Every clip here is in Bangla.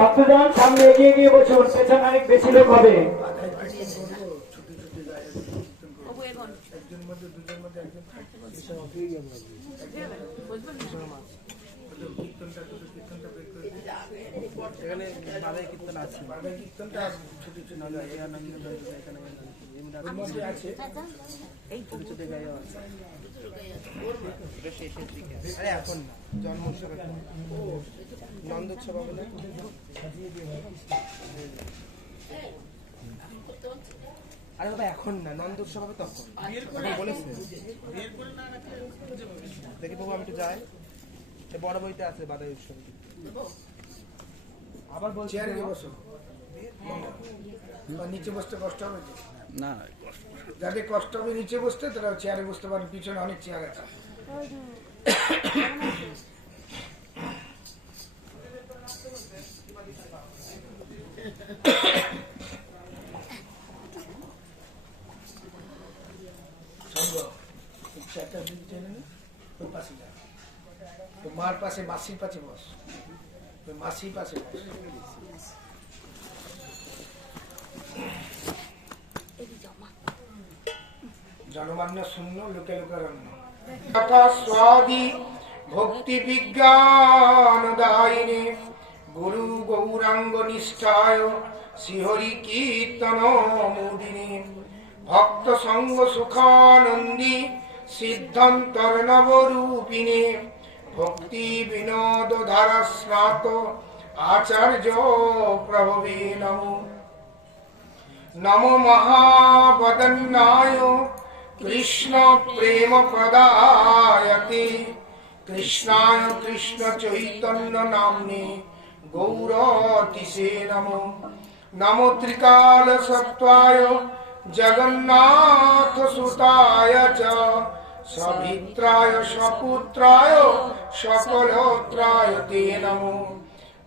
ভক্তজন সামনে এগিয়ে গিয়ে বসুন, পেছনে অনেক বেশি লোক হবে। এখন জন্ম উৎসব নন্দোৎসব হবে না, আরে বাবা এখন না, নন্দোৎসব হবে তখন বলেছে। দেখি বাবু আমি একটু যাই, বড় বইতে আছে বাদাই উৎসব। আবার বলছি নিচে বসতে কষ্ট হবে না, যাদের কষ্ট হবে নিচে বসতে তারা চেয়ারে বসতে পারেন, পিছনে অনেক চেয়ার আছে। মার পাশে মাসির পাশে বস, মাসির পাশে বস। জনমান্য শূন্য লোকে লোকারণ্য স্বাদি ভক্তি বিজ্ঞান দায়িনে গুরু গৌরাঙ্গ নিষ্ঠায় শ্রীহরি কীর্তন মুদিনী ভক্ত সঙ্গ সুখানন্দী সিদ্ধান্তর্ণবরূপিণী ভক্তি বিনোদ ধারা স্নাত আচার্য প্রভবে নমো নমো মহাবদন্নায় কৃষ্ণ প্রেম প্রদায়তে কৃষ্ণায় কৃষ্ণ চৈতন্য নাম্নে গৌরতিসে নমো নমো ত্রিকাল সত্ত্বায় জগন্নাথ সুতায় চ সভিত্রায় সপুত্রায় সকলত্রায় তে নমো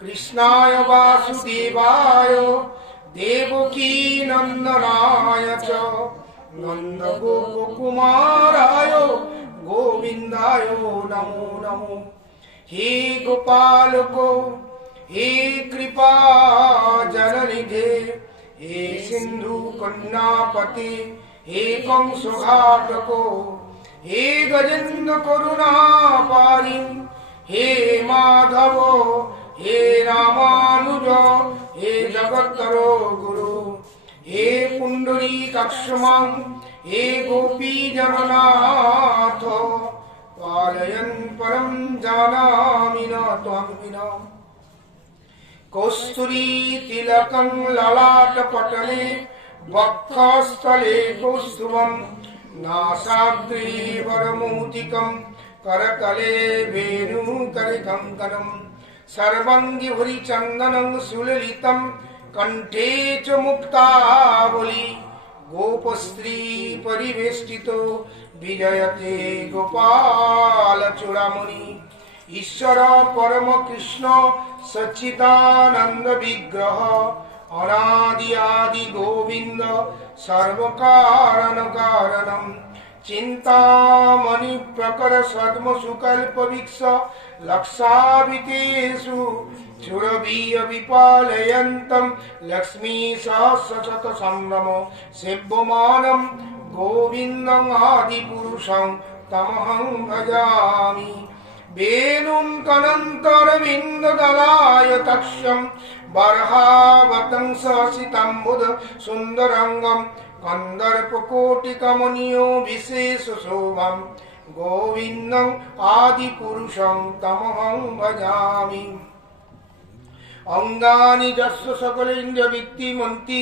কৃষ্ণায় বাসুদেবায় দেবকী নন্দনায় চ নন্দ গোপকুমারায় গোবিন্দায় নমো নমো হে গোপালক হে কৃপা জননিধে হে সিন্ধু কন্যাপতি হে কংস ঘাতক হে গজেন্দ্র করুণা পারি হে মাধব হে রামানুজ হে জগত্তর গুরু হে পুণ্ডরীকাক্ষমাং হে গোপী জগন্নাথ পালয়ন পরম জানামি ন ত্বং বিনা কস্তুরী তিলকং ললাট পটলে বক্ষস্থলে কৌস্তুভম নাসাগ্রে বরমৌতিকম করতলে বেণুকরে কঙ্কণম সর্বাঙ্গি হরিচন্দনং সুললিতম কণ্ঠে চ মুক্তাবলী গোপস্ত্রী পরিবেষ্টিত বিজয়তে গোপাল চূড়ামণি ঈশ্বর পরম কৃষ্ণ সচ্চিদানন্দ বিগ্রহ অনাদি আদি গোবিন্দ সর্বকারণ কারণম চিন্তামণি প্রকর সদ্মসুকল্প বিক্ষ লক্ষাবিতেষু সুরভীয় বিপালয়ন্তম লক্ষ্মী সহস্রশত সম্ভ্রম সেব্যমানম গোবিন্দং আদি পুরুষং তমহং ভজামি বেনুম কনন্তরবিন্দ দলায় তক্ষ্যম বর্হাবতং সসিতম্বুধ সুন্দরঙ্গম কন্দর্পকোটিকমনীয় বিশেষ শোভম গোবিন্দং আদি পুরুষং তমহং ভজামি অঙ্গানি যস্য সকলেন্দ্রিয় বৃত্তিমন্তি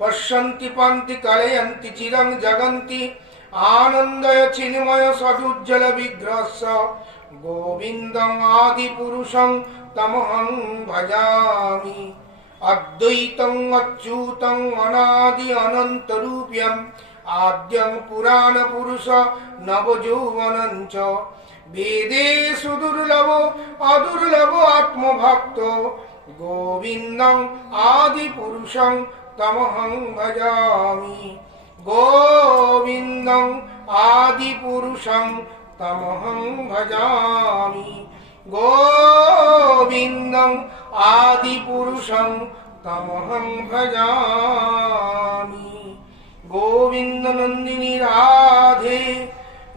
পশ্যন্তি পান্তি কলয়ন্তি চিরং জগন্তি আনন্দয় চিন্ময় সদুজ্জ্বল বিগ্রহস্য গোবিন্দং আদি পুরুষং তমহং ভজামি অদ্বৈতং অচ্যুতং অনাদি অনন্ত রূপ্যম আদ্যং পুরাণ পুরুষ নবযৌবনং চ বেদেষু দুর্লভ অদুর্লভ আত্মভক্ত গোবিন্দং আদি পুরুষং তমহং ভজামি গোবিন্দং আদি পুরুষং তমহং ভজামি গোবিন্দং আদি পুরুষং তমহং ভজামি গোবিন্দ নন্দিনী রাধে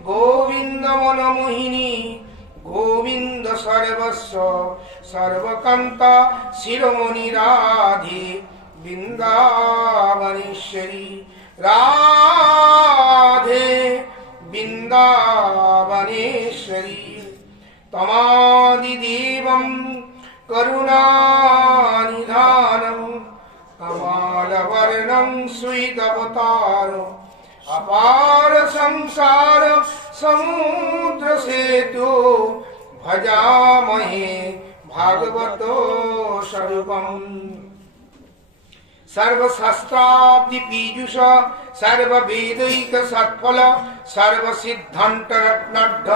গোবিন্দ মনমোহিনী গোবিন্দ সর্বস্ব সর্বকান্তা শিরোমণি রাধে বৃন্দাবনেশ্বরী রাধে বৃন্দাবনেশ্বরী তমাদিদেবং করুণানিধানং কমলবর্ণং শ্রীদবতারো अपार संसार समुद्र सेतु भजामहे भागवतो स्वरूपम् सर्वशास्त्राब्धि पीयूष सर्ववेदैक सत्फल सर्वसिद्धान्त रत्नाढ्य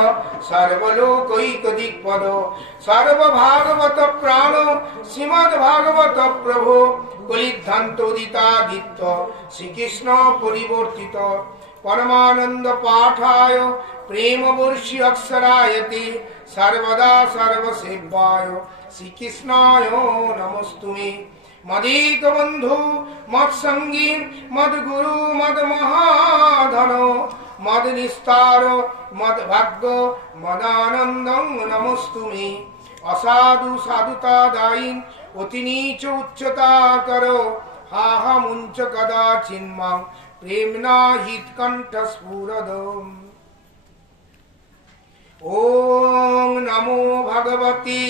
सर्वलोकैक दिक्पद सर्वभागवत प्राण श्रीमद्भागवत प्रभो कलिद्धान्तोदितादित्य श्रीकृष्ण परिवर्तित परमानंद पाठाय प्रेम वर्षि अक्षरायते सर्वदा सर्वसेव्याय श्रीकृष्णाय नमस्तुमे मदेक बंधु मत्संगी मद्गुरु मद्महाधन मद्निस्तार मद्भाग्य मदानंदं नमस्तुमे असाधु साधुता दायिन अति नीच उच्चता करो हा हा मुंच कदाचिन्मां प्रेमना हितकंठ स्फुरदम् ओम नमो भगवते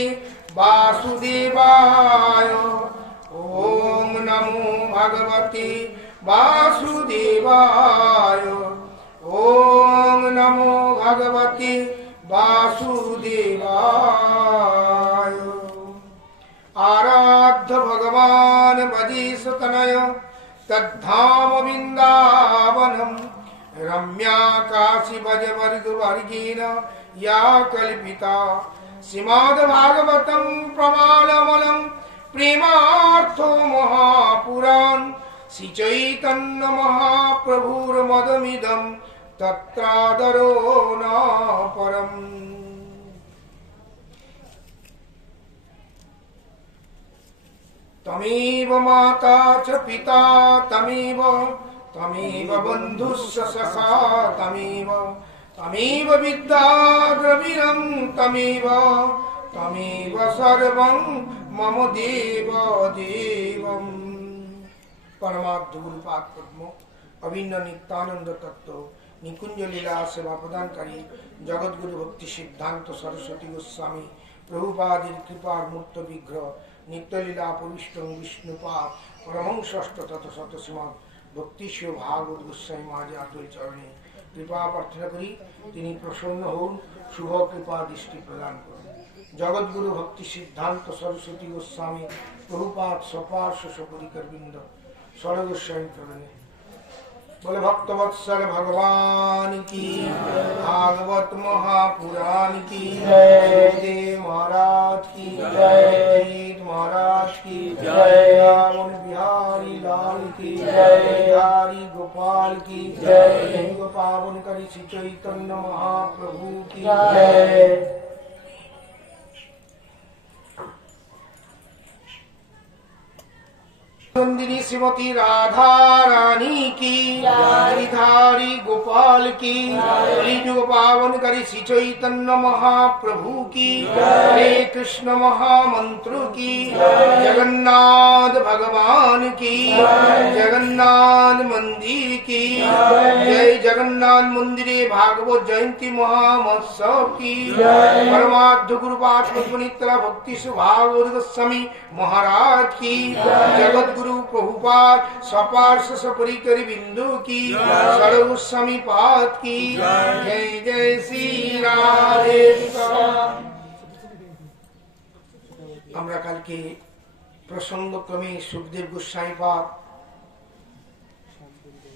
वासुदेवाय ओम नमो भगवते वासुदेवाय ओम नमो भगवते वासुदेवाय आराध्य भगवान वजीशतनय तद्धाम वृंदावनम रम्या काशी भजवर्ग वर्गेण या कल्पिता श्रीमद्भागवतं प्रमाणमलं प्रेमार्थो महापुराण श्रीचैतन्य महाप्रभुर्मदमिदं तत्रादरो न परम्। तमेव माता च पिता तमेव तमेव बन्धुश्च सखा तमेव तमेव विद्या द्रविणं तमेव तमेव सर्वं मम देव देवम्। परमार्थ गुरुपाद पद्म अभिन्न नित्यानंद तत्व निकुंज लीला सेवा प्रदानकारी जगत गुरु भक्ति सिद्धांत सरस्वती गोस्वामी प्रभुपादिर कृपार मूर्त विग्रह नित्य लीला प्रविष्ट विष्णुपाद परमहंस तथ शत श्रीमद भक्ति शिव भागवत गोस्वामी महाराज आतुल चरणे कृपा प्रार्थना करी तिनि प्रसन्न होन शुभ कृपा दृष्टि प्रदान करुन। जगत गुरु भक्ति सिद्धांत सरस्वती गोस्वामी प्रभुपाद सपार्श सपरिकर बृंद सरगोस्वामी चरणे बोले भक्तवत्सल भगवान की, भागवत महापुराण की जय। देव महाराज की जय। जीत महाराज की जय। रावण बिहारी लाल की जय। हरि गोपाल की जय। पावन करी श्री चैतन्य महाप्रभु की जय। नंदिनी श्रीमती राधा रानी की गिरिधारी गोपाल की कलियुग पावन करी श्री चैतन्य महाप्रभु की हरे कृष्ण महामंत्र की जगन्नाथ भगवान की जगन्नाथ मंदिर की जय जगन्नाथ मंदिरे भागवत जयंती महामहोत्सव की परमार्थ गुरुपाठ पुष्पनित्रा भक्ति सुभागवत गोस्वामी महाराज की जगत गुरु प्रभुपाद सपार्श सपरिकरी बिंदु की सर्वस्वामी पाद की जय जय श्री राधे श्याम। আমরা কালকে প্রসঙ্গক্রমে সুখদেব গোস্বামী পাদ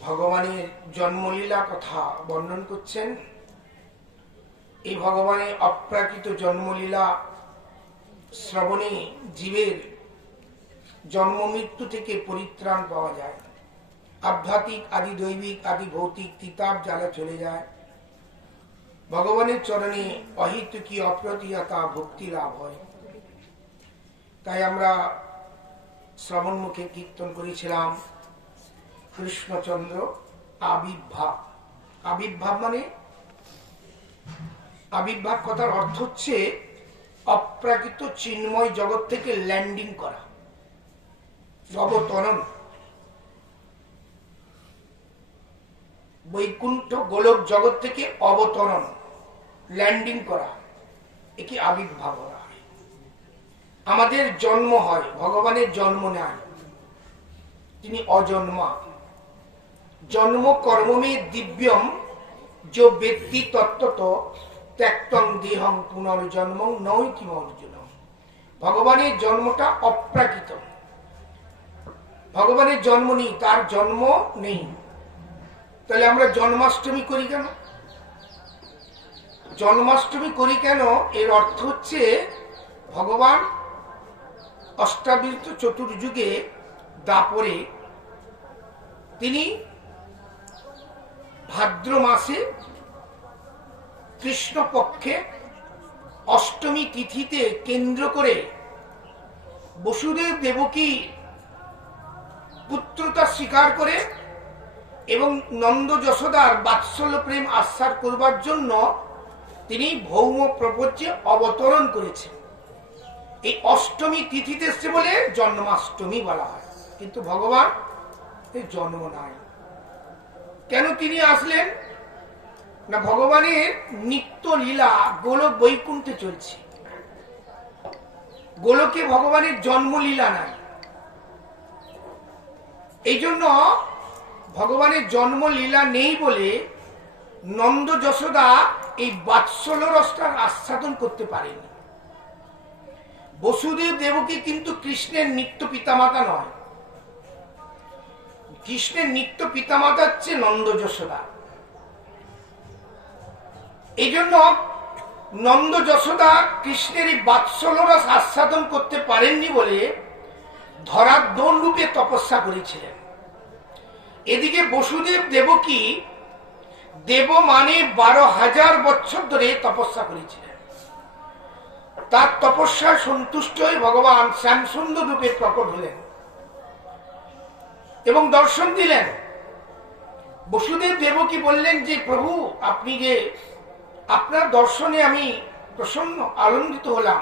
ভগবানের জন্মলীলা কথা বর্ণন করছেন। এই ভগবানের অপ্রাকৃত জন্মলীলা শ্রবণে জীবের জন্ম মৃত্যু থেকে পরিত্রাণ পাওয়া যায়, আধ্যাত্মিক আদি দৈবিক আদি ভৌতিক তিতাব জ্বালা চলে যায়, ভগবানের চরণে অহিতুকী অপ্রতিহতা ভক্তি লাভ হয়। তাই আমরা শ্রবণ মুখে কীর্তন করেছিলাম কৃষ্ণচন্দ্র আবির্ভাব। আবির্ভাব মানে আবির্ভাব কথার অর্থ হচ্ছে অপ্রাকৃত চিন্ময় জগৎ থেকে ল্যান্ডিং করা, অবতরণ। বৈকুণ্ঠ গোলক জগৎ থেকে অবতরণ, ল্যান্ডিং করা, একে আবির্ভাব বলা হয়। আমাদের জন্ম হয়, ভগবানের জন্ম নেয়, তিনি অজন্মা। জন্ম কর্মমে দিব্যম जो व्यक्ति तत्त्वत त्यक्तं देहं पुनर्जन्मं नैति अर्जुन। ভগবানের জন্মটা অপ্রাকৃত, ভগবানের জন্ম নেই, তার জন্ম নেই। তাহলে আমরা জন্মাষ্টমী করি কেন? জন্মাষ্টমী করি কেন? এর অর্থ হচ্ছে ভগবান অষ্টাবৃত চতুর্যুগে দাপরে তিনি ভাদ্র মাসে কৃষ্ণ পক্ষে অষ্টমী তিথিতে কেন্দ্র করে বসুদেব দেবকী পুত্রতা স্বীকার করে এবং নন্দ যশোদার বাৎসল্য প্রেম আস্বাদ করবার জন্য তিনি ভৌম প্রপঞ্চে অবতরণ করেছেন। এই অষ্টমী তিথিতে এসছে বলে জন্মাষ্টমী বলা হয়, কিন্তু ভগবান জন্ম নাই। কেন তিনি আসলেন না? ভগবানের নিত্য লীলা গোলক বৈকুণ্ঠে চলছে, গোলকে ভগবানের জন্মলীলা নাই। এই জন্য ভগবানের জন্মলীলা নেই বলে নন্দ যশোদা এই বাৎসল্য রসটা আস্বাদন করতে পারেনি। বসুদেব দেবকী কিন্তু কৃষ্ণের নিত্য পিতামাতা নয়, কৃষ্ণের নিত্য পিতামাতা হচ্ছে নন্দ যশোদা। এই জন্য নন্দ যশোদা কৃষ্ণের এই বাৎসল্য রস আস্বাদন করতে পারেননি বলে ধরার দোল রূপে তপস্যা করেছিলেন। এদিকে বসুদেব দেবকী দেব মানে 12,000 বছর ধরে তপস্যা করেছিলেন। তার তপস্যায় সন্তুষ্ট হয়ে ভগবান শ্যামসুন্দর রূপে প্রকট হলেন এবং দর্শন দিলেন। বসুদেব দেবকী বললেন যে প্রভু, আপনি যে আপনার দর্শনে আমি প্রসন্ন আনন্দিত হলাম।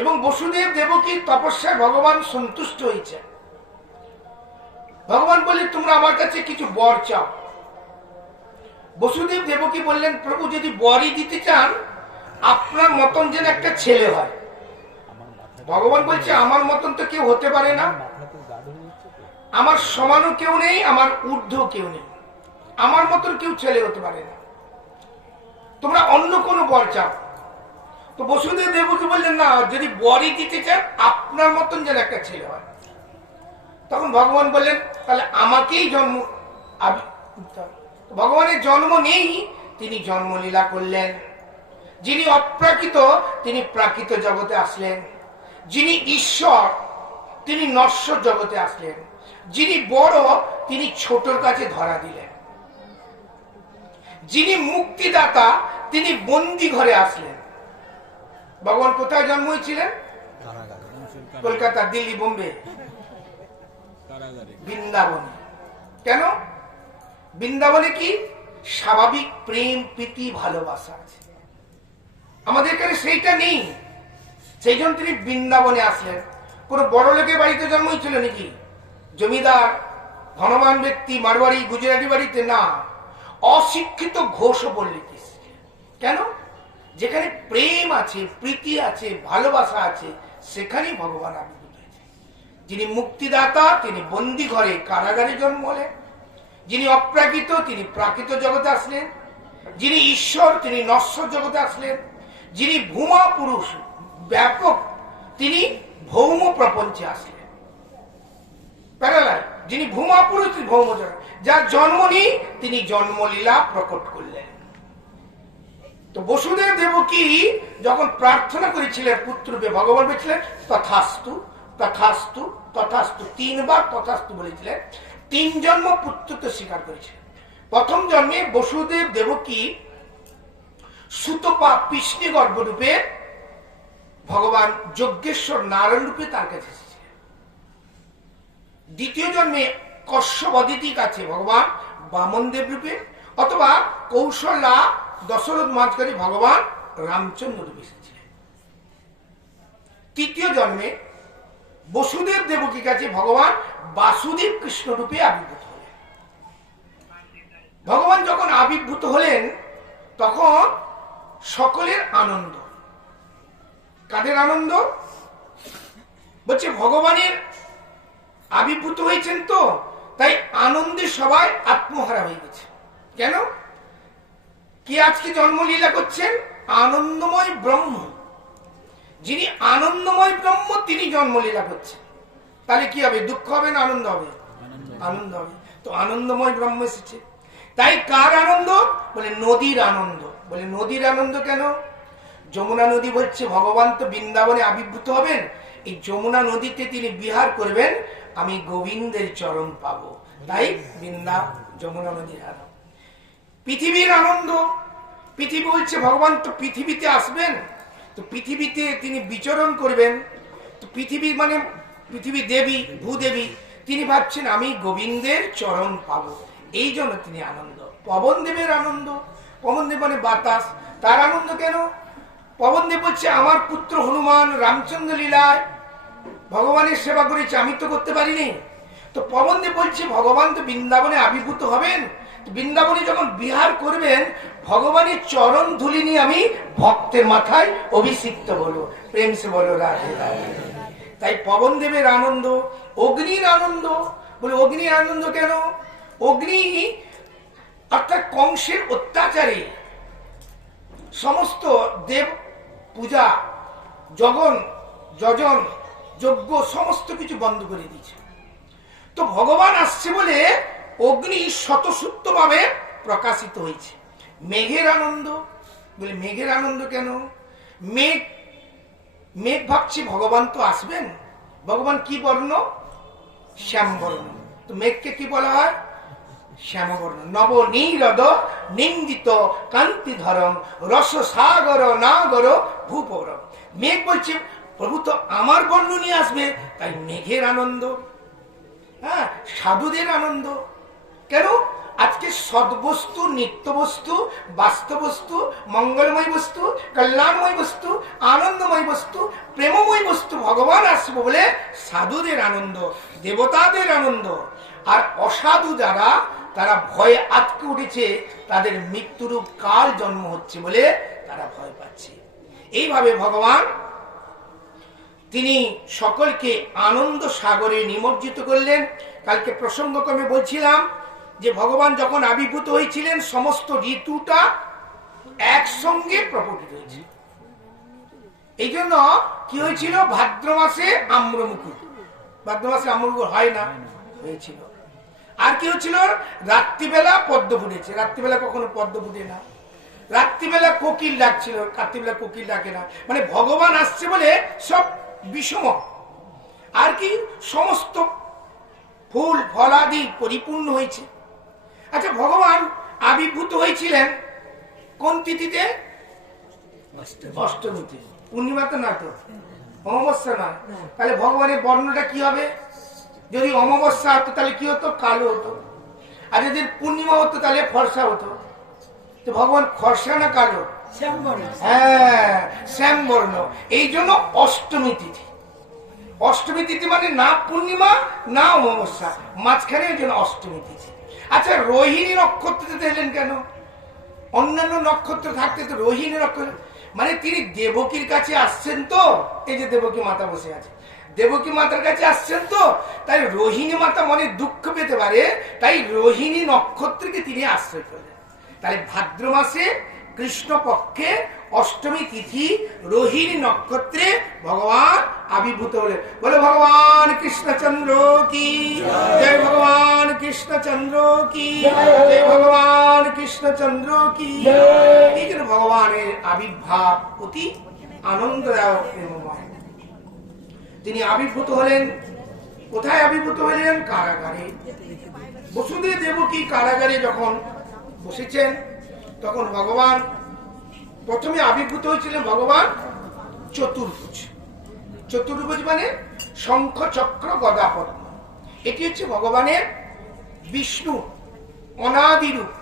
এবং বসুদেব দেবকীর তপস্যায় ভগবান সন্তুষ্ট হয়েছেন। ভগবান বললেন তোমরা আমার কাছে কিছু বর চাও। বসুদেব দেবকী বললেন প্রভু, যদি বরই দিতে চান আপনার মতন যেন একটা ছেলে হয়। ভগবান বলছে আমার মতন তো কেউ হতে পারে না, আমার সমানও কেউ নেই, আমার ঊর্ধ্ব কেউ নেই, আমার মতন কেউ ছেলে হতে পারে না, তোমরা অন্য কোনো বর চাও। তো বসুদেব দেবকী বললেন না, যদি বরই দিতে চান আপনার মতন যেন একটা ছেলে হয়। তখন ভগবান বললেন তাহলে আমাকেই জন্ম ভগবানের জন্ম নেই, তিনি জন্মলীলা করলেন। যিনি অপ্রাকৃত তিনি প্রাকৃত জগতে আসলেন। যিনি ঈশ্বর তিনি নশ্বর জগতে আসলেন। যিনি বড় তিনি ছোটর কাছে ধরা দিলেন। যিনি মুক্তিদাতা তিনি বন্দি ঘরে আসলেন। ভগবান কোথায় জন্ম হয়েছিলেন? কলকাতা, দিল্লি, বোম্বে, বৃন্দাবনে। কেন? বৃন্দাবনে কি স্বাভাবিক প্রেম, প্রীতি, ভালোবাসা আছে। আমাদের এখানে সেইটা নেই, সেই জন্য তিনি বৃন্দাবনে আসলেন। কোন বড় লোকের বাড়িতে জন্ম হয়েছিল নাকি? জমিদার, ধনবান ব্যক্তি, মারোয়ারি, গুজরাটি বাড়িতে না, অশিক্ষিত ঘোষ পল্লীতে। কেন? যেখানে প্রেম আছে, প্রীতি আছে, ভালোবাসা আছে, সেখানেই ভগবান আবির্ভূত হয়েছে। যিনি মুক্তিদাতা তিনি বন্দি ঘরে, কারাগারে জন্ম হলেন। যিনি অপ্রাকৃত তিনি প্রাকৃত জগতে আসলেন। যিনি ঈশ্বর তিনি নশ্বর জগতে আসলেন। যিনি ভূমা পুরুষ ব্যাপক তিনি ভৌম প্রপঞ্চে আসলেন। প্যারালাল, যিনি ভূমা পুরুষ তিনি ভৌম জগৎ, যার জন্ম নেই তিনি জন্মলীলা প্রকট করলেন। তো বসুদেব দেবকী যখন প্রার্থনা করেছিলেন পুত্ররূপে, ভগবান বলেছিলেন তথাস্তু তথাস্তু তথাস্তু, 3 বার তথাস্তু বলেছিলেন। 3 জন্ম পুত্রত্ব স্বীকার করেছিলেন। প্রথম জন্মে বসুদেব দেবকী সুতপা পিষ্ণি গর্ভরূপে ভগবান যজ্ঞেশ্বর নারায়ণ রূপে তার কাছে এসেছিলেন। দ্বিতীয় জন্মে কশ্যপ অদিতির কাছে ভগবান বামনদেব রূপে, অথবা কৌশল্যা দশরথ মাঝখানে ভগবান রামচন্দ্র রূপে এসেছিলেন। তৃতীয় জন্মে বসুদেব দেবকীর কাছে ভগবান বাসুদেব কৃষ্ণ রূপে আবির্ভূত হলেন। ভগবান যখন আবির্ভূত হলেন তখন সকলের আনন্দ। কাদের আনন্দ? বলছে ভগবানের আবির্ভূত হয়েছেন তো, তাই আনন্দে সবাই আত্মহারা হয়ে গেছে। কেন? কি আজকে জন্মলীলা করছেন? আনন্দময় ব্রহ্ম। যিনি আনন্দময় ব্রহ্ম তিনি জন্মলীলা করছেন। তাহলে কি হবে? দুঃখ হবে না আনন্দ হবে? আনন্দ হবে। তো আনন্দময় ব্রহ্ম এসেছে। তাই কার আনন্দ? বলে নদীর আনন্দ। বলে নদীর আনন্দ কেন? যমুনা নদী বলছে ভগবান তো বৃন্দাবনে আবির্ভূত হবেন, এই যমুনা নদীতে তিনি বিহার করবেন, আমি গোবিন্দের চরণ পাবো, তাই বৃন্দা যমুনা নদীর আনন্দ। পৃথিবীর আনন্দ, পৃথিবী বলছে ভগবান তো পৃথিবীতে আসবেন, তো পৃথিবীতে তিনি বিচরণ করবেন। তো পৃথিবী মানে পৃথিবী দেবী, ভূদেবী, তিনি ভাবছেন আমি গোবিন্দের চরণ পাবো, এই জন্য তিনি আনন্দ। পবন দেবের আনন্দ, পবন দেব মানে বাতাস, তার আনন্দ কেন? পবন দেব বলছে আমার পুত্র হনুমান রামচন্দ্র লীলায় ভগবানের সেবা করেছে, আমি তো করতে পারিনি। তো পবন দেব বলছে ভগবান তো বৃন্দাবনে আবির্ভূত হবেন, বৃন্দাবনে যখন বিহার করবেন ভগবানের চরণ ধুলি নিয়ে আমি ভক্তের মাথায় অভিষিক্ত বলো, প্রেম সে বলো রাধে রাধে। তাই পবন দেবের আনন্দ। অগ্নির আনন্দ, বলে অগ্নির আনন্দ কেন? অগ্নি অর্থাৎ কংসের অত্যাচারে সমস্ত দেব পূজা, যজন যজ্ঞ সমস্ত কিছু বন্ধ করে দিয়েছে। তো ভগবান আসছে বলে অগ্নি স্বতঃসুপ্ত ভাবে প্রকাশিত হয়েছে। মেঘের আনন্দ, বলে মেঘের আনন্দ কেন? মেঘ ভাবছি ভগবান তো আসবেন, ভগবান কি বর্ণ? শ্যামবর্ণ। তো মেঘকে কি বলা হয়? শ্যামবর্ণ। নব নীরদ নিন্দিত কান্তি ধরম রস সাগর নাগর ভূপর। মেঘ বলছে প্রভু তো আমার বর্ণ নিয়ে আসবে, তাই মেঘের আনন্দ। হ্যাঁ, সাধুদের আনন্দ কেন? আজকে সদ্বস্তু, নিত্য বস্তু, বাস্তব বস্তু, মঙ্গলময় বস্তু, কল্যাণময় বস্তু, আনন্দময় বস্তু, প্রেমময় বস্তু ভগবান আসবে বলে সাধুদের আনন্দ, দেবতাদের আনন্দ। আর অসাধু যারা তারা ভয়ে আটকে উঠেছে, তাদের মৃত্যুরূপ কাল জন্ম হচ্ছে বলে তারা ভয় পাচ্ছে। এইভাবে ভগবান তিনি সকলকে আনন্দ সাগরে নিমজ্জিত করলেন। কালকে প্রসঙ্গক্রমে বলছিলাম যে ভগবান যখন আবির্ভূত হয়েছিলেন সমস্ত ঋতুটা একসঙ্গে প্রকটিত হয়েছিল। এই জন্য কি হয়েছিল? ভাদ্র মাসে আম্রমুকুল, ভাদ্র মাসে আম্রমুকুল হয় না, হয়েছিল। আর কি হচ্ছিল, রাত্রিবেলা পদ্ম ফুটেছে। রাত্রিবেলা কখনো পদ্ম ফুটে না, রাত্রিবেলা কোকিল ডাকছিল, রাত্রিবেলা কোকিল ডাকে না। মানে ভগবান আসছে বলে সব বিষম, আর কি সমস্ত ফুল ফলাদি পরিপূর্ণ হয়েছে। আচ্ছা, ভগবান আবির্ভূত হয়েছিলেন কোন তিথিতে? অষ্টমীতে। পূর্ণিমাতে না তো, অমাবস্যা না। তাহলে ভগবানের বর্ণটা কি হবে? যদি অমাবস্যা হতো তাহলে কি হতো? কালো হতো। আর যদি পূর্ণিমা হতো তাহলে ফর্সা হতো। তো ভগবান ফর্সা না কালো? হ্যাঁ, শ্যামবর্ণ। এই জন্য অষ্টমী তিথি। অষ্টমী তিথি মানে না পূর্ণিমা না অমাবস্যা, মাঝখানে ওই জন্য অষ্টমী তিথি। আচ্ছা, রোহিণী নক্ষত্রতে এলেন কেন? অন্যান্য নক্ষত্র থাকতে তো রোহিণী নক্ষত্র, মানে তিনি দেবকীর কাছে আসছেন তো। এই যে দেবকী মাতা বসে আছে, দেবকী মাতার কাছে আসছেন তো, তাই রোহিণী মাতা মনে দুঃখ পেতে পারে, তাই রোহিণী নক্ষত্রকে তিনি আশ্রয় করলেন। তাই ভাদ্র মাসে কৃষ্ণ পক্ষে অষ্টমী তিথি রোহিণী নক্ষত্রে ভগবান আবির্ভূত হলেন। বলে ভগবান কৃষ্ণচন্দ্র কি জয়, ভগবান কৃষ্ণচন্দ্র কি জয়, ভগবান কৃষ্ণচন্দ্র কি। এই জন্য ভগবানের আবির্ভাব অতি আনন্দদায়ক, প্রেমময়। তিনি আবির্ভূত হলেন কোথায়? আবির্ভূত হলেন কারাগারে। বসুদেব দেবকী কারাগারে যখন বসেছেন, তখন ভগবান প্রথমে আবির্ভূত হয়েছিলেন ভগবান চতুর্ভুজ। চতুর্ভুজ মানে শঙ্খ চক্র গদা পদ্ম। এটি হচ্ছে ভগবানের বিষ্ণু অনাদি রূপ,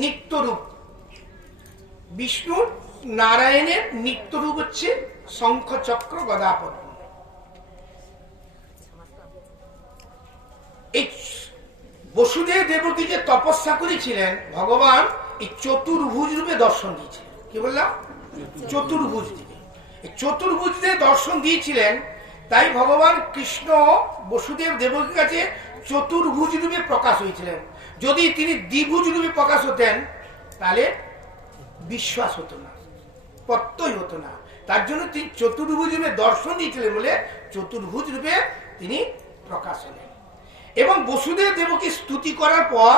নিত্য রূপ। বিষ্ণু নারায়ণের নিত্য রূপ হচ্ছে শঙ্খ চক্র গদা পদ্ম। এই বসুদেব দেবকী যে তপস্যা করেছিলেন, ভগবান এই চতুর্ভুজ রূপে দর্শন দিয়েছিলেন। কি বললাম? চতুর্ভুজ দিকে। এই চতুর্ভুজ দিয়ে দর্শন দিয়েছিলেন, তাই ভগবান কৃষ্ণ বসুদেব দেবকীর কাছে চতুর্ভুজ রূপে প্রকাশ হয়েছিলেন। যদি তিনি দ্বিভুজ রূপে প্রকাশ হতেন তাহলে বিশ্বাস হতো না, প্রত্যয় হতো না। তার জন্য তিনি চতুর্ভুজ রূপে দর্শন দিয়েছিলেন বলে চতুর্ভুজ রূপে তিনি প্রকাশ হলেন। এবং বসুদেব দেবকী স্তুতি করার পর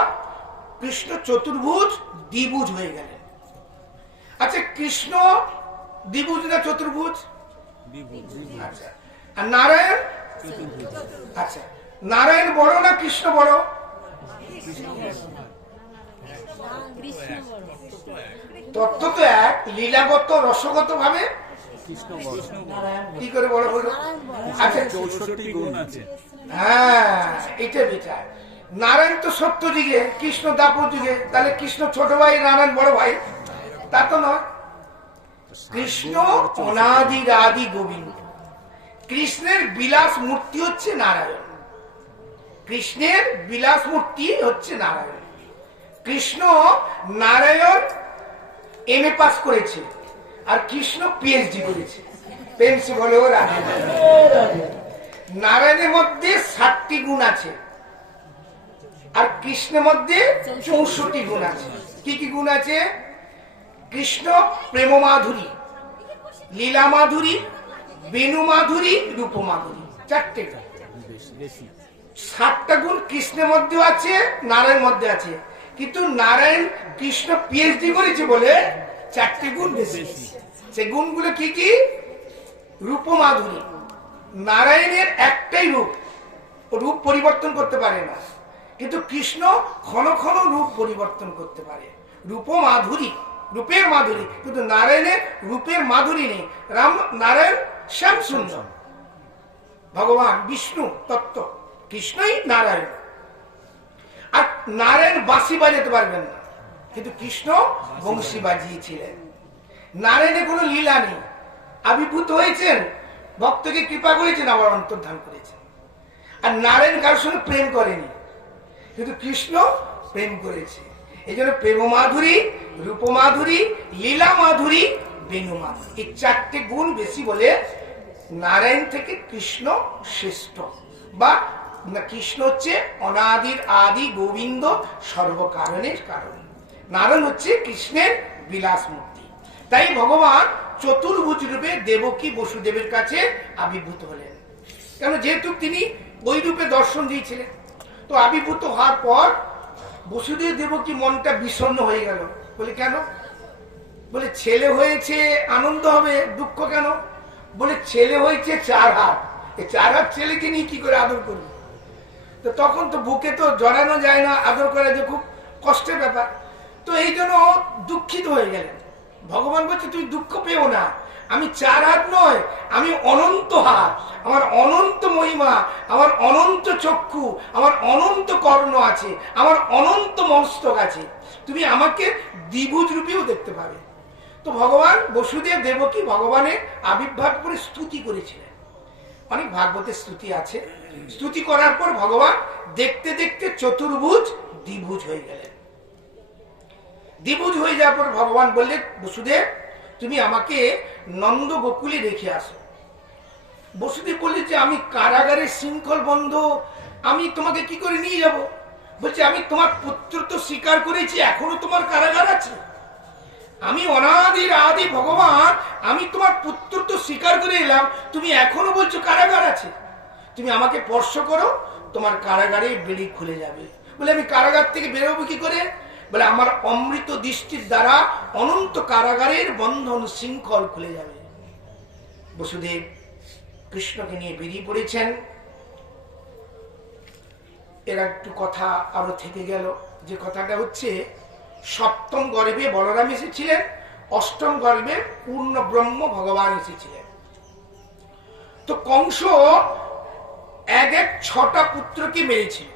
কৃষ্ণ চতুর্ভুজ দ্বিভুজ হয়ে গেলেন। আচ্ছা, কৃষ্ণ দ্বিভুজ না চতুর্ভুজ? আচ্ছা, আর নারায়ণ? আচ্ছা, নারায়ণ বড় না কৃষ্ণ বড়? তত্ত্ব তো এক, লীলাগত রসগত ভাবে কি করে বড় হলো? আচ্ছা, 64 গুণ আছে। হ্যাঁ, এটা বিচার। নারায়ণ তো সত্য যুগে, কৃষ্ণ দাপর যুগে, তাহলে কৃষ্ণ ছোট ভাই, নারায়ণ বড় ভাই? তা তো নয়। কৃষ্ণ অনাদি আদি গোবিন্দ। কৃষ্ণের বিলাস মূর্তি হচ্ছে নারায়ণ। কৃষ্ণের বিলাস মূর্তি হচ্ছে নারায়ণ। কৃষ্ণ নারায়ণ এমএ পাস করেছে, আর কৃষ্ণ পিএইচডি করেছে। পেন্সি বলে ও রাধে। নারায়ণের মধ্যে 60টি গুণ আছে, আর কৃষ্ণের মধ্যে 64 গুণ আছে। কি কি গুণ আছে? কৃষ্ণ প্রেম মাধুরী, লীলা মাধুরী, বেণু মাধুরী, রূপ মাধুরী, 4টে। 60টা গুণ কৃষ্ণের মধ্যে আছে, নারায়ণ মধ্যে আছে। কিন্তু নারায়ণ কৃষ্ণ পিএইচডি করেছে বলে 4টে গুণ বেশি। সেই গুণগুলো কি কি? রূপ মাধুরী। নারায়ণের একটাই রূপ, রূপ পরিবর্তন করতে পারে না, কিন্তু কৃষ্ণ ক্ষণ ক্ষণ রূপ পরিবর্তন করতে পারে। রূপ মাধুরী, রূপের মাধুরী, কিন্তু নারায়ণের রূপের মাধুরী নেই। নারায়ণ শ্যাম সুন্দর, ভগবান বিষ্ণু তত্ত্ব, কৃষ্ণই নারায়ণ। আর নারায়ণ বাঁশি বাজাতে পারবেন না, কিন্তু কৃষ্ণ বংশী বাজিয়েছিলেন। নারায়ণের কোনো লীলা নেই, আবির্ভূত হয়েছেন, ভক্তকে কৃপা করেছেন, আবার অন্তর্ধান করেছেন। আর নারায়ণ কারোর সঙ্গে প্রেম করেনি, কিন্তু কৃষ্ণ প্রেম করেছে। এই জন্য প্রেম মাধুরী, রূপ মাধুরী, লীলা মাধুরী, বেণু মাধুরী, এই 4টে গুণ বেশি বলে নারায়ণ থেকে কৃষ্ণ শ্রেষ্ঠ। বা কৃষ্ণ হচ্ছে অনাদির আদি গোবিন্দ, সর্বকারণের কারণ। নারায়ণ হচ্ছে কৃষ্ণের বিলাস মূর্তি। তাই ভগবান চতুর্ভুজ রূপে দেবকী বসুদেবের কাছে আবির্ভূত হলেন। কেন? যেহেতু তিনি ওই রূপে দর্শন দিয়েছিলেন। তো আবির্ভূত হওয়ার পর বসুদেব দেবকী মনটা বিষণ্ণ হয়ে গেল। বলে কেন? বলে ছেলে হয়েছে আনন্দ হবে, দুঃখ কেন? বলে ছেলে হয়েছে 4 হাত, এই 4 হাত ছেলেকে নিয়ে কি করে আদর করবে? তো তখন তো বুকে তো জড়ানো যায় না, আদর করা যে খুব কষ্টের ব্যাপার। তো এই জন্য দুঃখিত হয়ে গেলেন। ভগবান বলছে তুমি দুঃখ পেও না, আমি 4 হাত নয়, আমি অনন্ত হাত, আমার অনন্ত মহিমা, আমার অনন্ত চক্ষু, আমার অনন্ত কর্ণ আছে, আমার অনন্ত মস্তক আছে, তুমি আমাকে দ্বিভুজ রূপেও দেখতে পাবে। তো ভগবান বসুদেব দেবকী ভগবানের আবির্ভাব করে স্তুতি করেছিলেন। অনেক ভাগবতের স্তুতি আছে। স্তুতি করার পর ভগবান দেখতে দেখতে চতুর্ভুজ দ্বিভুজ হয়ে গেলেন। দ্বিভুজ হয়ে যাওয়ার পর ভগবান বললেন বসুদেব তুমি আমাকে নন্দ গোকুলে রেখে আসো। বসুদেব বললে যে আমি কারাগারের শৃঙ্খল বন্ধ, আমি তোমাকে কি করে নিয়ে যাব? বলছে আমি তোমার পুত্র তো স্বীকার করেছি, এখনো তোমার কারাগার আছে। আমি অনাদির আদি ভগবান, আমি তোমার পুত্র তো স্বীকার করে এলাম, তুমি এখনো বলছো কারাগার আছে। তুমি আমাকে স্পর্শ করো, তোমার কারাগারে বেড়ি খুলে যাবে। বলে আমি কারাগার থেকে বেরোবো কি করে? বলে আমার অমৃত দৃষ্টির দ্বারা অনন্ত কারাগারের বন্ধন শৃঙ্খল খুলে যাবে। বসুদেব কৃষ্ণকে নিয়ে বেরিয়ে পড়েছেন। এর একটু কথা আরো থেকে গেল, যে কথাটা হচ্ছে সপ্তম গর্ভে বলরাম এসেছিলেন, অষ্টম গর্ভে পূর্ণ ব্রহ্ম ভগবান এসেছিলেন। তো কংস এক 6টা পুত্রকে মেরেছিল।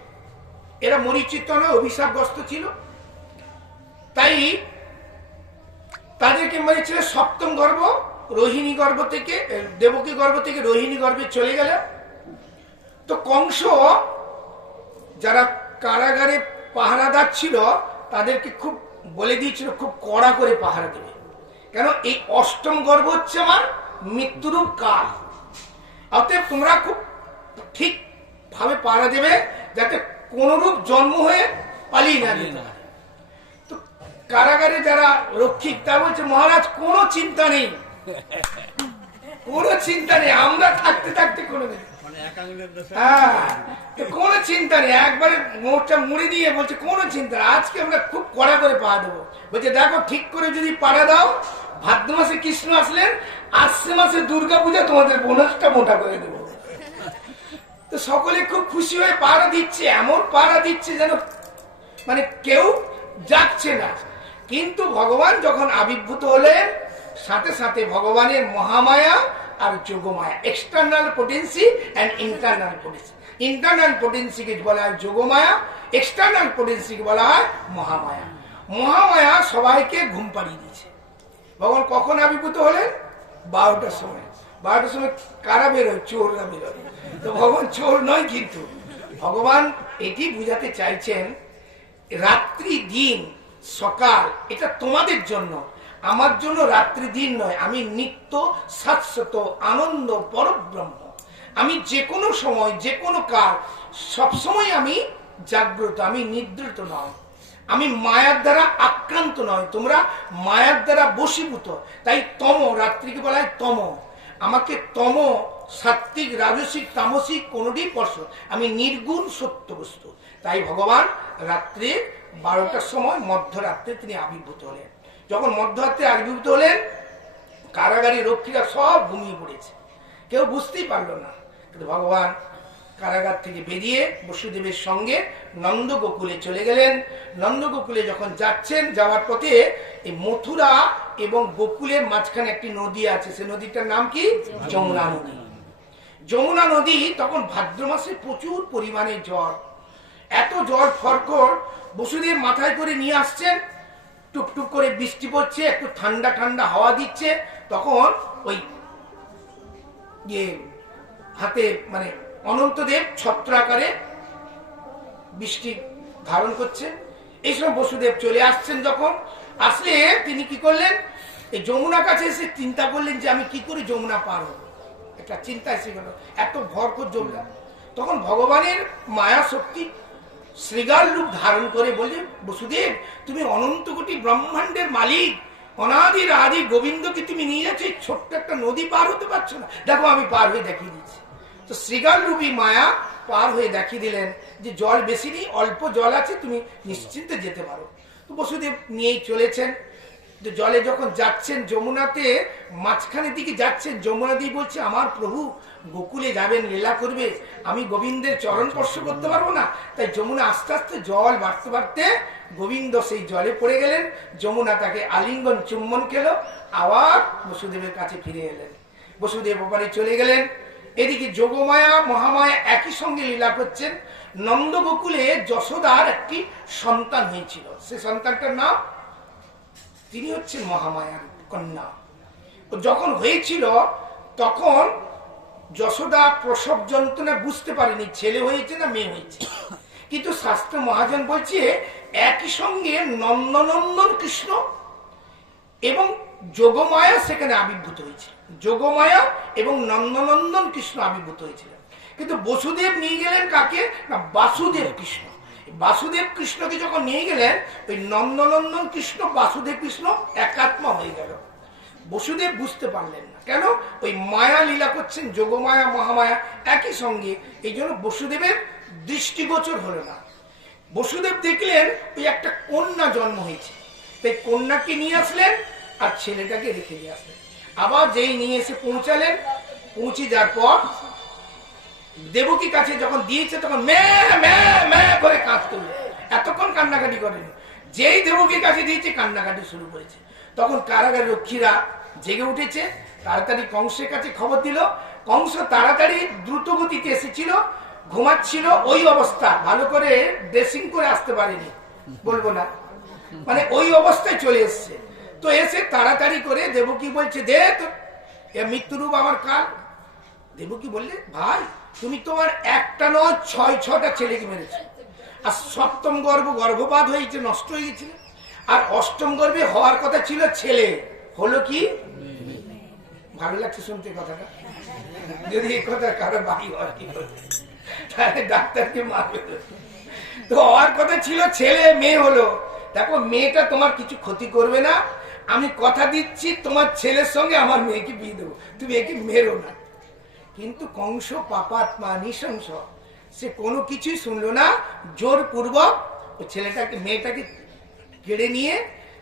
এরা মরিচিত নয়, অভিশাপগ্রস্ত ছিল, তাই তাদেরকে মেরেছিল। সপ্তম গর্ভ রোহিণী গর্ভ থেকে, দেবকী গর্ভ থেকে রোহিণী গর্ভে চলে গেল। তো কংস যারা কারাগারে পাহারাদার ছিল তাদেরকে খুব বলে দিয়েছিল খুব কড়া করে পাহারা দেবে, কেন এই অষ্টম গর্ভ হচ্ছে আমার মৃত্যুরূপ কাল। অতএব তোমরা খুব ঠিক ভাবে পাহারা দেবে যাতে কোনরূপ জন্ম হয়ে পালিয়ে না যেতে পারে। তো কারাগারে যারা রক্ষিক তারা বলছে মহারাজ কোনো চিন্তা নেই, কোনো চিন্তা নেই, আমরা থাকতে থাকতে কোনো কোনো চিন্তা নেই। একবারে মোটটা মুড়ে দিয়ে বলছে কোনো চিন্তা নেই, আজকে আমরা খুব কড়া করে পাড়া দেবো। বলছে দেখো ঠিক করে যদি পাড়া দাও, ভাদ্র মাসে কৃষ্ণ আসলেন, আশ্বিন মাসে দুর্গা পূজা তোমাদের বোনাসটা মোটা করে দেবো। তো সকলে খুব খুশি হয়ে পাড়া দিচ্ছে, এমন পাড়া দিচ্ছে যেন মানে কেউ যাচ্ছে না। কিন্তু ভগবান যখন আবির্ভূত হলেন, সাথে সাথে ভগবানের মহামায়া আর Yogamaya, external potency and internal potency. Internal পোটেন্সিকে বলা হয় যোগমায়া, এক্সটার্নাল পোটেন্সিকে বলা হয় মহামায়া। মহামায়া সবাইকে ঘুম পাড়িয়ে দিয়েছে। ভগবান কখন আবির্ভূত হলেন? 12টার সময়। 12টার সময় কারা বেরোয়? চোররা বেরোয়। তো ভগবান চোর নয়, কিন্তু ভগবান এটি বুঝাতে চাইছেন রাত্রি দিন সকাল এটা তোমাদের জন্য, আমার জন্য রাত্রি দিন নয়। আমি নিত্য শাশ্বত আনন্দ পরব্রহ্ম। আমি যে কোনো সময় যে কোনো কাল সবসময় আমি জাগ্রত, আমি নিদ্রিত নয়। আমি মায়ার দ্বারা আক্রান্ত নয়, তোমরা মায়ার দ্বারা বশীভূত। তাই তম, রাত্রিকে বলা হয় তম। আমাকে তম, সাত্বিক, রাজসিক, তামসিক কোনটি স্পর্শ, আমি নির্গুণ সত্য বস্তু। তাই ভগবান রাত্রে 12টার সময় মধ্যরাত্রে তিনি আবির্ভূত হলেন। যখন মধ্যরাত্রে আবির্ভূত হলেন, কারাগারী রক্ষীরা সব ঘুমিয়ে পড়েছে, কেউ বুঝতেই পারলো না। কিন্তু ভগবান কারাগার থেকে বেরিয়ে বসুদেবের সঙ্গে নন্দ গোকুলে চলে গেলেন। নন্দ গোকুলে যখন যাচ্ছেন, যাওয়ার পথে এই মথুরা এবং গোকুলের মাঝখানে একটি নদী আছে, সে নদীটার নাম কি? যমুনা নদী। যমুনা নদী তখন ভাদ্র মাসে প্রচুর পরিমাণে জল, এত জল ফরকর বসুদেব মাথায় করে নিয়ে আসছেন। টুকটুক করে বৃষ্টি পড়ছে, একটু ঠান্ডা ঠান্ডা হাওয়া দিচ্ছে। তখন ওই হাতে মানে অনন্তদেব ছত্র আকারে বৃষ্টি ধারণ করছে। এই সময় বসুদেব চলে আসছেন। যখন আসলে তিনি কি করলেন? এই যমুনা কাছে এসে চিন্তা করলেন যে আমি কি করে যমুনা পার হবো, একটা চিন্তা এসে গেল, এত ভরপুর যমুনা। তখন ভগবানের মায়া শক্তি শ্রীগাল রূপ ধারণ করে বললেন বসুদেব তুমি অনন্ত কোটি ব্রহ্মাণ্ডের মালিক, অনাদির আদি গোবিন্দকে তুমি নিয়ে যাচ্ছ, ছোট্ট একটা নদী পার হতে পারছো না, দেখো আমি পার হয়ে দেখিয়ে দিচ্ছি। তো শ্রীগাল রূপী মায়া পার হয়ে দেখিয়ে দিলেন যে জল বেশি নেই, অল্প জল আছে, তুমি নিশ্চিন্তে যেতে পারো। তো বসুদেব নিয়েই চলেছেন। তো জলে যখন যাচ্ছেন, যমুনাতে মাঝখানের দিকে যাচ্ছেন, যমুনা দিয়ে বলছে আমার প্রভু গোকুলে যাবেন, লীলা করবে, আমি গোবিন্দের চরণ স্পর্শ করতে পারবো না। তাই যমুনা আস্তে আস্তে জল বাড়তে বাড়তে গোবিন্দ সেই জলে পড়ে গেলেন। যমুনা তাকে আলিঙ্গন চুম্বন খেলো, আবার বসুদেবের কাছে ফিরে এলেন। বসুদেব ওপারে চলে গেলেন। এদিকে যোগমায়া মহামায়া একই সঙ্গে লীলা করছেন। নন্দ গোকুলে যশোদার একটি সন্তান হয়েছিল, সে সন্তানটার নাম, তিনি হচ্ছেন মহামায়ার কন্যা। যখন হয়েছিল তখন যশোদা প্রসব যন্ত্রণা বুঝতে পারেনি ছেলে হয়েছে না মেয়ে হয়েছে, কিন্তু শাস্ত্র মহাজন বলছে একই সঙ্গে নন্দনন্দন কৃষ্ণ এবং যোগমায়া সেখানে আবির্ভূত হয়েছে। যোগমায়া এবং নন্দনন্দন কৃষ্ণ আবির্ভূত হয়েছিল। কিন্তু বসুদেব নিয়ে গেলেন কাকে না, বাসুদেব কৃষ্ণ। বাসুদেব কৃষ্ণকে যখন নিয়ে গেলেন, ওই নন্দনন্দন কৃষ্ণ বাসুদেব কৃষ্ণ একাত্মা হয়ে গেল। বসুদেব বুঝতে পারলেন না, কেন, ওই মায়া লীলা করছেন যোগমায়া মহামায়া একই সঙ্গে, এই জন্য বসুদেবের দৃষ্টিগোচর হলো না। বসুদেব দেখলেন ওই একটা কন্যা জন্ম হয়েছে, তাই কন্যাকে নিয়ে আসলেন আর ছেলেটাকে রেখে দিয়ে আসলেন। আবার যেই নিয়ে এসে পৌঁছালেন, পৌঁছে যাওয়ার পর দেবকীর কাছে যখন দিয়েছে তখন মে মে মে করে কাঁদতে হলো, এতক্ষণ কান্নাকাটি করেনি। যেই দেবকীর কাছে দিয়েছে কান্নাকাটি শুরু করেছে। তখন কারাগারের রক্ষীরা জেগে উঠেছে, তাড়াতাড়ি কংসের কাছে খবর দিল। কংস তাড়াতাড়ি দ্রুত গতিতে এসেছিল, ঘুমাচ্ছিল, ওই অবস্থা, ভালো করে ড্রেসিং করে আসতে পারেনি, বলবো না, মানে ওই অবস্থায় চলে এসছে। তো এসে তাড়াতাড়ি করে দেবকী বলছে দে তো, এ মৃত্যুরূপ আমার কাল। দেবকী বললে ভাই তুমি তোমার একটা নয় 6-6টা ছেলেকে মেরেছো, আর সপ্তম গর্ভপাত হয়েছে, নষ্ট হয়ে গেছিল, আর অষ্টম গর্ভে হওয়ার কথা ছিল ছেলে, হলো কি? ভালো লাগছে শুনতে কথাটা? যদি এই কথা কারো বাড়ি হওয়ার কি করবে, তাহলে ডাক্তারকে মারবে। তো হওয়ার কথা ছিল ছেলে, মেয়ে হলো। দেখো মেয়েটা তোমার কিছু ক্ষতি করবে না, আমি কথা দিচ্ছি তোমার ছেলের সঙ্গে আমার মেয়েকে বিয়ে দেবো, তুমি একে মেরো না। কিন্তু কংস পাপাত্মা নৃশংস, সে কোনো কিছুই শুনলো না, জোরপূর্বক ওই ছেলেটাকে মেয়েটাকে কেড়ে নিয়ে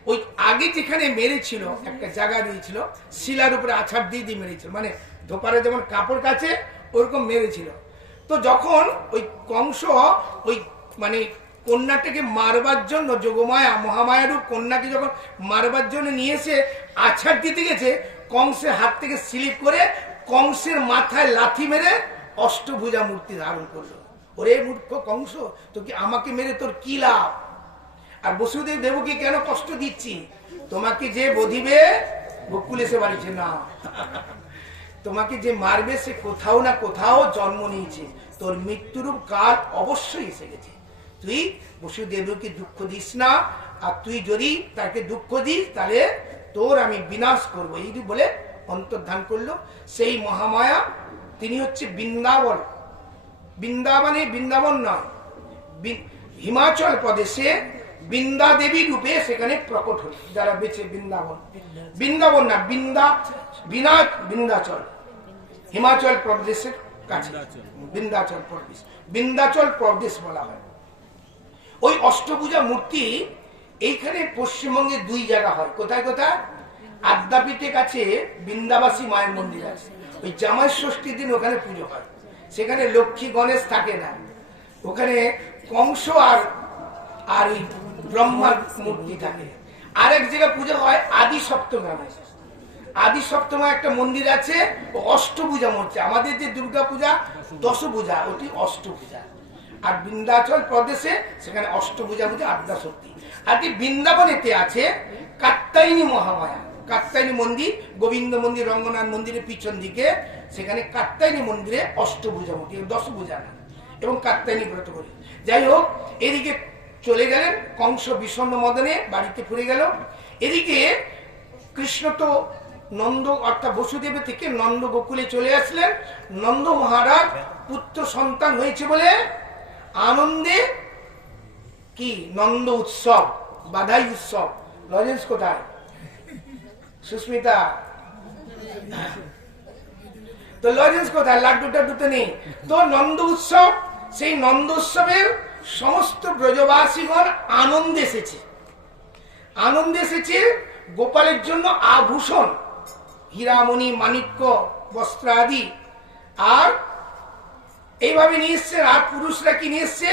ওই আগে যেখানে মেরেছিল একটা জায়গা দিয়েছিল, শিলার উপরে আছাড় দিয়ে দিয়ে মেরেছিল, মানে ধোপারে যেমন কাপড় কাছে ওরকম মেরেছিল। তো যখন ওই কংস ওই মানে কন্যাটাকে মারবার জন্য, যোগমায়া মহামায়ারূপ কন্যাকে যখন মারবার জন্য নিয়ে এসে আছাড় দিতে গেছে, কংসের হাত থেকে স্লিপ করে কংসের মাথায় লাথি মেরে অষ্টভুজা মূর্তি ধারণ করলো। ওরে মূর্খ কংস, তো কি আমাকে মেরে তোর কি লাভ? আর বসুদেব দেবকে কেন কষ্ট দিচ্ছি? তোমাকে যে বধিবে গোকুলে সে বাড়িছে না, তোমাকে যে মারবে সে কোথাও না কোথাও জন্ম নিয়েছে, তোর মৃত্যুরূপ কাল অবশ্যই এসে গেছে। তুই বসুদেবকে দুঃখ দিস না, আর তুই যদি তাকে দুঃখ দিস তাহলে তোর আমি বিনাশ করবো, এই বলে অন্তর্ধান করলো। সেই মহামায়া তিনি হচ্ছে বৃন্দাবন, বৃন্দাবনে বৃন্দাবন নয়, হিমাচল প্রদেশে বৃন্দা দেবী রূপে সেখানে প্রকট হল। যারা বেঁচে বৃন্দাবন, বৃন্দাবন না বৃন্দাচল, হিমাচল প্রদেশের কাছে বৃন্দাচল প্রদেশ, বৃন্দাচল প্রদেশ বলা হয়। ওই অষ্টভুজা মূর্তি এইখানে পশ্চিমবঙ্গে 2 জায়গা হয়। কোথায় কোথায়? আদ্যাপীঠের কাছে বৃন্দাবাসী মায়ের মন্দির আছে, ওই জামাই ষষ্ঠীর দিন ওখানে পুজো হয়। সেখানে লক্ষ্মী গণেশ থাকে না, ওখানে কংস আর ওই ব্রহ্মার মূর্তি থাকে। আরেক জায়গায় পুজো হয় আদি সপ্তমে, আদি সপ্তমে একটা মন্দির আছে, ও অষ্টভুজা মূর্তি। আমাদের যে দুর্গা পূজা 10 পূজা, ওটি অষ্টভুজা। আর বৃন্দাচল প্রদেশে সেখানে অষ্টভুজা পূজা আদ্যা শক্তি। আর বৃন্দাবনেতে আছে কাত্যায়নী মহামায়া, কাত্যায়নী মন্দির, গোবিন্দ মন্দির, রঙ্গনাথ মন্দিরের পিছন দিকে, সেখানে কাত্যায়নী মন্দিরে অষ্টভুজা মূর্তি, 10 পূজা না, এবং কাত্যায়নী ব্রত করি। যাই হোক, এদিকে চলে গেলেন কংস বিষণ্ণ মদনে, বাড়িতে ফিরে গেল। এদিকে কৃষ্ণ তো নন্দ অর্থাৎ বসুদেবের থেকে নন্দ গোকুলে চলে আসলেন। নন্দ মহারাজ পুত্র সন্তান হয়েছে বলে আনন্দে কি নন্দ উৎসব, বাধাই উৎসব। লজেন্স কোথায়? সুস্মিতা, তো লজেন্স কোথায়? লাড্ডু টাড্ডুতে নেই। তো নন্দ উৎসব, সেই নন্দ উৎসবের সমস্ত ব্রজবাসীগণ আনন্দে এসেছে। আনন্দে এসেছে গোপালের জন্য আভূষণ, হীরামণি মাণিক্য বস্ত্র আদি, আর এইভাবে নিয়ে এসছে। আর পুরুষরা কি নিয়ে এসছে?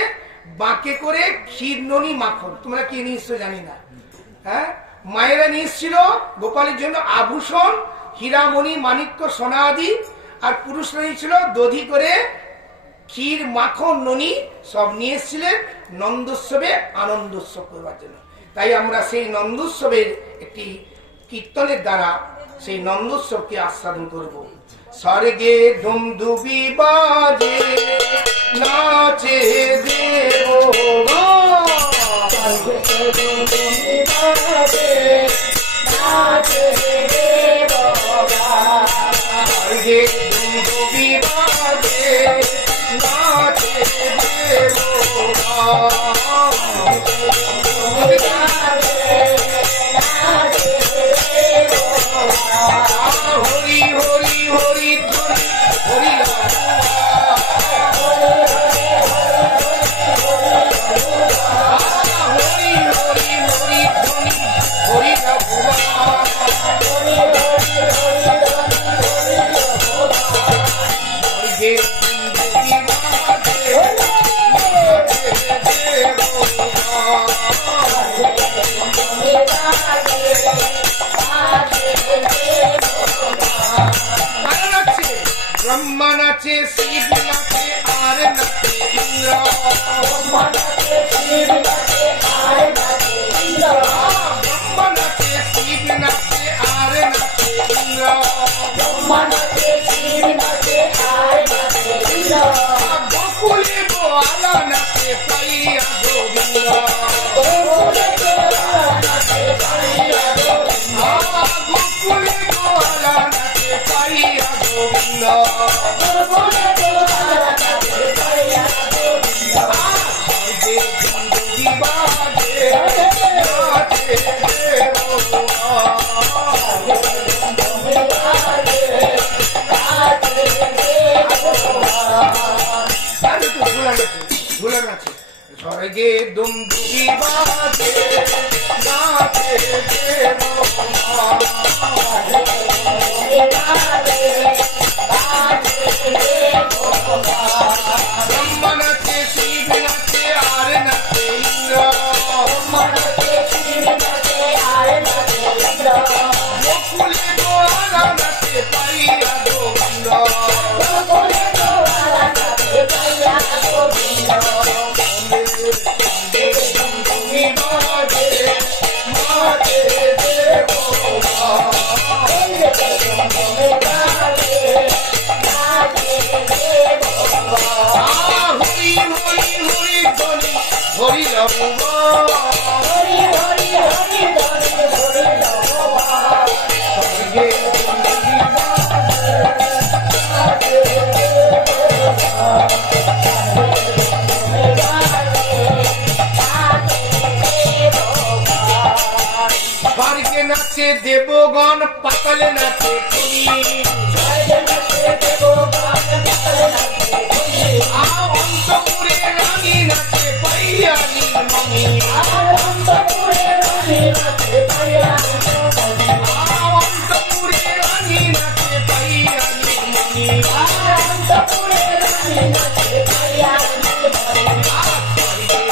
বাঁকে করে ক্ষীরননি মাখন। তোমরা কি নিয়ে এসছো জানি না, হ্যাঁ। মায়েরা নিয়ে এসছিল গোপালের জন্য আভূষণ, হীরামণি মাণিক্য সোনা আদি, আর পুরুষরা নিয়েছিল দধি করে ক্ষীর মাখন ননি সব নিয়ে এসেছিলেন নন্দোৎসবে আনন্দ উৎসব করবার জন্য। তাই আমরা সেই নন্দোৎসবের একটি কীর্তনের দ্বারা সেই নন্দোৎসবকে আস্বাদন করব। স্বর্গে ধুমধুবি বাজে নাচে দেবগণ, স্বর্গে ধুমধুবি বাজে নাচে দেবগণ, স্বর্গে ধুমধুবি বাজে নাচে দেবগণ, হরি হরি হরি ধ্বনি হরি হরি হরি হরি ধ্বনি হরি ব্রহ্মা নাচে, শিব নাচে, আর নাচে ইন্দ্র, ব্রহ্মা নাচে, শিব নাচে, আর নাচে ইন্দ্র, ব্রহ্মা নাচে, শিব নাচে, আর নাচে ইন্দ্র, ব্রহ্মা নাচে, শিব নাচে, আর নাচে ইন্দ্র, গোকুলে গোয়ালা নাচে পাইয়া গোবিন্দ, গোকুলে গোয়ালা নাচে পাইয়া গোবিন্দ, গোকুলে গোয়ালা নাচে পাইয়া গোবিন্দ, গোকুলে গোয়ালা নাচে পাইয়া গোবিন্দ, স্বর্গে ধুমধুবি বাজে নাচে দেবগণ, স্বর্গে ধুমধুবি বাজে নাচে দেবগণ। তাহলে তো ঝুলা নাচে, স্বর্গে ধুমধুবি বাজে নাচে দেবগণ, ব্রহ্মা নাচে, শিব নাচে, আর নাচে ইন্দ্র, ব্রহ্মা নাচে, শিব নাচে, আর নাচে ইন্দ্র, গোকুলে গোয়ালা নাচে পাইয়া গোবিন্দ, গোকুলে গোয়ালা নাচে পাইয়া গোবিন্দ, সঙ্গে ধুমধুবি বাজে নাচে দেবগণ, হরি হরি হরি ধ্বনি হরি রব, হরি হরি হরি ধ্বনি হরি রব, স্বর্গে ধুমধুবি বাজে নাচে দেবগণ, স্বর্গে নাচে দেবগণ, পাতালে নাচে পুরী, স্বর্গে নাচে দেবগণ, পাতালে নাচে পুরী, অন্তপুরে রানী নাচে পাইয়া নীলমণি, অন্তপুরে রানী নাচে পাইয়া নীলমণি, অন্তপুরে রানী নাচে পাইয়া নীলমণি, অন্তপুরে রানী নাচে পাইয়া নীলমণি, স্বর্গে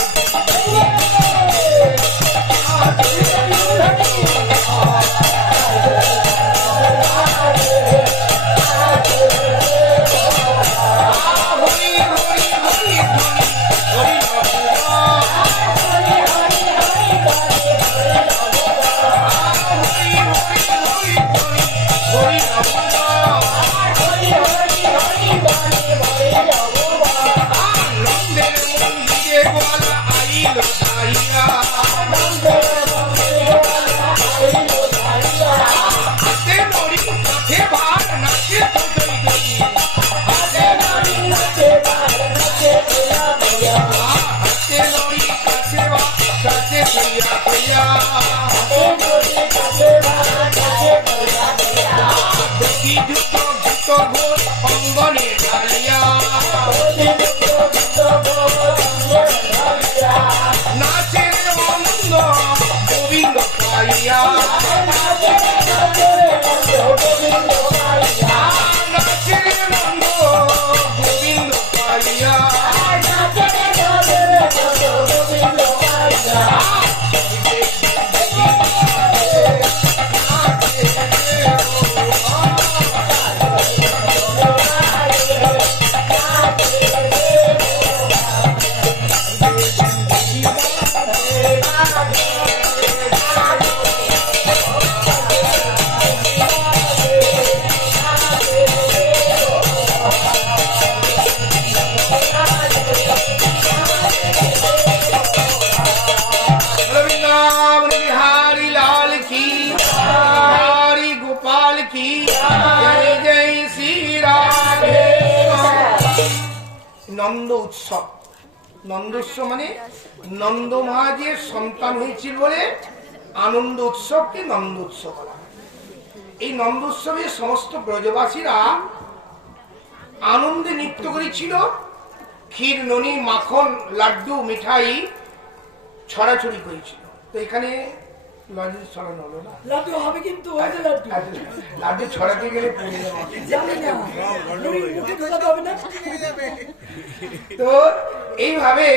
নন্দ উৎসব। নন্দ উৎসব মানে নন্দ মহারাজের সন্তান হয়েছিল বলে আনন্দ উৎসবকে নন্দ উৎসব বলা হয়। এই নন্দ উৎসবে সমস্ত ব্রজবাসীরা আনন্দে নৃত্য করেছিল। ক্ষীর, ননি, মাখন, লাড্ডু, মিঠাই ছড়াছড়ি করেছিল। তো এখানে লাড্ডু ছড়ানো হলো না, লাড্ডু হবে কিন্তু ওই যে লাড্ডু লাড্ডু ছড়াতে গেলে পড়ে যাবে। জানি না মুখে ঢোকাতে হবে না। তো এইভাবে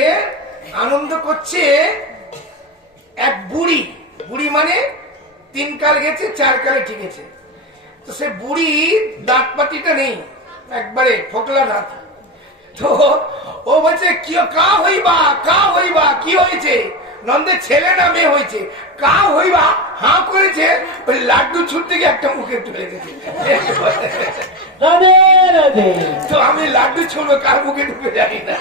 আনন্দ করছে এক বুড়ি। বুড়ি মানে 3 কাল গেছে 4 কালে ঠিকেছে। তো সে বুড়ি দাঁত পাতিটা নেই, একবারে ফোকলা দাঁত। তো ও বলছে কি কা হইবা কি হয়েছে? নন্দের ছেলে না মেয়ে হয়েছে? কা হইবা হাঁ করেছে, ওই লাড্ডু ছুটতে গিয়ে একটা মুখে তুলে গেছে। রাধে রাধে। তো আমি লাড্ডু ছুড়বো কার মুখে ঢুকে যাই না,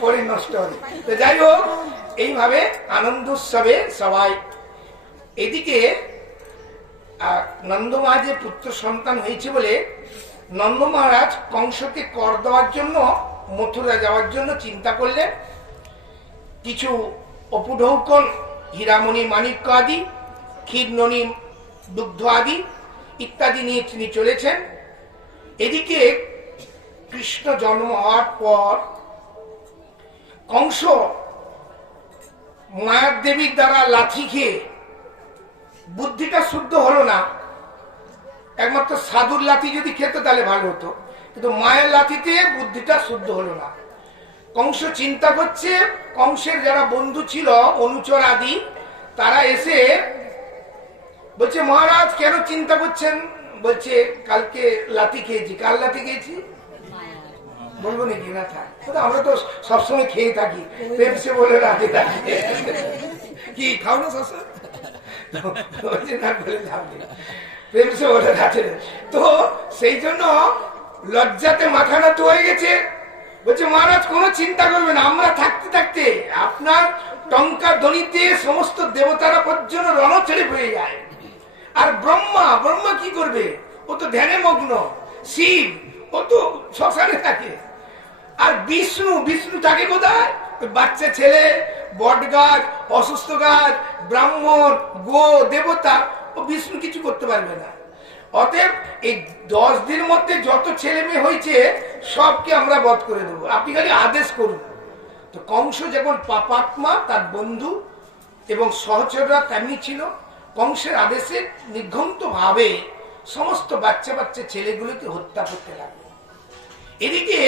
পরে নষ্ট হবে। তো যাই হোক, এইভাবে আনন্দ উৎসবে সবাই। এদিকে নন্দ মহারাজের পুত্র সন্তান হয়েছে বলে নন্দ মহারাজ কংসকে কর দেওয়ার জন্য মথুরা যাওয়ার জন্য চিন্তা করলেন। কিছু অপুঢৌকন, হীরামণি, মাণিক্য আদি, ক্ষীর, ননি, দুগ্ধ আদি ইত্যাদি নিয়ে তিনি চলেছেন। এদিকে কৃষ্ণ জন্ম হওয়ার পর কংস মায়ার দেবীর দ্বারা লাথি খেয়ে বুদ্ধিটা শুদ্ধ হলো না। একমাত্র সাধুর লাথি যদি খেত তাহলে ভালো হতো, কিন্তু মায়ের লাথিতে বুদ্ধিটা শুদ্ধ হলো না। কংস চিন্তা করছে, কংসের যারা বন্ধু ছিল অনুচর আদি, তারা এসে বলছে মহারাজ কেন চিন্তা করছেন? বলছে কালকে লাথি খেয়েছি। কাল লাথি খেয়েছি বলবো নাকি? না থাক, আমরা তো সবসময় খেয়ে থাকি। প্রেম সে বলে রাখে কি খাও না সবসময়, প্রেম সে বলে রাখে। তো সেই জন্য লজ্জাতে মাথা নত হয়ে গেছে। বলছে মহারাজ কোনো চিন্তা করবেন, আমরা থাকতে থাকতে আপনার টঙ্কা ধ্বনিতে সমস্ত দেবতারা পর্যন্ত রণ ছেড়ে হয়ে যায়। আর ব্রহ্মা কি করবে? ও তো ধ্যানে মগ্ন। শিব ও তো শ্মশানে থাকে। আর বিষ্ণু থাকে কোথায়? বাচ্চা ছেলে, বট গাছ, অসুস্থ গাছ, ব্রাহ্মণ, গো, দেবতা। ও বিষ্ণু কিছু করতে পারবে না। অতএব এই 10 দিনের মধ্যে যত ছেলে মেয়ে হয়েছে সবকে আমরা বধ করে দেবো, আপনি খালি আদেশ করুন। তো কংস যখন পাপাত্মা, তার বন্ধু এবং সহচররা তেমনি ছিল, কংসের আদেশে নির্ঘন্ত ভাবে সমস্ত বাচ্চা ছেলেগুলোকে হত্যা করতে লাগলো। এদিকে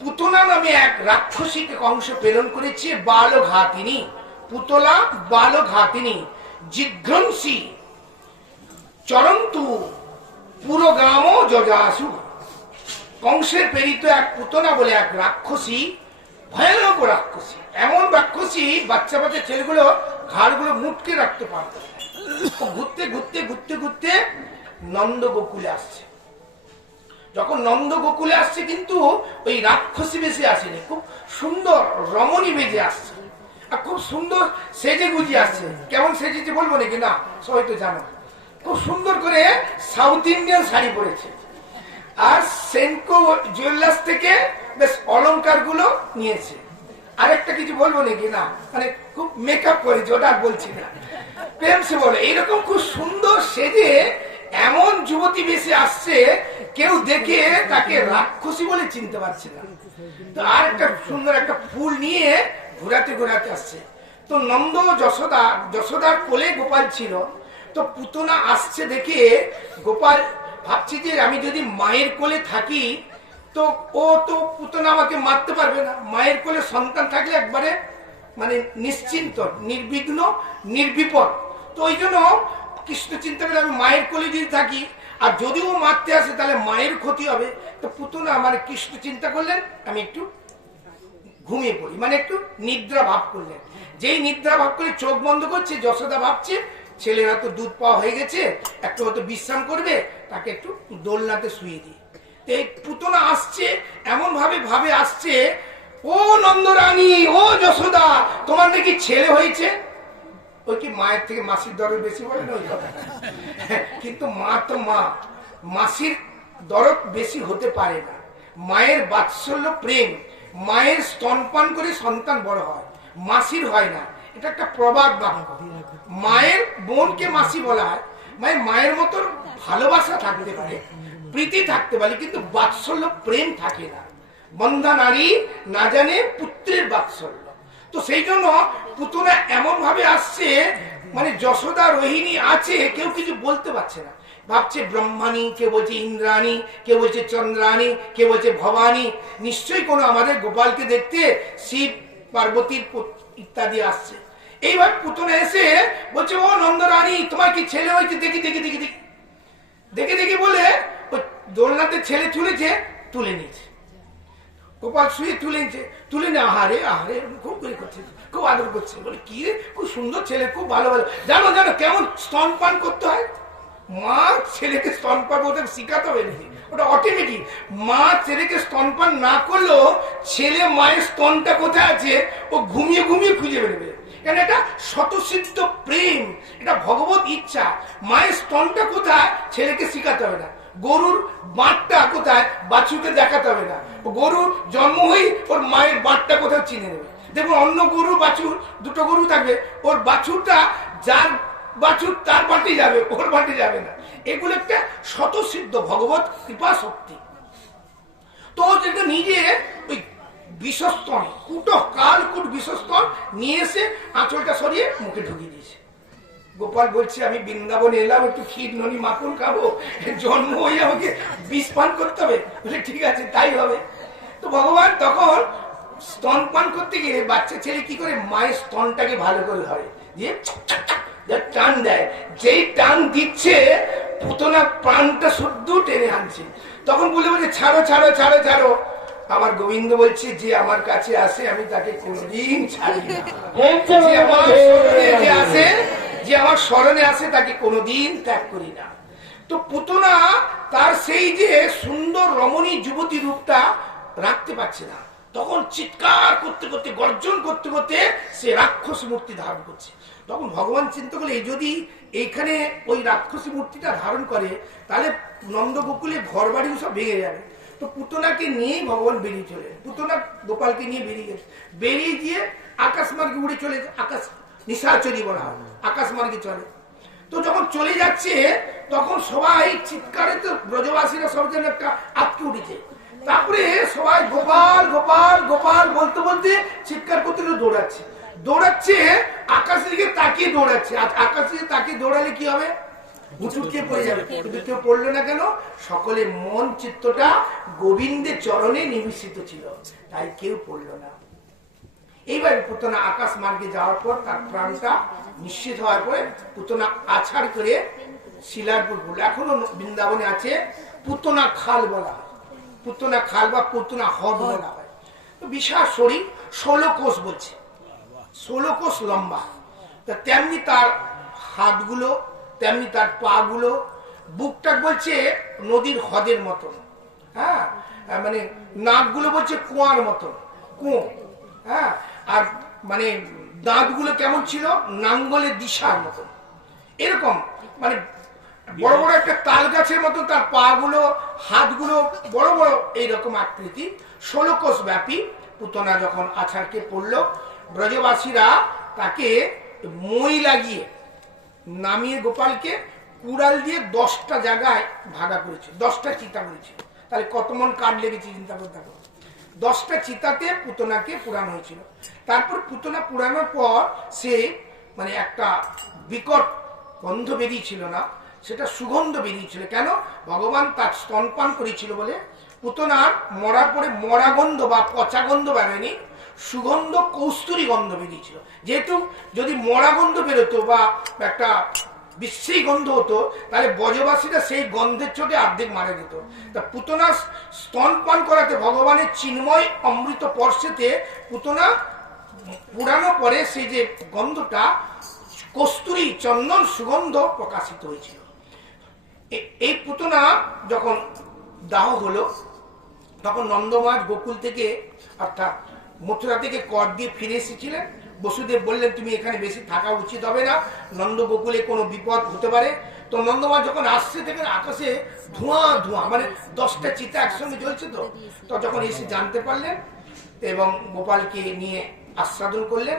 পুতনা নামে এক রাক্ষসীকে কংস প্রেরণ করেছে, বালঘাতিনী। পুতলা বালঘাতিনী জিঘ্রংসী চরন্তু পুরোগ্রাম যজাসু। কংসের প্রেরিত এক পুতনা বলে এক রাক্ষসী, ভয়ানক রাক্ষসী। এমন রাক্ষসী বাচ্চা ছেলেগুলো ঘাড়গুলো মুটকে রাখতে পারত। ঘুরতে নন্দ গোকুলে আসছে। যখন নন্দ গোকুলে আসছে কিন্তু ওই রাক্ষসী বেশি আসেনি, খুব সুন্দর রমণী বেজে আসছে, আর খুব সুন্দর সেজে গুজে আসছে। কেমন সেজেছে বলবো নাকি? না, সবাই তো জানো। খুব সুন্দর করে সাউথ ইন্ডিয়ান শাড়ি পরেছে, আর সেনকো জুয়েলার্স থেকে বেশ অলংকার গুলো নিয়েছে। আরেকটা কিছু বলবো নাকি? না, মানে খুব মেকআপ করেছে, ওটা বলছি না। প্রেম সে বলে এইরকম খুব সুন্দর সেজে এমন যুবতী বেশি আসছে, কেউ দেখে তাকে রাক্ষসী বলে চিনতে পারছে না। তো আর একটা সুন্দর একটা ফুল নিয়ে ঘোরাতে আসছে। তো নন্দ যশোদার কোলে গোপাল ছিল। তো পুতনা আসছে দেখে গোপাল ভাবছি যে আমি যদি মায়ের কোলে থাকি তো ও তো পুতনা আমাকে মারতে পারবে না। মায়ের কোলে সন্তান থাকলে একবারে মানে নিশ্চিন্ত, নির্বিঘ্ন, নির্বিপদ। তো ওই জন্য কৃষ্ণ চিন্তা করে আমি মায়ের কোলে যদি থাকি, আর যদি ও মারতে আসে তাহলে মায়ের ক্ষতি হবে। তো পুতনা মানে কৃষ্ণ চিন্তা করলেন আমি একটু ঘুমিয়ে পড়ি, মানে একটু নিদ্রা ভাব করলেন। যেই নিদ্রা ভাব করে চোখ বন্ধ করছে, যশোদা ভাবছে ছেলেরা তো দুধ পাওয়া হয়ে গেছে, একটু হয়তো বিশ্রাম করবে, তাকে একটু দোলনাতে শুয়ে দিই। এই পুতনা আসছে, এমন ভাবে আসছে, ও নন্দরানী, ও যশোদা, তোমার নাকি ছেলে হয়েছে। ওই কি মায়ের থেকে মাসির দরদ বেশি বলে না ওই কথা? কিন্তু মা তো মা, মাসির দরদ বেশি হতে পারে না। মায়ের বাৎসল্য প্রেম, মায়ের স্তনপান করে সন্তান বড় হয়, মাসির হয় না। এটা একটা প্রবাদ বাক্য। মায়ের বোনকে মাসি বলা হয়, মায়ের মতন ভালোবাসা থাকতে পারে, প্রীতি থাকতে পারে, কিন্তু বাৎসল্য প্রেম থাকে না। বন্ধা নারী না জানে পুত্রের বাৎসল্য। তো সেই জন্য পুতনা এমন ভাবে আসছে, মানে যশোদা রোহিণী আছে, কেউ কিছু বলতে পারছে না। ভাবছে ব্রহ্মাণী, কেউ বলছে ইন্দ্রাণী, কেউ বলছে চন্দ্রাণী, কেউ বলছে ভবানী। নিশ্চয়ই কোনো আমাদের গোপালকে দেখতে শিব পার্বতীর ইত্যাদি আসছে। এইভাবে পুতনা এসে বলছে, ও নন্দরানী, তোমার কি ছেলে হয়েছে? দেখি দেখি দেখি দেখি দেখে দেখে বলে ওই দোলনাতে ছেলে তুলেছে, তুলে নিয়েছে। গোপাল শুয়ে তুলেছে, তুলে নে, আহারে আহারে খুব করে করছে, খুব আদর করছে। বলে কি রে, খুব সুন্দর ছেলে, খুব ভালো ভালো। জানো জানো কেমন স্তনপান করতে হয়? মা ছেলেকে স্তনপান করতে শিখাতে হবে নাকি? ওটা অটোমেটিক। মা ছেলেকে স্তনপান না করলেও ছেলে মায়ের স্তনটা কোথায় আছে ও ঘুমিয়ে ঘুমিয়ে খুঁজে বেরোবে। কেন? এটা স্বতঃসিদ্ধ প্রেম, এটা ভগবত ইচ্ছা। মায়ের স্তনটা কোথায় ছেলেকে শিখাতে হবে না। গরুর বাঁটটা কোথায় বাছুরকে দেখাতে হবে না। গরুর জন্ম হয়ে ওর মায়ের বাঁটটা কোথায় চিনে নেবে। দেখুন, অন্য গরু বাছুর, দুটো গরু থাকবে, ওর বাছুরটা যার বাছুর তার বাঁটে যাবে, ওর বাঁটে যাবে না। এগুলো একটা স্বতঃসিদ্ধ ভগবত কৃপা শক্তি। তো যেটা নিজে ওই বিষস্তন, কুটো কালকুট বিষস্তন নিয়ে এসে আঁচলটা সরিয়ে মুখে ঢুকিয়ে দিয়েছে। গোপাল বলছে, আমি বৃন্দাবনে এলাম, একটু ক্ষীর ননি মাখন খাবো, জন্ম হয়ে আমাকে বিষ পান করতে হবে? বলে ঠিক আছে, তাই হবে। তো ভগবান তখন স্তনপান করতে গিয়ে বাচ্চা ছেলে কি করে মায়ের স্তনটাকে ভালো করে ধরে, দিয়ে টান দেয়। যেই টান দিচ্ছে, পুতনা প্রাণটা শুদ্ধ টেনে আনছে। তখন বলে বলছে, ছাড়ো ছাড়ো ছাড়ো ছাড়ো। আমার গোবিন্দ বলছে, যে আমার কাছে আসে আমি তাকে কোনদিন ছাড়ি না। যে আমার শরণে যে আসে, যে আমার স্মরণে আসে, তাকে কোনোদিন ত্যাগ করি না। তো পুতনা তার সেই যে সুন্দর রমণী যুবতী রূপটা রাখতে পারছে না। তখন চিৎকার করতে করতে, গর্জন করতে করতে সে রাক্ষস মূর্তি ধারণ করছে। তখন ভগবান চিন্তা করলে, যদি এইখানে ওই রাক্ষসী মূর্তিটা ধারণ করে, তাহলে নন্দ গোকুলে ঘর বাড়ি সব ভেঙে যাবে। তো পুতনাকে নিয়েই ভগবান বেরিয়ে চলে, পুতনা গোপালকে নিয়ে বেরিয়ে গেছে। বেরিয়ে গিয়ে আকাশ মার্গে উড়ে চলে, আকাশ নিশাচরী বলা হয়, আকাশ মার্গে চলে। তো যখন চলে যাচ্ছে, তখন সবাই চিৎকারে, তো ব্রজবাসীরা সব যেন একটা আটকে উঠেছে। তারপরে সবাই গোপাল গোপাল গোপাল বলতে বলতে চিৎকার করতে দৌড়াচ্ছে, দৌড়াচ্ছে আকাশের দিকে তাকিয়ে দৌড়াচ্ছে। আকাশের দিকে তাকিয়ে দৌড়ালে কি হবে? হুচুটকে পড়ে যাবে। কিন্তু কেউ পড়লো না কেন? সকলে মন চিত্তটা গোবিন্দের চরণে নিবিষ্ট ছিল, তাই কেউ পড়লো না। এইভাবে পুতনা আকাশ মার্গে যাওয়ার পর তার প্রাণটা নিশ্চিত হওয়ার পরে পুতনা আছাড় করে শিলারপুর পড়লো। এখনো বৃন্দাবনে আছে পুতনা খাল বলা হয়, পুতনা খাল বা পুতনা হ্রদ বলা হয়। তো বিশাল শরীর, 16 কোষ বলছে, 16 কোষ লম্বা। তা তেমনি তার হাতগুলো, তেমনি তার পা গুলো, বুকটা বলছে নদীর হ্রদের মতন, হ্যাঁ, মানে নাকগুলো বলছে কুয়ার মতন, কুয়ো, হ্যাঁ। আর মানে দাঁতগুলো কেমন ছিল? নাঙ্গলের দিশার মতন, এরকম, মানে বড় বড় একটা তাল গাছের মতো তার পা গুলো, হাতগুলো বড় বড়, এইরকম আকৃতি, 16 কোষ ব্যাপী। পুতনা যখন আছাড়কে পড়লো, ব্রজবাসীরা তাকে মই লাগিয়ে নামিয়ে গোপালকে কুড়াল দিয়ে 10টা জায়গায় ভাগা করেছে, 10টা চিতা করেছে। তাহলে কত মন কাঠ লেগেছে চিন্তা করতে থাকো। 10টা চিতাতে পুতনাকে পুরানো হয়েছিল। তারপর পুতনা পুরানোর পর সে মানে একটা বিকট গন্ধ বেরিয়েছিল না, সেটা সুগন্ধ বেরিয়েছিল। কেন? ভগবান তার স্তনপান করেছিল বলে। পুতনার মরার পরে মরা গন্ধ বা পচা গন্ধ বেরোয়নি, সুগন্ধ কৌস্তুরী গন্ধ বেরিয়েছিল। যেহেতু যদি মরা গন্ধ বেরোতো বা একটা বিশ্রী গন্ধ হতো, তাহলে ব্রজবাসীরা সেই গন্ধের চোটে অর্ধেক মারা যেত। তা পুতনা স্তনপান করাতে ভগবানের চিন্ময় অমৃত পর্শেতে পুতনা পুরানো পরে সেই যে গন্ধটা কস্তুরী চন্দন সুগন্ধ প্রকাশিত হয়েছিল। এই পুতনা যখন দাহ হলো, তখন নন্দমহারাজ গোকুল থেকে অর্থাৎ মথুরা থেকে কর দিয়ে ফিরে এসেছিলেন। বসুদেব বললেন, তুমি এখানে বেশি থাকা উচিত হবে না, নন্দ গোকুলে কোনো বিপদ হতে পারে, তো নন্দমা যখন আসছে দেখেন আকাশে ধোঁয়া ধোঁয়া, মানে 10টা চিতা একসঙ্গে জ্বলছে। তো যখন এসে জানতে পারলেন এবং গোপালকে নিয়ে আস্বাদন করলেন,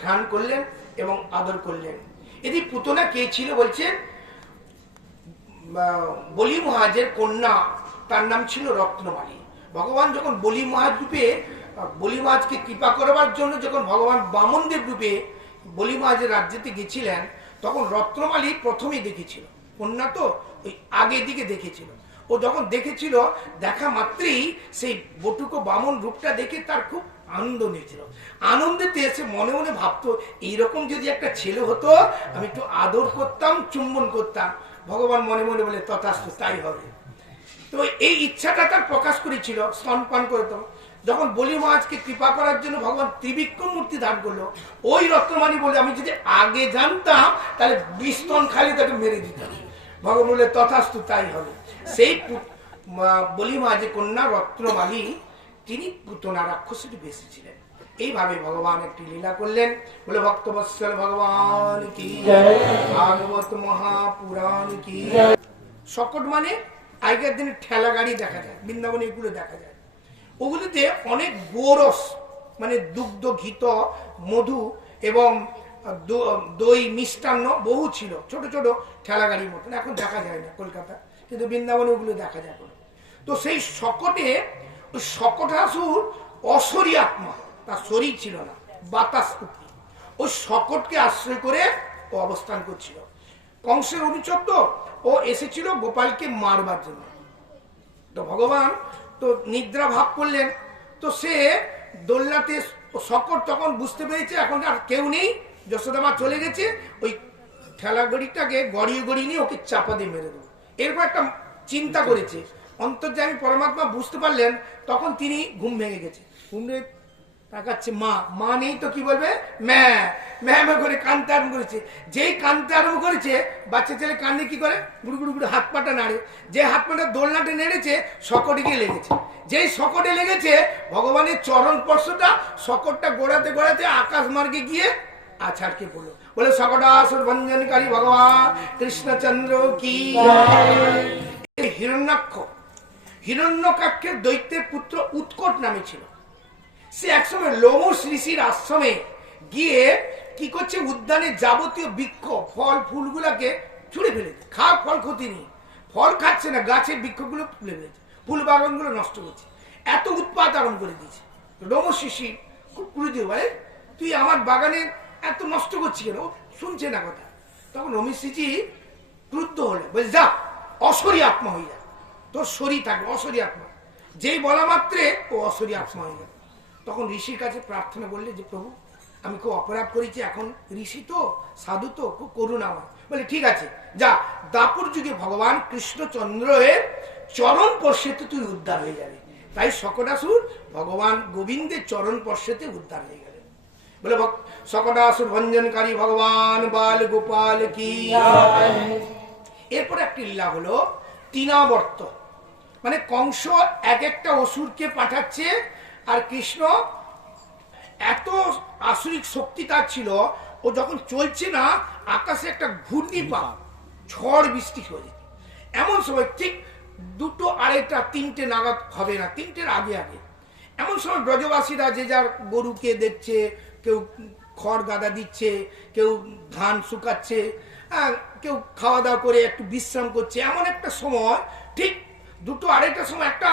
ধ্যান করলেন এবং আদর করলেন। এটি পুতনা কে ছিল বলছেন, বলি মহারাজের কন্যা, তার নাম ছিল রত্নমালী। ভগবান যখন বলি মহারাজ রূপে বলি মহারাজকে কৃপা করবার জন্য যখন ভগবান বামনদেব রূপে বলি মহারাজের রাজ্যতে গেছিলেন, তখন রত্নমালী প্রথমেই দেখেছিল। কন্যা তো ওই আগের দিকে দেখেছিল। ও যখন দেখেছিল, দেখা মাত্রই সেই বটুকো বামন রূপটা দেখে তার খুব আনন্দ নিয়েছিল। আনন্দেতে এসে মনে মনে ভাবতো, এইরকম যদি একটা ছেলে হতো, আমি একটু আদর করতাম, চুম্বন করতাম। ভগবান মনে মনে বলে তথাস্তু, তাই হবে। তো এই ইচ্ছাটা তার প্রকাশ করেছিল, স্তনপান করতো। যখন বলি মহারাজকে কৃপা করার জন্য ভগবান ত্রিবিক্রম মূর্তি ধারণ করলো, ওই রত্নমালী বলে, আমি যদি আগে জানতাম তাহলে 20 স্তন খালি তাকে মেরে দিতাম। ভগবান বলে তথাস্তু, তাই হবে। সেই বলি মহারাজের কন্যা রত্নমালী, তিনি পুতনা রাক্ষসীর বেশি ছিলেন। এইভাবে ভগবান একটি লীলা করলেন। বলে ভক্তবৎসল ভগবান কি, ভাগবত মহাপুরাণ কি। সকট মানে আগের দিনে ঠেলা গাড়ি দেখা যায়, বৃন্দাবনে এগুলো দেখা যায়। ওগুলিতে অনেক গোরস মানে দুগ্ধ, ঘিত, মধু এবং দই, মিষ্টান্ন বহু ছিল, ছোট ছোট ঠেলা গাড়ির মতন। এখন দেখা যায় না কলকাতা, কিন্তু বৃন্দাবনে ওগুলো দেখা যায়। তো সেই সকটে সকটাসুর অশরী আত্মা, তার শরীর ছিল না, বাতাস পুত্রী, ওই সকটকে আশ্রয় করে ও অবস্থান করছিল। কংসের অনুচর তো, ও এসেছিল গোপালকে মারবার জন্য। তো ভগবান তো নিদ্রা ভাব করলেন। তো সে দোলনাতে সকট তখন বুঝতে পেরেছে এখন আর কেউ নেই, যশোদা মা চলে গেছে, ওই ঠেলা গড়িটাকে গড়িয়ে গড়িয়ে নিয়ে ওকে চাপা দিয়ে মেরে দেবো। এরপর একটা চিন্তা করেছে, অন্তর্যামী পরমাত্মা বুঝতে পারলেন। তখন তিনি ঘুম ভেঙে গেছে, ঘুম ভেঙে তাকাচ্ছে, মা, মা নেই তো কি বলবে, ম্যা ম্যা ম্যা করে কানতে আরম্ভ করেছে। যেই কানতে আরম্ভ করেছে, বাচ্চা ছেলে কান্দে কি করে, গুড়ু গুড়ু গুড়ু হাত পাটা নাড়ে। যে হাত পাটা দোলনাটে নেড়েছে, সকটে গিয়ে লেগেছে। যেই সকটে লেগেছে, ভগবানের চরণ স্পর্শটা সকটটা গোড়াতে গোড়াতে আকাশ মার্গে গিয়ে আছাড়কে পড়লো। বলে সকটাসুর ভঞ্জনকারী ভগবান কৃষ্ণচন্দ্র কি। হিরণ্যাক্ষ, হিরণ্যকাক্ষের দৈত্যের পুত্র উৎকট নামে ছিল। সে একসময় লোমস ঋষির আশ্রমে গিয়ে কি করছে, উদ্যানের যাবতীয় বৃক্ষ, ফল ফুলগুলাকে ছুঁড়ে ফেলেছে। খা, ফল ক্ষতি নেই, ফল খাচ্ছে না, গাছের বৃক্ষগুলো তুলে ফেলেছে, ফুল বাগানগুলো নষ্ট করছে। এত উৎপাত আরম্ভ করে দিয়েছে। লোমস ঋষি খুব ক্রুদ্ধ, বলে তুই আমার বাগানে এত নষ্ট করছিস কেন? ও শুনছে না কথা। তখন লোমস ঋষি ক্রুদ্ধ হলো, বলে যা, অশরী আত্মা হয়ে যায়, তোর শরীর থাকবে অশরী আত্মা। যেই বলা মাত্রে ও অশরী আত্মা হয়ে যায়। তখন ঋষির কাছে প্রার্থনা করলে যে প্রভু, আমি খুব অপরাধ করেছি, এখন ঋষি তো, সাধু তো, খুব করুণাময়। বলে ঠিক আছে, যা, দাপর যুগে ভগবান কৃষ্ণচন্দ্রের চরণ স্পর্শেতে তুই উদ্ধার হয়ে যাবে। তাই সকটাসুর ভগবান গোবিন্দের চরণ স্পর্শেতে উদ্ধার হয়ে গেলেন। বলে সকটাসুর ভঞ্জনকারী ভগবান বাল গোপাল কি। এরপর একটি লীলা হলো তিনাবর্ত, মানে কংস এক একটা অসুরকে পাঠাচ্ছে, আর কৃষ্ণ এত আসরিক শক্তি তার ছিল, ও যখন চলছে না, আকাশে একটা ঘূর্ণিপাক, ঝড় বৃষ্টি হয়ে, এমন সময় ঠিক 2, 2:30, 3টে নাগাদ হবে না, 3টের আগে আগে, এমন সময় ব্রজবাসীরা যে যার গরুকে দেখছে, কেউ খড় গাদা দিচ্ছে, কেউ ধান শুকাচ্ছে, কেউ খাওয়া দাওয়া করে একটু বিশ্রাম করছে। এমন একটা সময়, ঠিক 2, 2:30টার সময় একটা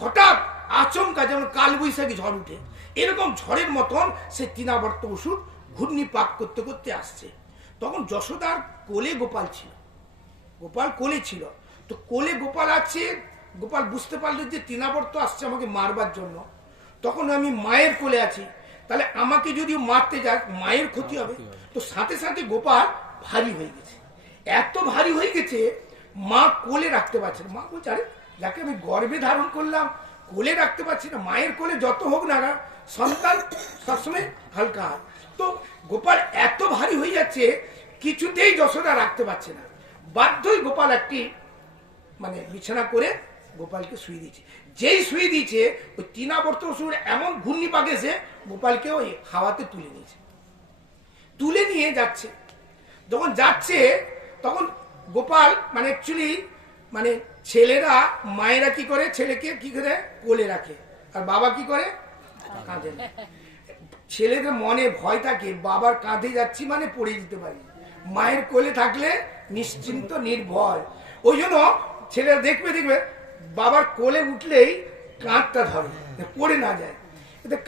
হঠাৎ আচমকা, যেমন কালবৈশাখী ঝড় উঠে, এরকম ঝড়ের মতন সে তিনাবর্ত অসুর ঘূর্ণিপাক করতে করতে আসছে। তখন যশোদার কোলে গোপাল ছিল, গোপাল কোলে ছিল। তো কোলে গোপাল আছে, গোপাল বুঝতে পারলো যে তিনাবর্ত আসছে আমাকে মারবার জন্য। তখন আমি মায়ের কোলে আছি, তাহলে আমাকে যদি মারতে যায় মায়ের ক্ষতি হবে। তো সাথে সাথে গোপাল ভারী হয়ে গেছে, এত ভারী হয়ে গেছে, মা কোলে রাখতে পারছে না। মা বলছে, আরে যাকে আমি গর্ভে ধারণ করলাম কোলে রাখতে পারছি না। মায়ের কোলে যত হোক না, সন্তান সবসময় হালকা হয়। তো গোপাল এত ভারী হয়ে যাচ্ছে, কিছুতেই যশোদা রাখতে পারছে না। বাধ্যই গোপাল একটি মানে বিছানা করে গোপালকে শুয়ে দিয়েছে। যেই শুয়ে দিয়েছে, ওই তিনাবর্ত অসুর এমন ঘূর্ণিপাক এসে গোপালকে ওই হাওয়াতে তুলে নিয়েছে। তুলে নিয়ে যাচ্ছে, যখন যাচ্ছে তখন গোপাল মানে অ্যাকচুয়ালি মানে ছেলেরা মায়েরা কি করে ছেলেকে কি করে কোলে রাখে, আর বাবা কি করে কাঁধে। ছেলেদের মনে ভয় থাকে বাবার কাঁধে যাচ্ছি মানে পড়ে যেতে পারি, মায়ের কোলে থাকলে নিশ্চিন্ত নির্ভয়। ওই জন্য ছেলেরা দেখবে বাবার কোলে উঠলেই কাঁধটা ধরে পড়ে না যায়।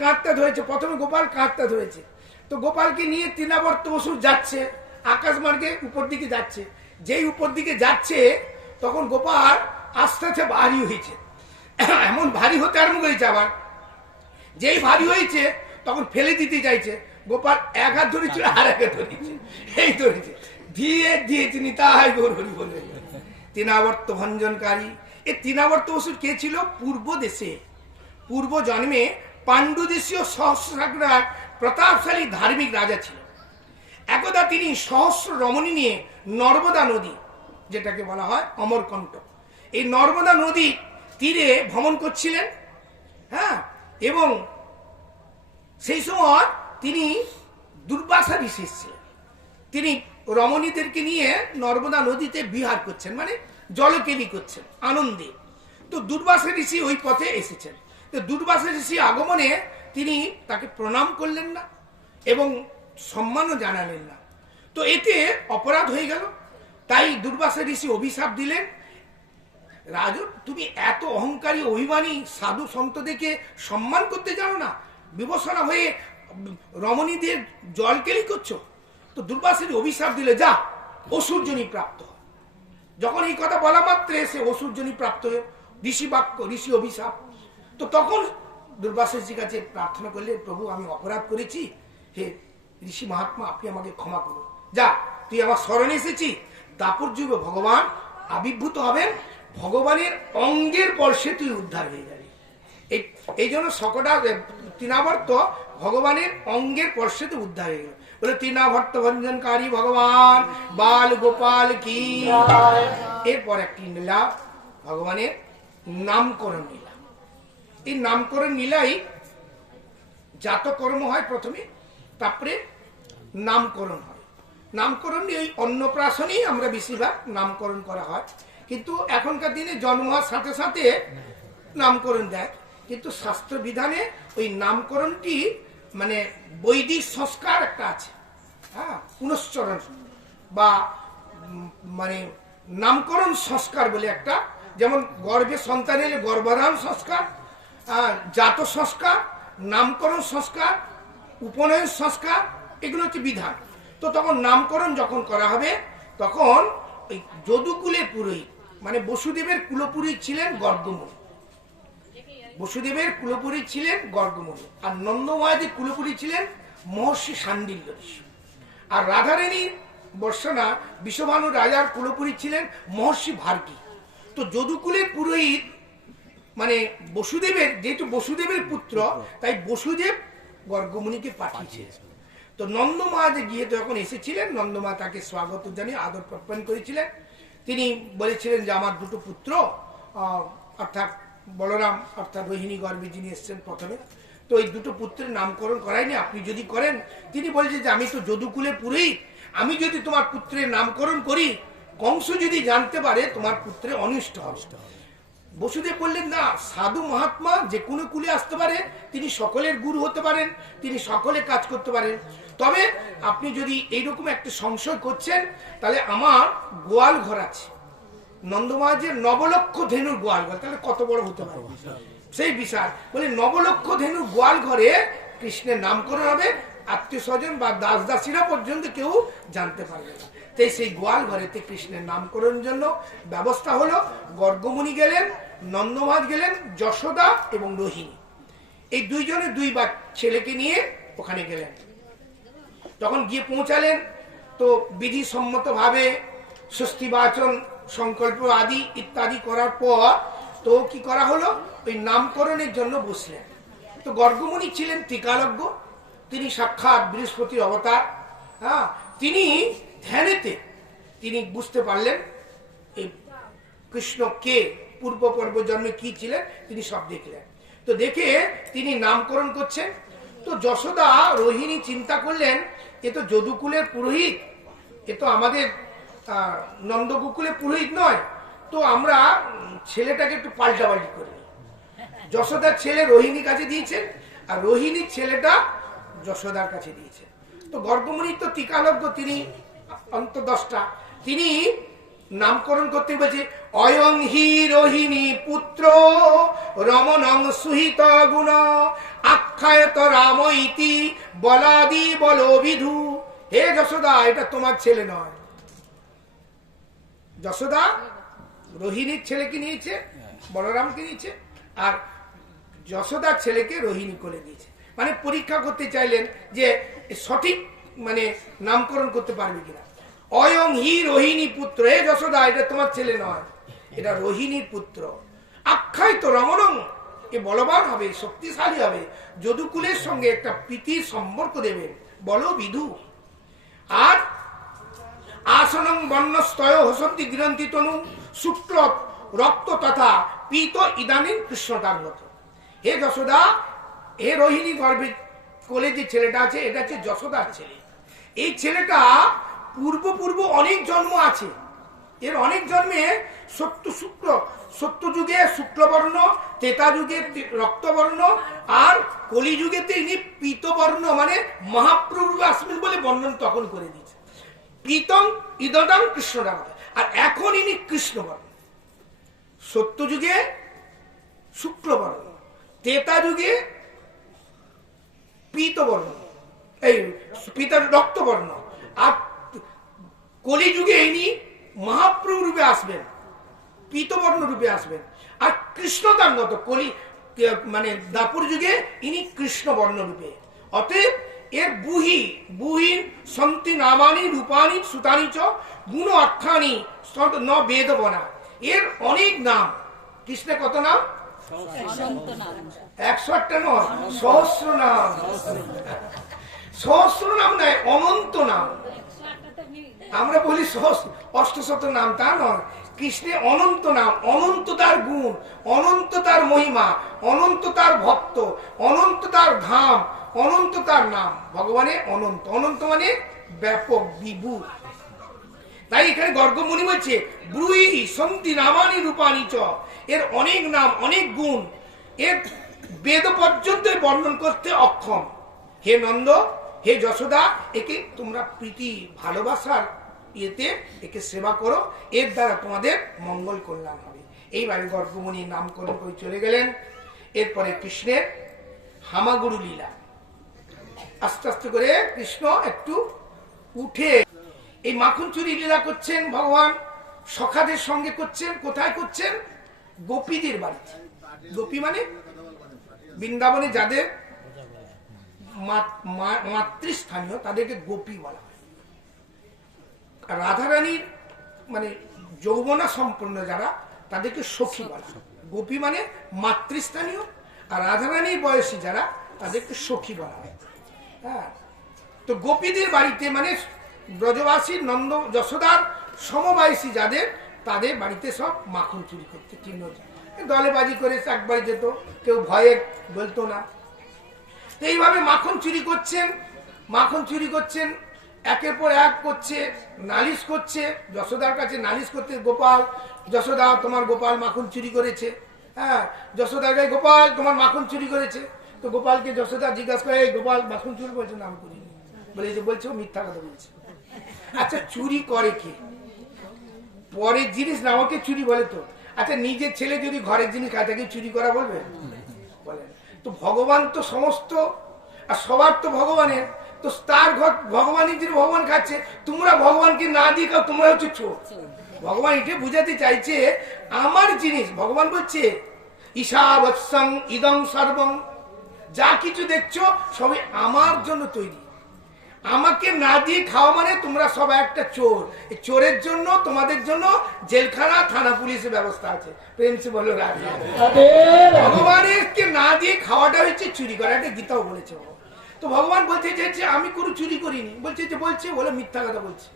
কাঁধটা ধরেছে, প্রথমে গোপাল কাঁধটা ধরেছে। তো গোপালকে নিয়ে তৃণাবর্ত অসুর যাচ্ছে আকাশ মার্গে উপর দিকে যাচ্ছে। যেই উপর দিকে যাচ্ছে তখন গোপাল আস্তে আস্তে ভারী হয়েছে, এমন ভারী হতে আরম্ভ করেছে। আবার যেই ভারী হয়েছে তখন ফেলে দিতে চাইছে, গোপাল এক হাত ধরেছিল আর এক হাত ধরেছে, এই ধরেছে ধীরে ধীরে তিনি তাই গৌর হরি বললেন। তৃণাবর্ত ভঞ্জনকারী। এই তৃণাবর্ত অসুর কে ছিল? পূর্ব দেশে, পূর্ব জন্মে পাণ্ডু দেশীয় সহস্রাগ্রার প্রতাপশালী ধার্মিক রাজা ছিল। একদা তিনি সহস্র রমণী নিয়ে নর্মদা নদী, যেটাকে বলা হয় অমরকণ্টক, এই নর্মদা নদী তীরে ভ্রমণ করছিলেন। হ্যাঁ, এবং সেই সময় তিনি দুর্বাসা ঋষি ছিলেন। তিনি রমণীদেরকে নিয়ে নর্মদা নদীতে বিহার করছেন, মানে জলকেলি করছেন আনন্দে। তো দুর্বাসা ঋষি ওই পথে এসেছেন। তো দুর্বাসা ঋষি আগমনে তিনি তাকে প্রণাম করলেন না এবং সম্মানও জানালেন না। তো এতে অপরাধ হয়ে গেল। তাই দুর্বাসা ঋষি অভিশাপ দিলেন, রাজু তুমি এত অহংকারী অভিমানী সাধু সন্তদেরকে সম্মান করতে জানো না, বিবসনা হয়ে রমণীদের জলকেলি করছো। তো দুর্বাসের অভিশাপ দিলে যা অসুরজনী প্রাপ্ত হয়। যখন এই কথা বলা মাত্রে সে অসুরজনী প্রাপ্ত হয়ে ঋষি বাক্য ঋষি অভিশাপ। তো তখন দুর্বাসের কাছে প্রার্থনা করলে, প্রভু আমি অপরাধ করেছি, হে ঋষি মহাত্মা আপনি আমাকে ক্ষমা করুন। যা তুই আমার স্মরণে এসেছি, দাপর যুগে ভগবান আবির্ভূত হবেন, ভগবানের অঙ্গের পর্শে তুই উদ্ধার হয়ে যাবি। এই জন্য সকটা তৃণাবর্ত ভগবানের অঙ্গের পর্শেতে উদ্ধার হয়ে গেল। বলে তৃণাবর্ত ভঞ্জনকারী ভগবান বাল গোপাল কি। এরপর একটি লীলা ভগবানের নামকরণ লীলা। এই নামকরণ লীলাই জাতকর্ম হয় প্রথমে, তারপরে নামকরণ হয়। নামকরণ এই অন্নপ্রাশনেই আমরা বেশিরভাগ নামকরণ করা হয়, কিন্তু এখনকার দিনে জন্ম হওয়ার সাথে সাথে নামকরণ দেয়। কিন্তু শাস্ত্র বিধানে ওই নামকরণটি মানে বৈদিক সংস্কার একটা আছে, হ্যাঁ, পুনশ্চরণ বা মানে নামকরণ সংস্কার বলে একটা, যেমন গর্ভে সন্তান এলে গর্ভধারণ সংস্কার, জাত সংস্কার, নামকরণ সংস্কার, উপনয়ন সংস্কার, এগুলো হচ্ছে বিধান। তো তখন নামকরণ যখন করা হবে তখন ওই যদুকুলে পুরোহিত মানে বসুদেবের কুলপুরী ছিলেন গর্গমুনি, বসুদেবের কুলপুরী ছিলেন গর্গমুনি, আর নন্দমহাদেব কুলপুরী ছিলেন মহর্ষি শাণ্ডিল্য ঋষি, আর রাধারানী বর্ষণা বিশ্বভানু রাজার কুলপুরী ছিলেন মহর্ষি ভার্গী। তো যদুকুলের পুরোহিত মানে বসুদেবের, যেহেতু বসুদেবের পুত্র তাই বসুদেব গর্গমুনিকে পাঠিয়েছিলেন। তো নন্দমহাদেব গিয়ে যখন এসেছিলেন, নন্দমা তাকে স্বাগত জানিয়ে আদর প্রত্যান করেছিলেন। তিনি বলেছিলেন যে আমার দুটো পুত্র অর্থাৎ বলরাম অর্থাৎ রোহিণী গর্ভে যিনি এসছেন প্রথমে, তো এই দুটো পুত্রের নামকরণ করাইনি, আপনি যদি করেন। তিনি বলছেন যে আমি তো যদুকুলে পুরোহিত, আমি যদি তোমার পুত্রের নামকরণ করি, কংস যদি জানতে পারে তোমার পুত্রের অনিষ্ট হবে। বসুদেব বললেন না, সাধু মহাত্মা যে কোনো কুলে আসতে পারে, তিনি সকলের গুরু হতে পারেন, তিনি সকলে কাজ করতে পারেন। তবে আপনি যদি এইরকম একটা সংশয় করছেন, তাহলে আমার গোয়াল ঘর আছে, নন্দমহারাজের 9 লক্ষ ধেনুর গোয়াল ঘর, তাহলে কত বড় হতে পারে সেই বিশাল। বলে 9 লক্ষ ধেনুর গোয়াল ঘরে কৃষ্ণের নামকরণ হবে, আত্মীয় স্বজন বা দাস দাসীরা পর্যন্ত কেউ জানতে পারবে না। তাই সেই গোয়াল ঘরেতে কৃষ্ণের নামকরণের জন্য ব্যবস্থা হলো। গর্গমুনি গেলেন, নন্দমহারাজ গেলেন, যশোদা এবং রোহিণী এই দুইজনে 2 ছেলেকে নিয়ে ওখানে গেলেন। তখন গিয়ে পৌঁছালেন, তো বিধিসম্মত ভাবে ষষ্ঠী বাচন সংকল্প আদি ইত্যাদি করার পর তো কি করা হলো, ওই নামকরণের জন্য বসলেন। তো গর্গমুনি ছিলেন ত্রিকালজ্ঞ, তিনি সাক্ষাৎ বৃহস্পতির অবতার। হ্যাঁ, তিনি ধ্যানেতে তিনি বুঝতে পারলেন এই কৃষ্ণ কে, পূর্ব পর্ব জন্মে কি ছিলেন, তিনি সব দেখলেন। তো দেখে তিনি নামকরণ করছেন। তো যশোদা রোহিণী চিন্তা করলেন, এ তো যদুকুলের পুরোহিত, এ তো আমাদের নন্দগোকুলে পুরোহিত নয়, তো আমরা ছেলেটাকে একটু পাল্টাপাল্টি করি। যশোদার ছেলে রোহিণীর কাছে দিয়েছেন, আর রোহিণীর ছেলেটা যশোদার কাছে দিয়েছেন। তো গর্গমুনি তো টিকালজ্ঞ, তিনি অন্তর্দষ্টা, তিনি নামকরণ করতে বলছে অয়ং হি রোহিণী পুত্র রমণং সুহিত গুণ আখ্যায়ত রাম ইতি বলাদি বল বিধু। হে যশোদা, এটা তোমার ছেলে নয়। যশোদা রোহিণীর ছেলেকে নিয়েছে, বলরামকে নিয়েছে, আর যশোদার ছেলেকে রোহিণী করে দিয়েছে। মানে পরীক্ষা করতে চাইলেন যে সঠিক মানে নামকরণ করতে পারবে কিনা। অয়ং হি রোহিণী পুত্র, হে যশোদা, এটা তোমার ছেলে নয়, এটা রোহিণীর পুত্র। আখ্যায় তো রমণং, এ বলবান হবে, শক্তিশালী হবে, যদুকুলের সঙ্গে একটা প্রীতির সম্পর্ক দেবেন, বলো বিধু। আর আসনং বর্ণস্তয় হসন্তি গৃহন্তি তনু শুক্ল রক্ত তথা পীত ইদানিং কৃষ্ণতাঙ্গত। হে যশোদা, হে রোহিণী গর্ভের কোলে যে ছেলেটা আছে, এটা হচ্ছে যশোদার ছেলে। এই ছেলেটা পূর্ব অনেক জন্ম আছে, এর অনেক জন্মে সত্য যুগে শুক্লবর্ণ, ত্রেতা যুগে রক্তবর্ণ, আর কলি যুগেতে ইনি পীতবর্ণ মানে মহাপ্রভু আসবেন বলে বর্ণন তখন করে দিয়েছে। পীতম ইদদাম কৃষ্ণরাম, আর এখন ইনি কৃষ্ণবর্ণ। সত্য যুগে শুক্লবর্ণ, ত্রেতা যুগে পীতবর্ণ, এই পিতার রক্তবর্ণ, আর কলি যুগে ইনি মহাপ্রভু রূপে আসবেন, পীতবর্ণ রূপে আসবেন। আর কৃষ্ণতাঙ্গত কলি মানে দাপুর যুগে ইনি কৃষ্ণবর্ণ রূপে। অতএব এর বুহি সন্তি নামানি রূপানি সুতানি চ গুণ অর্থানি ন বেদবনা। এর অনেক নাম। কৃষ্ণের কত নাম? 108টা নয়, সহস্র নাম। সহস্র নাম নয়, অনন্ত নাম। আমরা বলি অষ্টশত নাম, তা নয়। কৃষ্ণের অনন্ত নাম, অনন্ত তার গুণ, অনন্ত তার মহিমা, অনন্ত তার ভক্ত, অনন্ত তার ধাম, অনন্ত তার নাম। ভগবানের অনন্ত, অনন্ত মানে ব্যাপক বিভূত। তাই এখানে গর্গমুনি বলছে ব্রুই সন্তি নামানি রূপানি চ, এর অনেক নাম, অনেক গুণ, এর বেদ পর্যন্ত বর্ণন করতে অক্ষম। হে নন্দ, হে যশোদা, একে তোমরা প্রীতি ভালোবাসার ইয়েতে একে সেবা করো, এর দ্বারা তোমাদের মঙ্গল কল্যাণ হবে। এইভাবে গর্গমুনি নামকরণ করে চলে গেলেন। এরপরে কৃষ্ণের হামাগুড়ু লীলা, আস্তে আস্তে করে কৃষ্ণ একটু উঠে এই মাখন চুরি লীলা করছেন ভগবান, সখাদের সঙ্গে করছেন। কোথায় করছেন? গোপীদের বাড়িতে। গোপী মানে বৃন্দাবনে যাদের মাতৃস্থানীয়, তাদেরকে গোপী বলা হয়। রাধারানীর মানে যৌবনা সম্পন্ন যারা, তাদেরকে সখী বলা হয়। গোপী মানে মাতৃস্থানীয়, আর রাধারানীর বয়সী যারা, তাদেরকে সখী বলা হয়। হ্যাঁ, তো গোপীদের বাড়িতে মানে ব্রজবাসী নন্দ যশোদার সমবয়সী যাদের, তাদের বাড়িতে সব মাখন চুরি করতে কিন্ন দলে বাজি করে একবারে যেত, কেউ ভয়ে বলতো না। এইভাবে মাখন চুরি করছেন, মাখন চুরি করছেন, একের পর এক করছে, নালিশ করছে যশোদার কাছে। নালিশ করতে গোপাল, যশোদা তোমার গোপাল মাখন চুরি করেছে। হ্যাঁ, যশোদার গায়ে গোপাল তোমার মাখন চুরি করেছে। তো গোপালকে যশোদা জিজ্ঞাসা করে, এই গোপাল মাখন চুরি করেছে? নাম করিনি। বলছে ও মিথ্যা কথা বলছে। আচ্ছা, চুরি করে কে? পরের জিনিস না ওকে চুরি বলে তো? আচ্ছা, নিজের ছেলে যদি ঘরের জিনিস খায় তাকে চুরি করা বলবে? বলে না। তো ভগবান তো সমস্ত, আর সবার তো ভগবানের, তো তার ঘর ভগবানের জিনিস ভগবান খাচ্ছে, তোমরা ভগবানকে না দিয়ে খাও, তোমরা হচ্ছে চোর। ভগবান এটা বুঝাতে চাইছে আমার জিনিস। ভগবান বলছে ঈশাবৎসং ইদং সর্বং, যা কিছু দেখছো সবই আমার জন্য তৈরি। আমাকে না দিয়ে খাওয়া মানে তোমরা সবাই একটা চোর। এই চোরের জন্য তোমাদের জন্য জেলখানা, থানা, পুলিশের ব্যবস্থা আছে। প্রেম সে বলো রাধে। ভগবানের কে না দিয়ে খাওয়াটা হচ্ছে চুরি করা, এটা গীতাও বলেছে। তো ভগবান বলতে চাইছে আমি কোনো চুরি করিনি। বলছে যে বলছে বলে মিথ্যা কথা বলছে।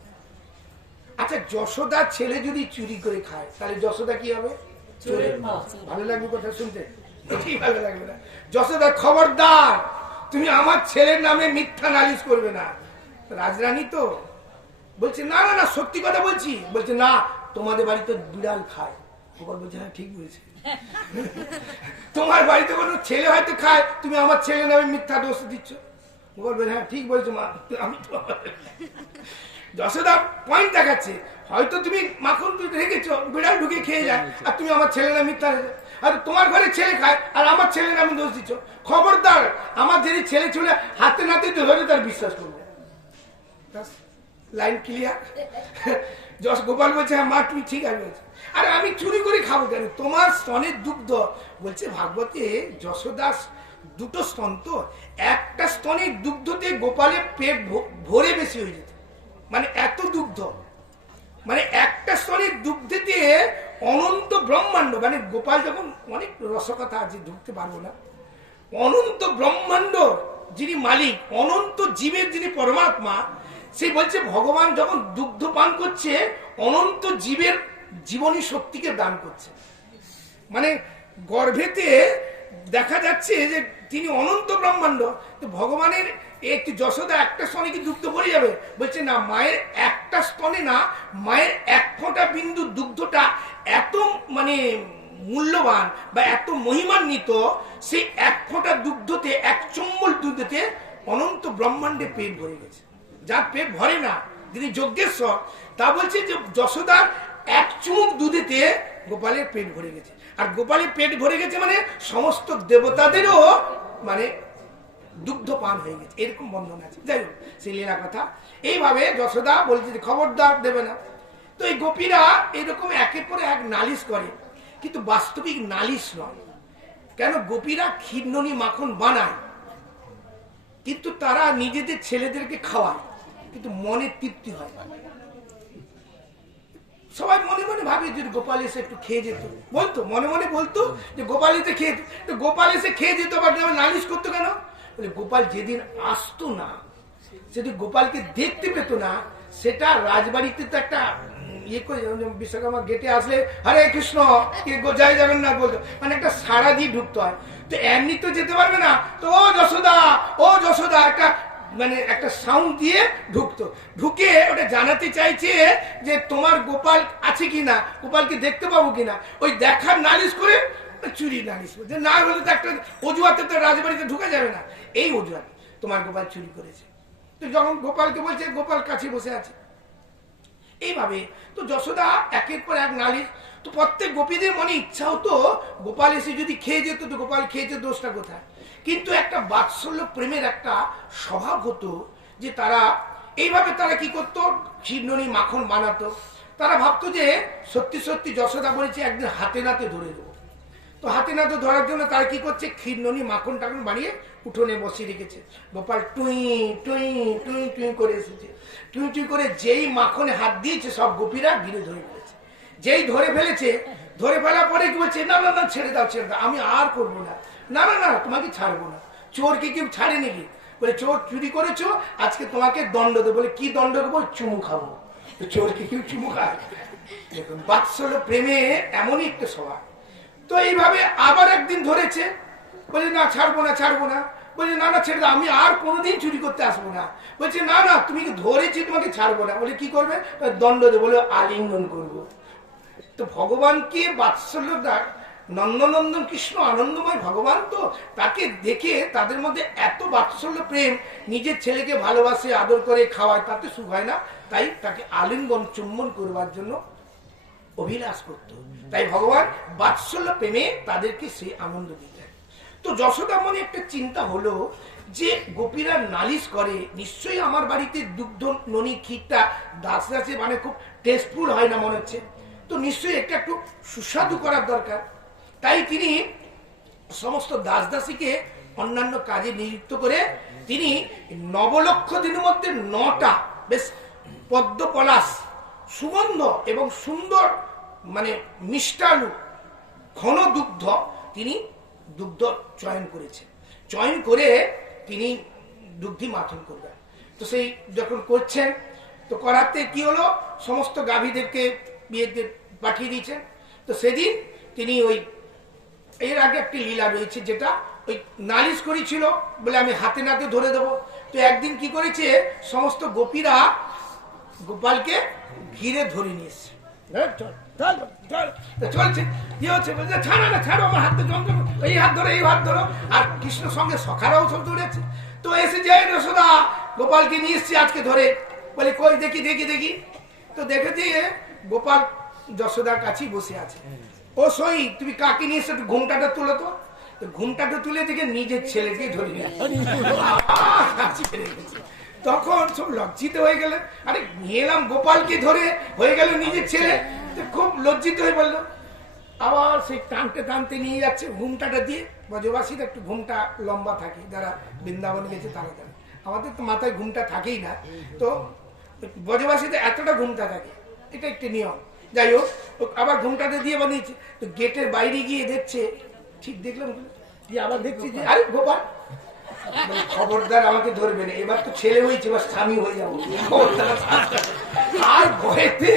আচ্ছা, যশোদার ছেলে যদি চুরি করে খায় তাহলে যশোদা কি হবে? ভালো লাগবে কথা শুনতে? এটাই ভালো লাগবে না। যশোদা খবরদার, তুমি আমার ছেলের নামে মিথ্যা নালিশ করবে না। রাজরানী তো বলছে না না না সত্যি কথা বলছি। বলছে না তোমাদের বাড়িতে বিড়াল খায়। গোপাল বলছে হ্যাঁ ঠিক বলেছে, তোমার বাড়িতে কোনো ছেলে হয়তো খায়, তুমি আমার ছেলে নামে মিথ্যা দোষ দিচ্ছ। গোপাল বলছে হ্যাঁ ঠিক বলছো মা, আমি তো। যশোদা পয়েন্ট দেখাচ্ছে, হয়তো তুমি মাখন রেখেছো, বিড়াল ঢুকে খেয়ে যায়, আর তুমি আমার ছেলে নামে মিথ্যা, আর তোমার ঘরে ছেলে খায় আর আমার ছেলে নামে দোষ দিচ্ছ। খবরদার, আমার যদি ছেলে চলে হাতে নাতে ধরে তার বিশ্বাস করবে। Line clear. যশ গোপাল বলছে হ্যাঁ মা তুমি ঠিক আছে। আরে আমি চুরি করে খাবো কেন, তোমার স্তনের দুগ্ধ। বলছে ভাগবতে যশোদাস দুটো স্তন, তো একটা স্তনের দুগ্ধতে গোপালের পেট ভরে বেশি হয়ে যেত, মানে এত দুগ্ধ, মানে একটা স্তনের দুগ্ধেতে অনন্ত ব্রহ্মাণ্ড, মানে গোপাল যখন, অনেক রসকথা আছে ঢুকতে পারবো না, অনন্ত ব্রহ্মাণ্ড যিনি মালিক, অনন্ত জীবের যিনি পরমাত্মা, সে বলছে ভগবান যখন দুগ্ধ পান করছে অনন্ত জীবের জীবনী শক্তিকে দান করছে। মানে গর্ভেতে দেখা যাচ্ছে যে তিনি অনন্ত ব্রহ্মাণ্ড। তো ভগবানের একটি যশোদা একটা স্তনে কি দুগ্ধ পড়ে যাবে? বলছে না, মায়ের একটা স্তনে না, মায়ের এক ফোঁটা বিন্দু দুগ্ধটা এত মানে মূল্যবান বা এত মহিমান্বিত, সেই এক ফোঁটা দুগ্ধতে, এক চম্বল দুধেতে অনন্ত ব্রহ্মাণ্ডে পেট ভরে গেছে। যার পেট ভরে না, যিনি যজ্ঞেশ্বর, তা বলছে যে যশোদার এক চুমুক দুধেতে গোপালের পেট ভরে গেছে। আর গোপালের পেট ভরে গেছে মানে সমস্ত দেবতাদেরও মানে দুগ্ধ পান হয়ে গেছে, এরকম বন্ধন আছে। যাই হোক, সেই লীলা কথা। এইভাবে যশোদা বলছে যে খবরদার দেবে না। তো এই গোপীরা এরকম একের পর এক নালিশ করে, কিন্তু বাস্তবিক নালিশ নয়। কেন? গোপীরা ক্ষীরননি মাখন বানায়, কিন্তু তারা নিজেদের ছেলেদেরকে খাওয়ায়, কিন্তু মনে তৃপ্তি হয় না। সবাই মনে মনে ভাবে যদি গোপাল এসে একটু খেয়ে যেত, বলতো মনে মনে বলতো যে গোপাল এসে খেয়ে, তো গোপাল এসে খেয়ে যেত, আবার নালিশ করতো কেন? বলে গোপাল যেদিন আসতো না, সেদিন গোপালকে দেখতে পেত না, সেটা রাজবাড়িতে তো একটা ইয়ে করে, বিশ্বকর্মা গেটে আসলে হরে কৃষ্ণ জয় জগন্নাথ বলতো, মানে একটা সাড়া দিয়ে ঢুকতে হয়। তো এমনি তো যেতে পারবে না, তো ও যশোদা, ও যশোদা, একটা মানে একটা সাউন্ড দিয়ে ঢুকতো। ঢুকে ওটা জানাতে চাইছে যে তোমার গোপাল আছে কিনা, গোপালকে দেখতে পাবো কিনা। ওই দেখার নালিশ করে চুরি নালিশ করছে, না হলে তো একটা অজুহাতে তো রাজবাড়িতে ঢুকা যাবে না, এই অজুহাত তোমার গোপাল চুরি করেছে। তো যখন গোপালকে বলছে, গোপাল কাছে বসে আছে। এইভাবে তো যশোদা একের পর এক নালিশ। তো প্রত্যেক গোপীদের মনে ইচ্ছা হতো গোপাল এসে যদি খেয়ে যেত, তো গোপাল খেয়েছে, দোষটা কোথায়? কিন্তু একটা বাৎসল্য প্রেমের একটা স্বভাব হতো যে তারা এইভাবে তারা কি করতো, ক্ষীরননি মাখন বানাতো। তারা ভাবতো যে সত্যি সত্যি যশোদা বলেছে একদিন হাতে নাতে ধরে দেবো। তো হাতে নাতে ধরার জন্য তারা কি করছে, ক্ষীরননি মাখন টাখন বানিয়ে উঠোনে বসিয়ে রেখেছে। গোপাল টুই টুই টুই টুই করে এসেছে। টুই টুই করে যেই মাখনে হাত দিয়েছে, সব গোপীরা ঘিরে ধরে ফেলেছে। যেই ধরে ফেলেছে, ধরে ফেলার পরে কি বলছে, না না না ছেড়ে দাও ছেড়ে দাও, আমি আর করবো না, না না না তোমাকে ছাড়বো না। চোরকে কেউ ছাড়ে নাকি? বলে চোর চুরি করেছো, আজকে তোমাকে দণ্ড দেবো। বলে কি দণ্ড দেবো? চুমু খাবো। চোরকে কেউ চুমু খায়? দেখুন বাৎসল্য প্রেমে এমনই একটা স্বভাব। তো এইভাবে আবার একদিন ধরেছে, বলে না ছাড়বো না ছাড়বো না। বলছে না না ছেড়ে দাও, আমি আর কোনোদিন চুরি করতে আসবো না। বলছে না না তুমি ধরেছি, তোমাকে ছাড়বো না। বলে কি করবে? দণ্ড দেবো। বলে আলিঙ্গন করবো। তো ভগবানকে বাৎসল্য দার, নন্দনন্দন কৃষ্ণ আনন্দময় ভগবান, তো তাকে দেখে তাদের মধ্যে এত বাৎসল্য প্রেম, নিজের ছেলেকে ভালোবাসে, আদর করে খাওয়ায়, তাতে সুখ হয় না, তাই তাকে আলিঙ্গন চুম্বন করবার জন্য অভিলাষ করত। তাই ভগবান বাৎসল্য প্রেমে তাদেরকে সেই আনন্দ দিতেন। তো যশোদা মনে একটা চিন্তা হলো যে গোপীরা নালিশ করে, নিশ্চয়ই আমার বাড়িতে দুগ্ধ ননি ক্ষীরটা দাস দাসে মানে খুব টেস্টফুল হয় না মনে হচ্ছে, তো নিশ্চয়ই একটা একটু সুস্বাদু করার দরকার। তাই তিনি সমস্ত দাস দাসীকে অন্যান্য কাজে নিযুক্ত করে তিনি 9 লক্ষ দিনের মধ্যে 9টা বেশ পদ্ম পলাশ সুগন্ধ এবং সুন্দর মানে মিষ্টালু ঘন দুগ্ধ তিনি দুগ্ধ চয়ন করেছেন। চয়ন করে তিনি দুগ্ধি মাথন করবেন। তো সেই যখন করছেন, তো করাতে কি হলো, সমস্ত গাভীদেরকে বিয়েতে পাঠিয়ে দিয়েছেন। তো সেদিন তিনি ওই, এর আগে একটি লীলা রয়েছে যেটা ওই নালিশ করেছিল বলে আমি হাতে নাতে ধরে দেবো। তো একদিন কি করেছে, সমস্ত গোপীরা গোপালকে ঘিরে ধরে নিয়ে এসছে। চলছে কি হচ্ছে, বলছে ছাড়ো না, ছাড়ো, আমার হাতে যন্ত্র, এই হাত ধরো, এই হাত ধরো। আর কৃষ্ণ সঙ্গে সখারাও সব ধরেছে। তো এসে যে যশোদা গোপালকে নিয়ে এসছি আজকে ধরে, বলে কই দেখি দেখি দেখি। তো দেখে দিয়ে গোপাল যশোদার কাছেই বসে আছে। ও সই, তুমি কাকে নিয়ে এসছো, একটু ঘুমটাটা তুলো তো। ঘুমটাটা তুলে দেখে নিজের ছেলেকে ধরে নিয়ে তখন সব লজ্জিত হয়ে গেল। আরে নিয়ে এলাম গোপালকে ধরে, হয়ে গেল নিজের ছেলে। খুব লজ্জিত হয়ে বললো। আবার সেই টানতে টানতে নিয়ে যাচ্ছে ঘুমটাটা দিয়ে। ব্রজবাসীর একটু ঘুমটা লম্বা থাকে, যারা বৃন্দাবন গেছে তারা জানে। আমাদের তো মাথায় ঘুমটা থাকেই না, তো ব্রজবাসীতে এতটা ঘুমটা থাকে, এটা একটি নিয়ম। যাই হোক, আবার ঘুমটাতে দিয়ে বানিয়েছে। তো গেটের বাইরে গিয়ে দেখছে, ঠিক দেখলাম দিয়ে আবার দেখছি যে আরে গোপাল, খবরদার আমাকে ধরবে না, এবার তো ছেলে হয়েছে, এবার স্বামী হয়ে যাবো, আর ভয়েতে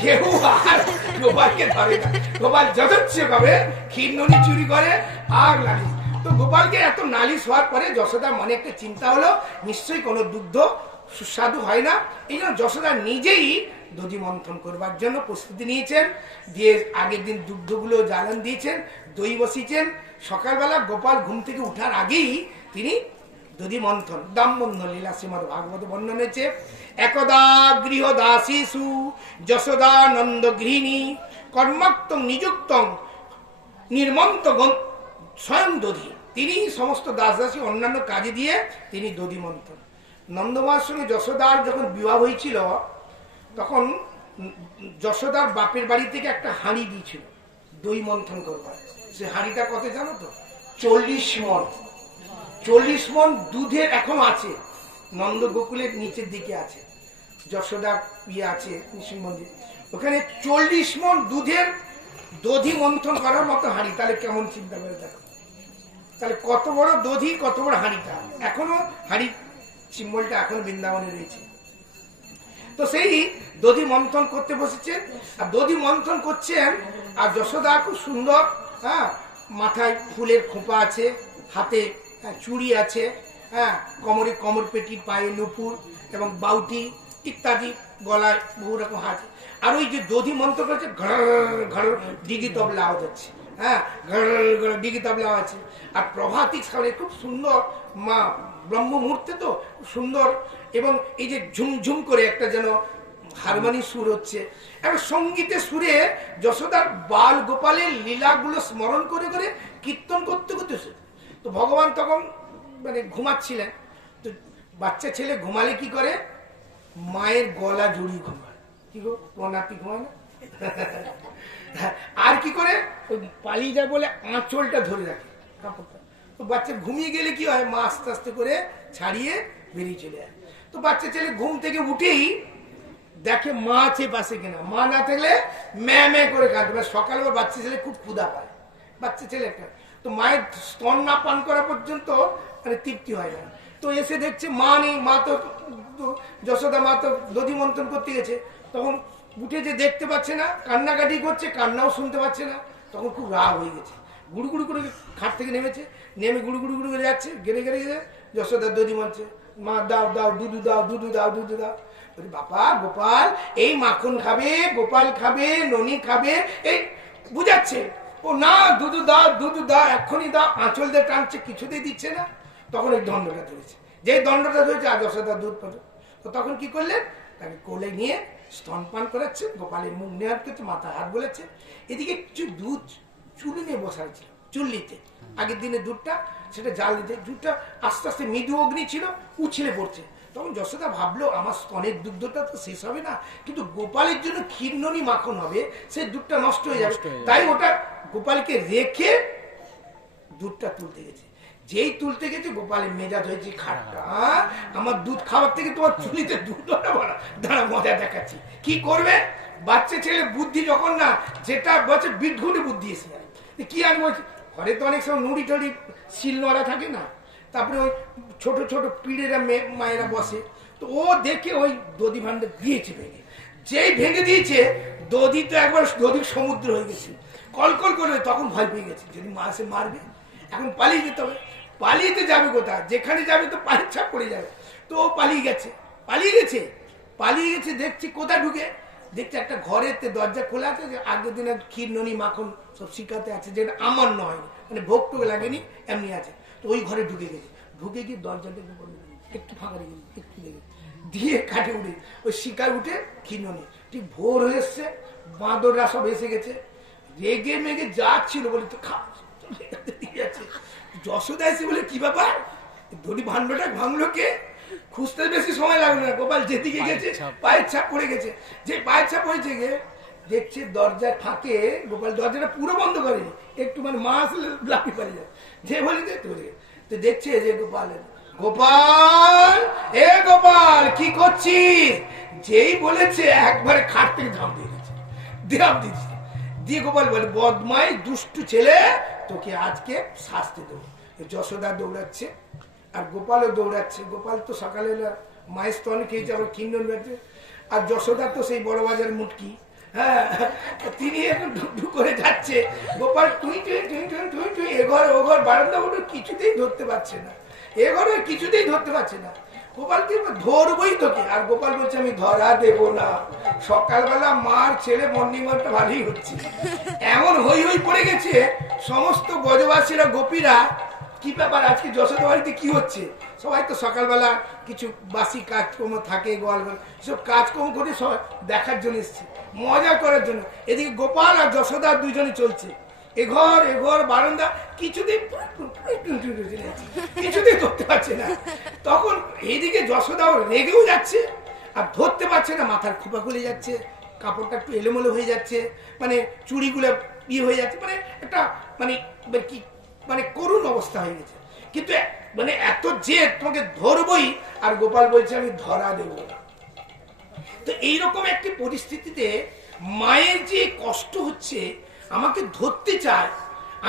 কেউ আর গোপালকে ধরে না। গোপাল যথেচ্ছে ভাবে খিরননি চুরি করে আর নালিশ। তো গোপালকে এত নালিশ হওয়ার পরে যশোদার মনে একটা চিন্তা হলো, নিশ্চয়ই কোনো দুগ্ধ সুস্বাদু হয় না। এই জন্য যশোদা নিজেই দধি মন্থন করবার জন্য প্রস্তুতি নিয়েছেন। দিয়ে আগের দিন দুগ্ধগুলো জ্বালান দিয়েছেন, দই বসিয়েছেন। সকালবেলা গোপাল ঘুম থেকে উঠার আগেই তিনি দধি মন্থন, দামবন্ধ লীলা শ্রীমদ ভাগবত বর্ণন হয়েছে। একদা গৃহ দাসীসু যশোদানন্দ গৃহিণী কর্মাক্তং নিযুক্তং নির্মন্ত স্বয়ং দধি। তিনি সমস্ত দাস দাসী অন্যান্য কাজে দিয়ে তিনি দধি মন্থন। নন্দমার সঙ্গে যশোদার যখন বিবাহ হয়েছিল, তখন যশোদার বাপের বাড়ি থেকে একটা হাঁড়ি দিয়েছিল দই মন্থন করবার। সে হাঁড়িটা কত জানো তো? 40 মণ। 40 মণ দুধের এখন আছে, নন্দ গোকুলের নিচের দিকে আছে, যশোদা ইয়ে আছে নৃসিংহ মন্দির, ওখানে 40 মণ দুধের দধি মন্থন করার মতো হাঁড়ি। তাহলে কেমন চিন্তা করে দেখো, তাহলে কত বড় দধি, কত বড় হাঁড়িটা। এখনো হাঁড়ি সিম্বলটা এখন বৃন্দাবনে রয়েছে। তো সেই দধি মন্থন করতে বসেছেন, আর দধি মন্থন করছেন। আর যশোদা খুব সুন্দর, হ্যাঁ, মাথায় ফুলের খোঁপা আছে, হাতে চুড়ি আছে, হ্যাঁ, কোমরে কোমর পেটি, পায়ে নুপুর এবং বাউটি ইত্যাদি, গলায় বহু রকম হাত। আর ওই যে দধি মন্থন করছে, ঘর ঘর ডিগি তবলা আওয়াজ হচ্ছে, হ্যাঁ, ঘর ঘর ডিগি তবলা আছে। আর প্রভাতিক সামনে খুব সুন্দর, মা ব্রহ্ম মুহূর্তে তো সুন্দর, এবং এই যে ঝুমঝুম করে একটা যেন হারমোনি সুর হচ্ছে। এবং সঙ্গীতের সুরে যশোদার বাল গোপালের লীলাগুলো স্মরণ করে করে কীর্তন করতে করতে। তো ভগবান তখন মানে ঘুমাচ্ছিলেন। তো বাচ্চা ছেলে ঘুমালে কি করে, মায়ের গলা জড়িয়ে ঘুমায়। কি গো, তোমার নাতি ঘুমায় না? আর কি করে, ওই পালিয়ে যায় বলে আঁচলটা ধরে রাখে কাপড়টা। তো বাচ্চা ঘুমিয়ে গেলে কি হয়, মা আস্তে আস্তে করে ছাড়িয়ে বেরিয়ে চলে যায়। তো বাচ্চা ছেলে ঘুম থেকে উঠেই দেখে মা আছে পাশে কিনা, মা না থাকলে ম্যা ম্যা করে কাঁদবে। সকালবেলা বাচ্চা ছেলে খুব ক্ষুধা পায়, বাচ্চা ছেলে একটা। তো মায়ের স্তন না পান করা পর্যন্ত মানে তৃপ্তি হয় না। তো এসে দেখছে মা নেই, মা তো যশোদা মা তো দধি মন্থন করতে গেছে। তখন উঠে যে দেখতে পাচ্ছে না, কান্নাকাটি করছে, কান্নাও শুনতে পাচ্ছে না। তখন খুব রাগ হয়ে গেছে, গুড়ু গুড়ু করে খাট থেকে নেমেছে, নেমে গুড়ু গুড়ু গুড়ু করে যাচ্ছে, গেড়ে গেড়ে গেছে। যশোদার দধি মানছে, মা দাও দাও, দুধু দাও, দুধু দাও, দুধু দাও। বাবা গোপাল এই মাখন খাবে, গোপাল খাবে, ননি খাবে, এই বুঝাচ্ছে। ও না, দুধু দাও, দুধু দাও, এক্ষুনি দাও। আঁচল দিয়ে টানছে, কিছুতেই দিচ্ছে না। তখন এই দণ্ডটা ধরেছে, যে দণ্ডটা ধরেছে আর যশোদার দুধ পাবে। তো তখন কি করলেন, তাকে কোলে নিয়ে স্তনপান করাচ্ছে, গোপালের মুখ নেওয়ার করছে, মাথা হাত বলেছে। এদিকে কিছু দুধ চুলি নিয়ে বসা হয়েছিল চুল্লিতে, আগের দিনে দুধটা, সেটা জাল দিতে। দুধটা আস্তে আস্তে মৃদু অগ্নি ছিল, উছলে পড়ছে। তখন যশোদা ভাবলো, আমার স্তনের দুগ্ধটা তো শেষ হবে না, কিন্তু গোপালের জন্য ক্ষীরননি মাখন হবে, সেই দুধটা নষ্ট হয়ে যাবে। তাই ওটা গোপালকে রেখে দুধটা তুলতে গেছে। যেই তুলতে গেছে গোপালের মেজাজ হয়েছে খাট্টা, আমার দুধ খাওয়ার থেকে তোমার চুলিতে দুধ দাঁড়া মজা দেখাচ্ছি। কি করবে, বাচ্চা ছেলে বুদ্ধি যখন না, যেটা বলছে বিটঘুটে বুদ্ধি এসে যায়। কি আনবো, ঘরে তো অনেক সময় নুড়ি টড়ি শিল নোড়া থাকে না, তারপরে ওই ছোট ছোট পিড়েরা মায়েরা বসে। তো ও দেখে ওই দধি ভান্ডার দিয়েছে ভেঙে, যেই ভেঙে দিয়েছে দধি তো একবার দধি সমুদ্র হয়ে গেছে, কলকল করে। তখন ভয় পেয়ে গেছে, যদি মা এসে মারবে, এখন পালিয়ে যেতে হবে। পালিয়ে যাবে কোথায়, যেখানে যাবে তো পায়ের ছাপ পড়ে যাবে। তো ও পালিয়ে গেছে, পালিয়ে গেছে। পালিয়ে গেছে, দেখছি কোথায় ঢুকে, দেখছি একটা ঘরের দরজা খোলা আছে, যে আগের দিনের ক্ষীর ননি মাখন সব শিখাতে আছে, যেটা আমার নয়, মানে ভোগ টোক লাগেনি, এমনি আছে। তো ওই ঘরে ঢুকে গেছে, ঢুকে গিয়ে দরজাটা একটু ফাঁকা রেখে একটু লেগে দিয়ে কাঠে উঠে ওই শিকার উঠে ক্ষীর ননি। ঠিক ভোর হয়ে এসছে, বাঁদররা সব এসে গেছে, রেগে মেগে যাচ্ছিল বলে তো যাচ্ছে। যশোদা এসে বলে কি ব্যাপার, দড়ি ভান্ডটা ভাঙলো কে? খুঁজতে বেশি সময় লাগলো না, গোপাল যেদিকে গেছে পায়ের ছাপ পড়ে গেছে। যে পায়ের ছাপ পড়েছে গিয়ে দেখছে দরজার ফাঁকে, গোপাল দরজাটা পুরো বন্ধ করেনি, একটু মানে মা আসলে লাফি পারে যায়, যে বলে তো দেখছে যে গোপাল, গোপাল এ গোপাল কি করছিস? যেই বলেছে একবারে খাট থেকে ধাম দিয়ে দিচ্ছে, দেওয়াম দিচ্ছে। দিয়ে গোপাল বলে, বদমাই দুষ্টু ছেলে, তোকে আজকে শাস্তি দেবো। যশোদা দৌড়াচ্ছে আর গোপালও দৌড়াচ্ছে। গোপাল তো সকালে মায়ের স্তনে খেয়েছে, আবার কিন্ডন বেড়েছে। আর যশোদা তো সেই বড় বাজার মুটকি, হ্যাঁ, তিনি এখন ঢুক করে যাচ্ছে। গোপাল টুই টুই টুই টুই টুই টুই এঘর ওঘর বারান্দা ওটা কিছুতেই ধরতে পারছে না, এঘরে কিছুতেই ধরতে পারছে না। গোপাল কি ধরবই তোকে, আর গোপাল বলছে আমি ধরা দেব না, সকালবেলা মার ছেলে মর্নিং ওয়াকটা ভালোই হচ্ছে। এমন হই হই পড়ে গেছে সমস্ত ব্রজবাসীরা, গোপীরা, কি ব্যাপার আজকে যশোদা বাড়িতে কি হচ্ছে? সবাই তো সকালবেলা কিছু বাসি কাজকর্ম থাকে, গোয়ালঘর সব কাজকর্ম করে সবাই দেখার জন্য এসছে, মজা করার জন্য। এদিকে গোপাল আর যশোদা দুইজনে চলছে, এঘর বারান্দা, কিছুতেই ধরতে পারছে না। তখন এইদিকে যশোদাও রেগেও যাচ্ছে আর ধরতে পারছে না, মাথার খোপা খুলে যাচ্ছে, কাপড়টা একটু এলোমেলো হয়ে যাচ্ছে, মানে চুড়িগুলো ইয়ে হয়ে যাচ্ছে, মানে একটা মানে কি মানে করুণ অবস্থা হয়ে গেছে। কিন্তু মানে এত যে তোমাকে ধরবই, আর গোপাল বলছে আমি ধরা দেব না। তো এইরকম একটি পরিস্থিতিতে মায়ের যে কষ্ট হচ্ছে, আমাকে ধরতে চায়,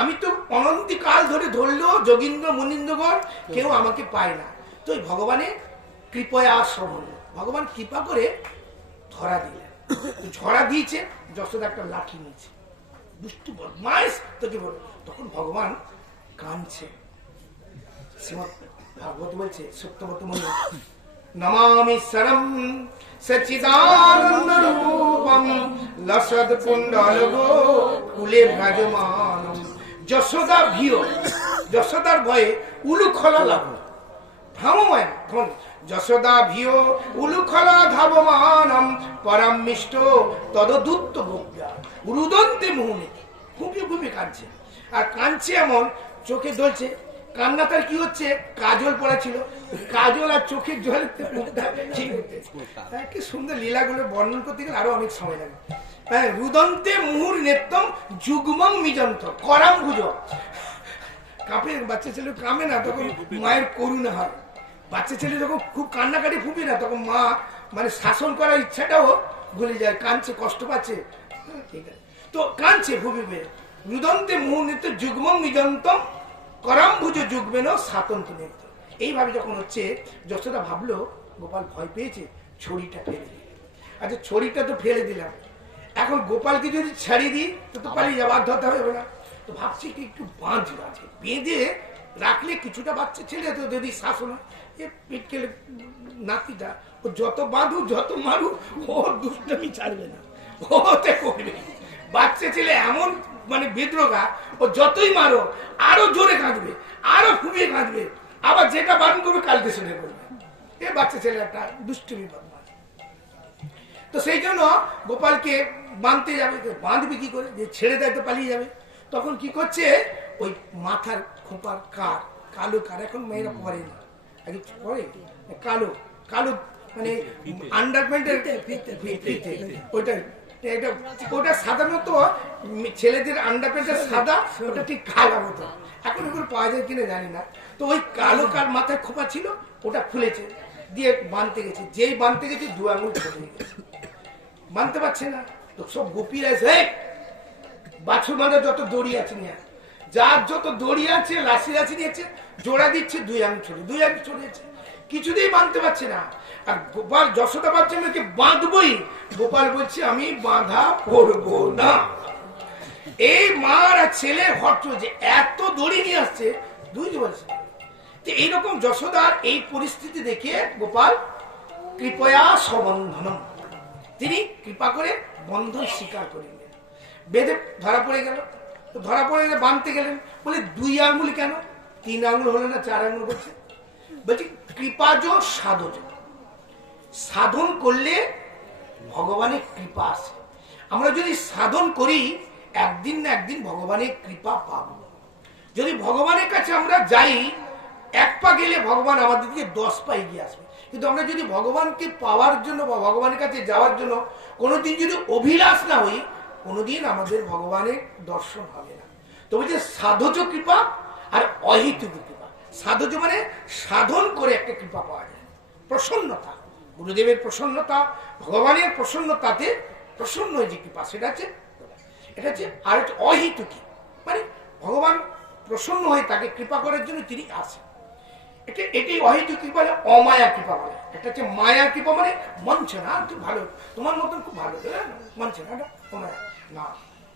আমি তো অনন্তকাল ধরে ধরলেও যোগীন্দ্র মুনীন্দ্রগণ কেউ আমাকে পায় না। তো ভগবানের কৃপয়া শ্রবণ, ভগবান কৃপা করে ধরা দিলেন। ঝরা দিয়েছে, যশোদা একটা লাঠি নিয়েছে, দুষ্টু বদমাইশ তোকে বল। তখন ভগবান কাঁদছে। শ্রীমদ্ ভাগবত বলছে, সত্যবত মনে, নমামি সরম সচিদানন্দ রূপম লসদ কুণ্ডলগো কুলে ভ্রাজমানম। যশোদা ভিও, যশোদার ভয়ে উলুখলা লাভ ভ্রামমায়, যশোদা ভিও উলুখলা ধাবমানম পরম মিষ্ট তদদূত ভোগ্যা রুদন্তে মোহনে। ঘুমিয়ে ঘুমিয়ে কাঁদছে, আর কাঁদছে এমন চোখে দলছে। কান্না তার কি হচ্ছে, কাজল পড়া ছিল, কাজল আর চোখের জলে কি সুন্দর লীলাগুলো বর্ণন করতে গেলে আরো অনেক সময় লাগে। হ্যাঁ, রুদন্তে মুহুর নেত্তম যুগ্মং মিজন্ত করাম ভুজ। কাঁপে, বাচ্চা ছেলে কামে না, তখন মায়ের করুণা হয়। বাচ্চা ছেলে যখন খুব কান্নাকাটি ফুপি না, তখন মা মানে শাসন করার ইচ্ছাটাও ভুলে যায়, কাঁদছে, কষ্ট পাচ্ছে, ঠিক আছে। তো কাঁদছে ফুপি পেয়ে, রুদন্তে মুহুর নেত্য যুগ্মং মিজন্তম করাম্ভুজ যুগবেন সাতন্ত নেত্র। এইভাবে যখন হচ্ছে, যশোদা ভাবলো গোপাল ভয় পেয়েছে, ছড়িটা ফেলে দিল। আচ্ছা, ছড়িটা তো ফেলে দিলাম, এখন গোপালকে যদি ছাড়িয়ে দিই তো পালিয়ে যাওয়া ধরতে হবে না। তো ভাবছি কি একটু বাঁধ আছে, বেঁধে রাখলে কিছুটা বাচ্চা ছেলে তো যদি শাসন হয়, এ পেট খেলে নাতিটা ও যত বাঁধু যত মারু ও দুষ্টমি ছাড়বে না, ওতে করবে। বাচ্চা ছেলে এমন মানে বিদ্রোগা, ও যতই মারো আরো জোরে কাঁদবে, আরো ফুমিয়ে কাঁদবে, আবার যেটা বারণ করবে কালকে শুনে করবে। এ বাচ্চা ছেলে একটা দুষ্টমি বদমাশ। তো সেই জন্য গোপালকে বাঁধতে যাবে, বাঁধবে কি করে, যে ছেড়ে দেয় তো পালিয়ে যাবে। তখন কি করছে, ওই মাথার খোপার কার, কালো কার, এখন মেয়েরা পরে না, আগে পরে কালো কালো মানে আন্ডারপ্যান্টের ওইটা, ওটা সাধারণত ছেলেদের আন্ডারপ্যান্টের সাদা, ওটা ঠিক কালো মতো, এখন ওগুলো পাওয়া যায় কিনা জানি না। তো ওই কালো কার মাথায় খোপা ছিল, ওটা খুলেছে, দিয়ে বাঁধতে গেছে। যেই বাঁধতে গেছে 2 আঙুল ছড়ে গেছে, বাঁধতে পারছে না। তো সব গোপীরা এসে, বাছুর বাঁধা যত দড়ি আছে নিয়ে, যার যত দড়ি আছে লাসি লাসি নিয়েছে, জোড়া দিচ্ছে, 2 আঙুল ছড়িয়েছে, কিছুতেই বাঁধতে পারছে না। আর গোপাল যশোদা বাচ্চা মেয়েকে বাঁধবই, গোপাল বলছে আমি বাঁধা পড়বো না। এই মার আর ছেলে হট চলছে, এত দড়ি নিয়ে আসছে, বুঝতে পারছে। এইরকম যশোদার এই পরিস্থিতি দেখে গোপাল কৃপয়া সবন্ধনম, তিনি কৃপা করে বন্ধন স্বীকার করে নিলেন। বেদে ধরা পড়ে গেল, তো ধরা পড়ে গেলে বাঁধতে গেলেন, বলে 2 আঙ্গুল কেন, 3 আঙ্গুল হলো না, 4 আঙ্গুল বলছে। বলছি কৃপাজ সাধজ, সাধন করলে ভগবানের কৃপা আসে। আমরা যদি সাধন করি একদিন না একদিন ভগবানের কৃপা পাব। যদি ভগবানের কাছে আমরা যাই, 1 পা গেলে ভগবান আমাদের দিকে 10 পা এগিয়ে আসবে। কিন্তু আমরা যদি ভগবানকে পাওয়ার জন্য বা ভগবানের কাছে যাওয়ার জন্য কোনোদিন যদি অভিলাষ না হই, কোনোদিন আমাদের ভগবানের দর্শন হবে না। তো বলছে সাধজ কৃপা আর অহেতুক কৃপা। সাধজ মানে সাধন করে একটা কৃপা পাওয়া যায়, প্রসন্নতা, গুরুদেবের প্রসন্নতা, ভগবানের প্রসন্নতাতে প্রসন্ন হয়ে যে কৃপা, সেটা হচ্ছে এটা হচ্ছে। আর হচ্ছে অহেতুকী, মানে ভগবান প্রসন্ন হয়ে তাকে কৃপা করার জন্য তিনি আসেন। এটি অহেতুক কৃপা বলে, অমায়া কৃপা বলে। এটা হচ্ছে মায়া কৃপা, মানে মানছে না তুই ভালো, তোমার মতন খুব ভালো, মানছে না, অমায়া না।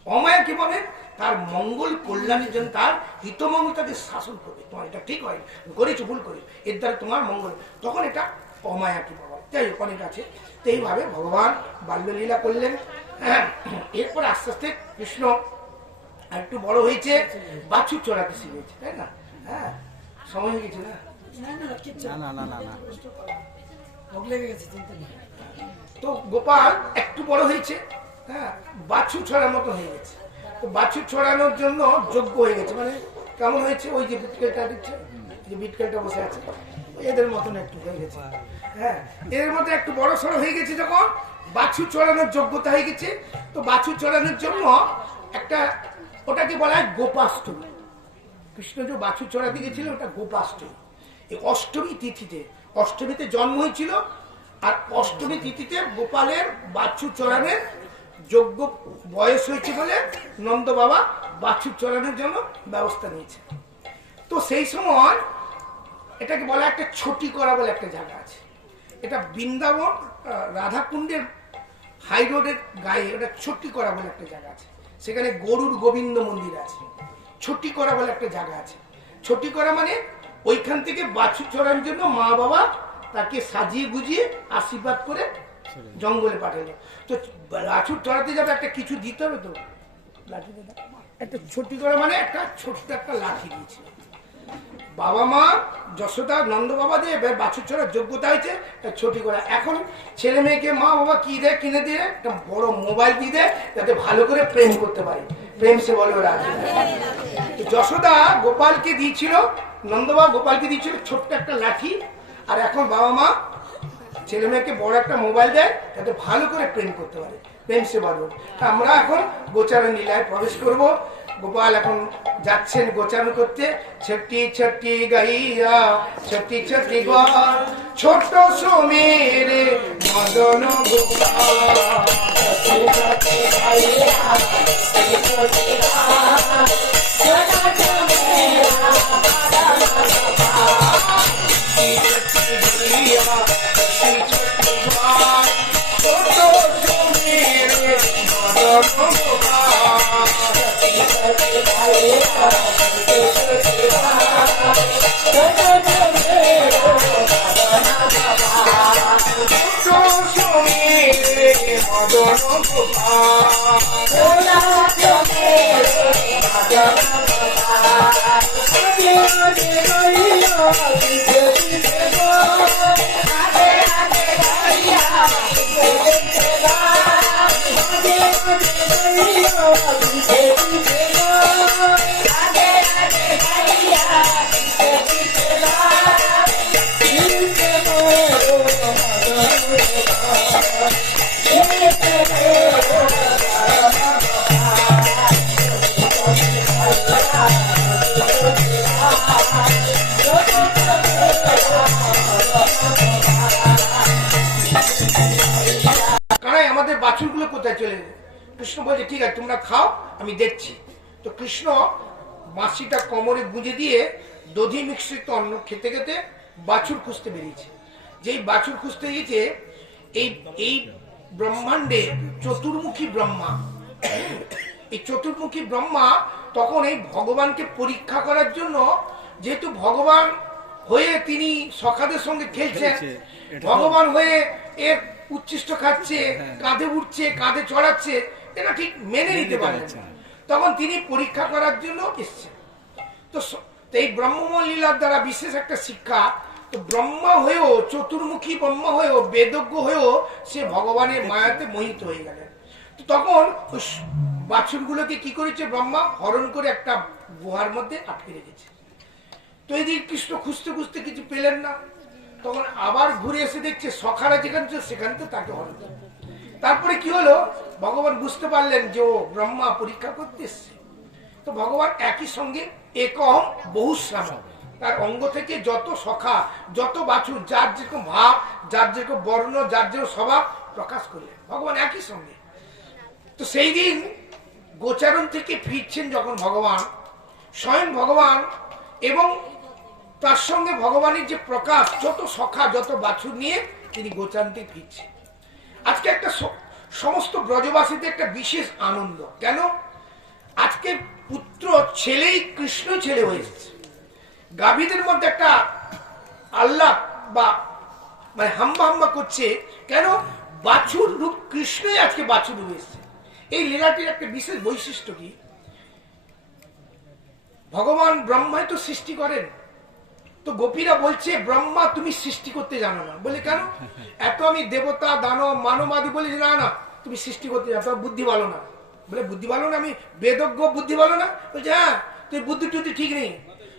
অমায়া কৃপা মানে তার মঙ্গল কল্যাণের জন্য, তার হিতমঙ্গল তাকে শাসন করবে, তোমার এটা ঠিক হয়, করেছো ভুল করে, এর দ্বারা তোমার মঙ্গল, তখন এটা অমায়া কৃপা বলে। যাই হোক, অনেক আছে। তো এইভাবে ভগবান বাল্যলীলা করলেন। এরপর আস্তে আস্তে কৃষ্ণ একটু বড় হয়েছে, বাছুর চড়াতে শিখেছে, তাই না? হ্যাঁ, সময় হয়ে গেছে না? তো গোপাল একটু বড় হয়েছে, হ্যাঁ, বাছুর ছড়ার মতো হয়ে গেছে। তো বাছুর ছড়ানোর জন্য যোগ্য হয়ে গেছে, মানে কেমন হয়েছে, ওই যে বিটকেলটা দিচ্ছে, যে বিটকেলটা বসে আছে, এদের মতন একটু হয়ে গেছে। হ্যাঁ, এদের মতো একটু বড় সড়ো হয়ে গেছে, যখন বাছুর চড়ানোর যোগ্যতা হয়ে গেছে, তো বাছুর চড়ানোর জন্য একটা, ওটাকে বলা হয় গোপাষ্টমী। কৃষ্ণ যে বাছুর চড়াতে গেছিল ওটা গোপাষ্টমী। এই অষ্টমী তিথিতে, অষ্টমীতে জন্ম হয়েছিল, আর অষ্টমী তিথিতে গোপালের বাছুর চড়ানোর যোগ্য বয়স হয়েছে বলে নন্দ বাবা বাছুর চড়ানোর জন্য ব্যবস্থা নিয়েছে। তো সেই সময় এটাকে বলা একটা ছটি করা বলে একটা জায়গা আছে। এটা বৃন্দাবন রাধাকুণ্ডের হাই রোডের গায়ে ওটা ছটি করা বলে একটা জায়গা আছে। সেখানে গরুর গোবিন্দ মন্দির আছে। ছটি করা বলে একটা জায়গা আছে। ছটি করা মানে ওইখান থেকে বাছুর চড়ানোর জন্য মা বাবা তাকে সাজিয়ে গুজিয়ে আশীর্বাদ করে জঙ্গলে পাঠালো। তো বাছুর চড়াতে যাবে, একটা কিছু দিতে হবে, তো লাঠি একটা ছটি করা মানে একটা ছোট্ট একটা লাঠি দিয়েছিল। বাবা মা যশোদা নন্দ বাবা দিয়ে বাছুর চড়ার যোগ্যতা হয়েছে ছটি করা। এখন ছেলে মেয়েকে মা বাবা কি দেয়, কিনে দিয়ে একটা বড় মোবাইল দিয়ে দেয়, যাতে ভালো করে প্রেম করতে পারে। প্রেম সে বলে ওরা। যশোদা গোপালকে দিয়েছিল, নন্দবাবা গোপালকে দিয়েছিল ছোট্ট একটা লাঠি। আর এখন বাবা মা ছেলে মেয়েকে বড় একটা মোবাইল দেয়, যাতে ভালো করে প্রেম করতে পারে। প্রেম সে বলবো। আমরা এখন গোচারণ লীলায় প্রবেশ করব। গোপাল এখন যাচ্ছেন গোচারণ করতে। ছটি ছটি গাইয়া ছটি ছটি গোপাল, ছোট সমীর মদন গোপাল। আমাদের বাছুরগুলো কোথায় চলে গেল? কৃষ্ণ বলছে ঠিক আছে তোমরা খাও, আমি দেখছি। তো কৃষ্ণ বাঁশিটা কোমরে গুঁজে দিয়ে দধি মিশ্রিত অন্ন খেতে খেতে বাছুর খুঁজতে বেরিয়েছে। যেই বাছুর খুঁজতে গিয়েছে, এই ব্রহ্মাণ্ডে চতুর্মুখী ব্রহ্মা, এই চতুর্মুখী ব্রহ্মা তখন এই ভগবানকে পরীক্ষা করার জন্য, যেহেতু ভগবান হয়ে তিনি সখাদের সঙ্গে খেলছেন, ভগবান হয়ে এর উচ্ছিষ্ট খাচ্ছে, কাঁধে উঠছে, কাঁধে চড়াচ্ছে, এটা ঠিক মেনে নিতে পারছেন না। তখন তিনি পরীক্ষা করার জন্য এসছেন। তো এই ব্রহ্মময় লীলার দ্বারা বিশেষ একটা শিক্ষা, তো ব্রহ্মা হয়েও, চতুর্মুখী ব্রহ্মা হয়েও, বেদজ্ঞ হয়েও সে ভগবানের মায়াতে মোহিত হয়ে গেলেন। তো তখন বাছুরগুলোকে কি করেছে ব্রহ্মা, হরণ করে একটা গুহার মধ্যে আটকে রেখেছে। তো এদিকে কৃষ্ণ খুঁজতে খুঁজতে কিছু পেলেন না, তখন আবার ঘুরে এসে দেখছে সখারা যেখান সেখান থেকে তাকে হরণ করে। তারপরে কি হলো, ভগবান বুঝতে পারলেন যে ও ব্রহ্মা পরীক্ষা করতে এসছে। তো ভগবান একই সঙ্গে একম বহুশ্রাম, তার অঙ্গ থেকে যত সখা, যত বাছুর, যার যেরকম ভাব, যার যেরকম বর্ণ, যার যেরকম স্বভাব প্রকাশ করলেন ভগবান একই সঙ্গে। তো সেই দিন গোচারণ থেকে ফিরছেন যখন ভগবান, স্বয়ং ভগবান এবং তার সঙ্গে ভগবানের যে প্রকাশ, যত সখা, যত বাছুর নিয়ে তিনি গোচারণ থেকে ফিরছেন। আজকে একটা সমস্ত ব্রজবাসীতে একটা বিশেষ আনন্দ। কেন? আজকে পুত্র ছেলেই কৃষ্ণ ছেলে হয়েছে। গাভীদের মধ্যে একটা আল্লাহ বা মানে হাম্বা হাম্বা করছে, কেন? বাছুর রূপ কৃষ্ণই আজকে বাছুর রূপ এসছে। এই লীলাটির একটা বিশেষ বৈশিষ্ট্য কি, ভগবান ব্রহ্মাই তো সৃষ্টি করেন। তো গোপীরা বলছে ব্রহ্মা তুমি সৃষ্টি করতে জানো না। বলে কেন? এত আমি দেবতা, দানব, মানবাদি বলি না না তুমি সৃষ্টি করতে জানো, তোমার বুদ্ধি ভালো না। বলে বুদ্ধি ভালো না? আমি বেদজ্ঞ, বুদ্ধি ভালো না? বলছে হ্যাঁ, তুই বুদ্ধি টুদ্ধি ঠিক নেই।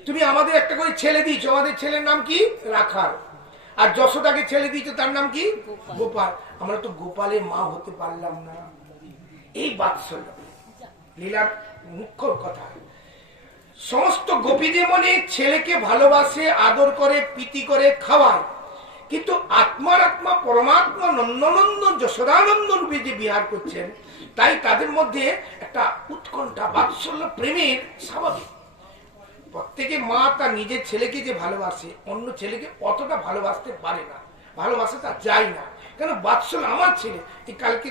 তুমি আমাদের একটা করে ছেলে দিয়েছো, আমাদের ছেলের নাম কি? রাখাল। আর যশোদাকে ছেলে দিয়েছো, তার নাম কি? গোপাল। আমরা তো গোপালের মা হতে পারলাম না। এই বাৎসল্য লীলার মুখ্য কথা। সমস্ত গোপীদের মনে ছেলেকে ভালোবাসে, আদর করে, প্রীতি করে, খাওয়ায়, কিন্তু আত্মার আত্মা পরমাত্মা নন্দনন্দন যশোদানন্দন রূপে যে বিহার করছেন, তাই তাদের মধ্যে একটা উৎকণ্ঠা, বাৎসল্য, প্রেমের স্বাভাবিক। প্রত্যেকে মা তার নিজের ছেলেকে যে ভালোবাসে, অন্য ছেলেকে অতটা ভালোবাসতে পারে না, ভালোবাসে তা যায় না। কেন? বাৎসল্য আমার ছেলে। এই কালকে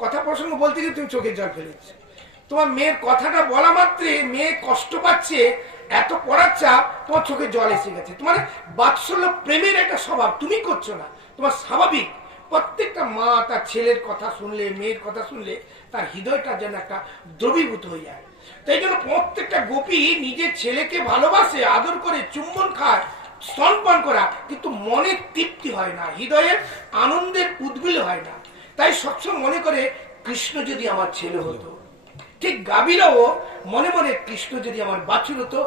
কথা প্রসঙ্গ বলতে গিয়ে তুমি চোখের জল ফেলেছ। তোমার মেয়ের কথাটা বলা মাত্রে মেয়ে কষ্ট পাচ্ছে, এত পড়ার চাপ, তোমার চোখে জল এসে গেছে। তোমার বাৎসল্য প্রেমের একটা স্বভাব তুমি করছো না, তোমার স্বাভাবিক। প্রত্যেকটা মা তার ছেলের কথা শুনলে, মেয়ের কথা শুনলে তার হৃদয়টা যেন একটা দ্রবীভূত হয়ে যায়। তাই জন্য প্রত্যেকটা গোপী নিজের ছেলেকে ভালোবাসে, আদর করে, চুম্বন খায়, স্তনপান করা, কিন্তু মনের তৃপ্তি হয় না, হৃদয়ের আনন্দের উদ্বেল হয় না। তাই সবসময় মনে করে কৃষ্ণ যদি আমার ছেলে হতো। ঠিক গাভীরাও মনে মনে কৃষ্ণ যদি আমার বাছুর হতো,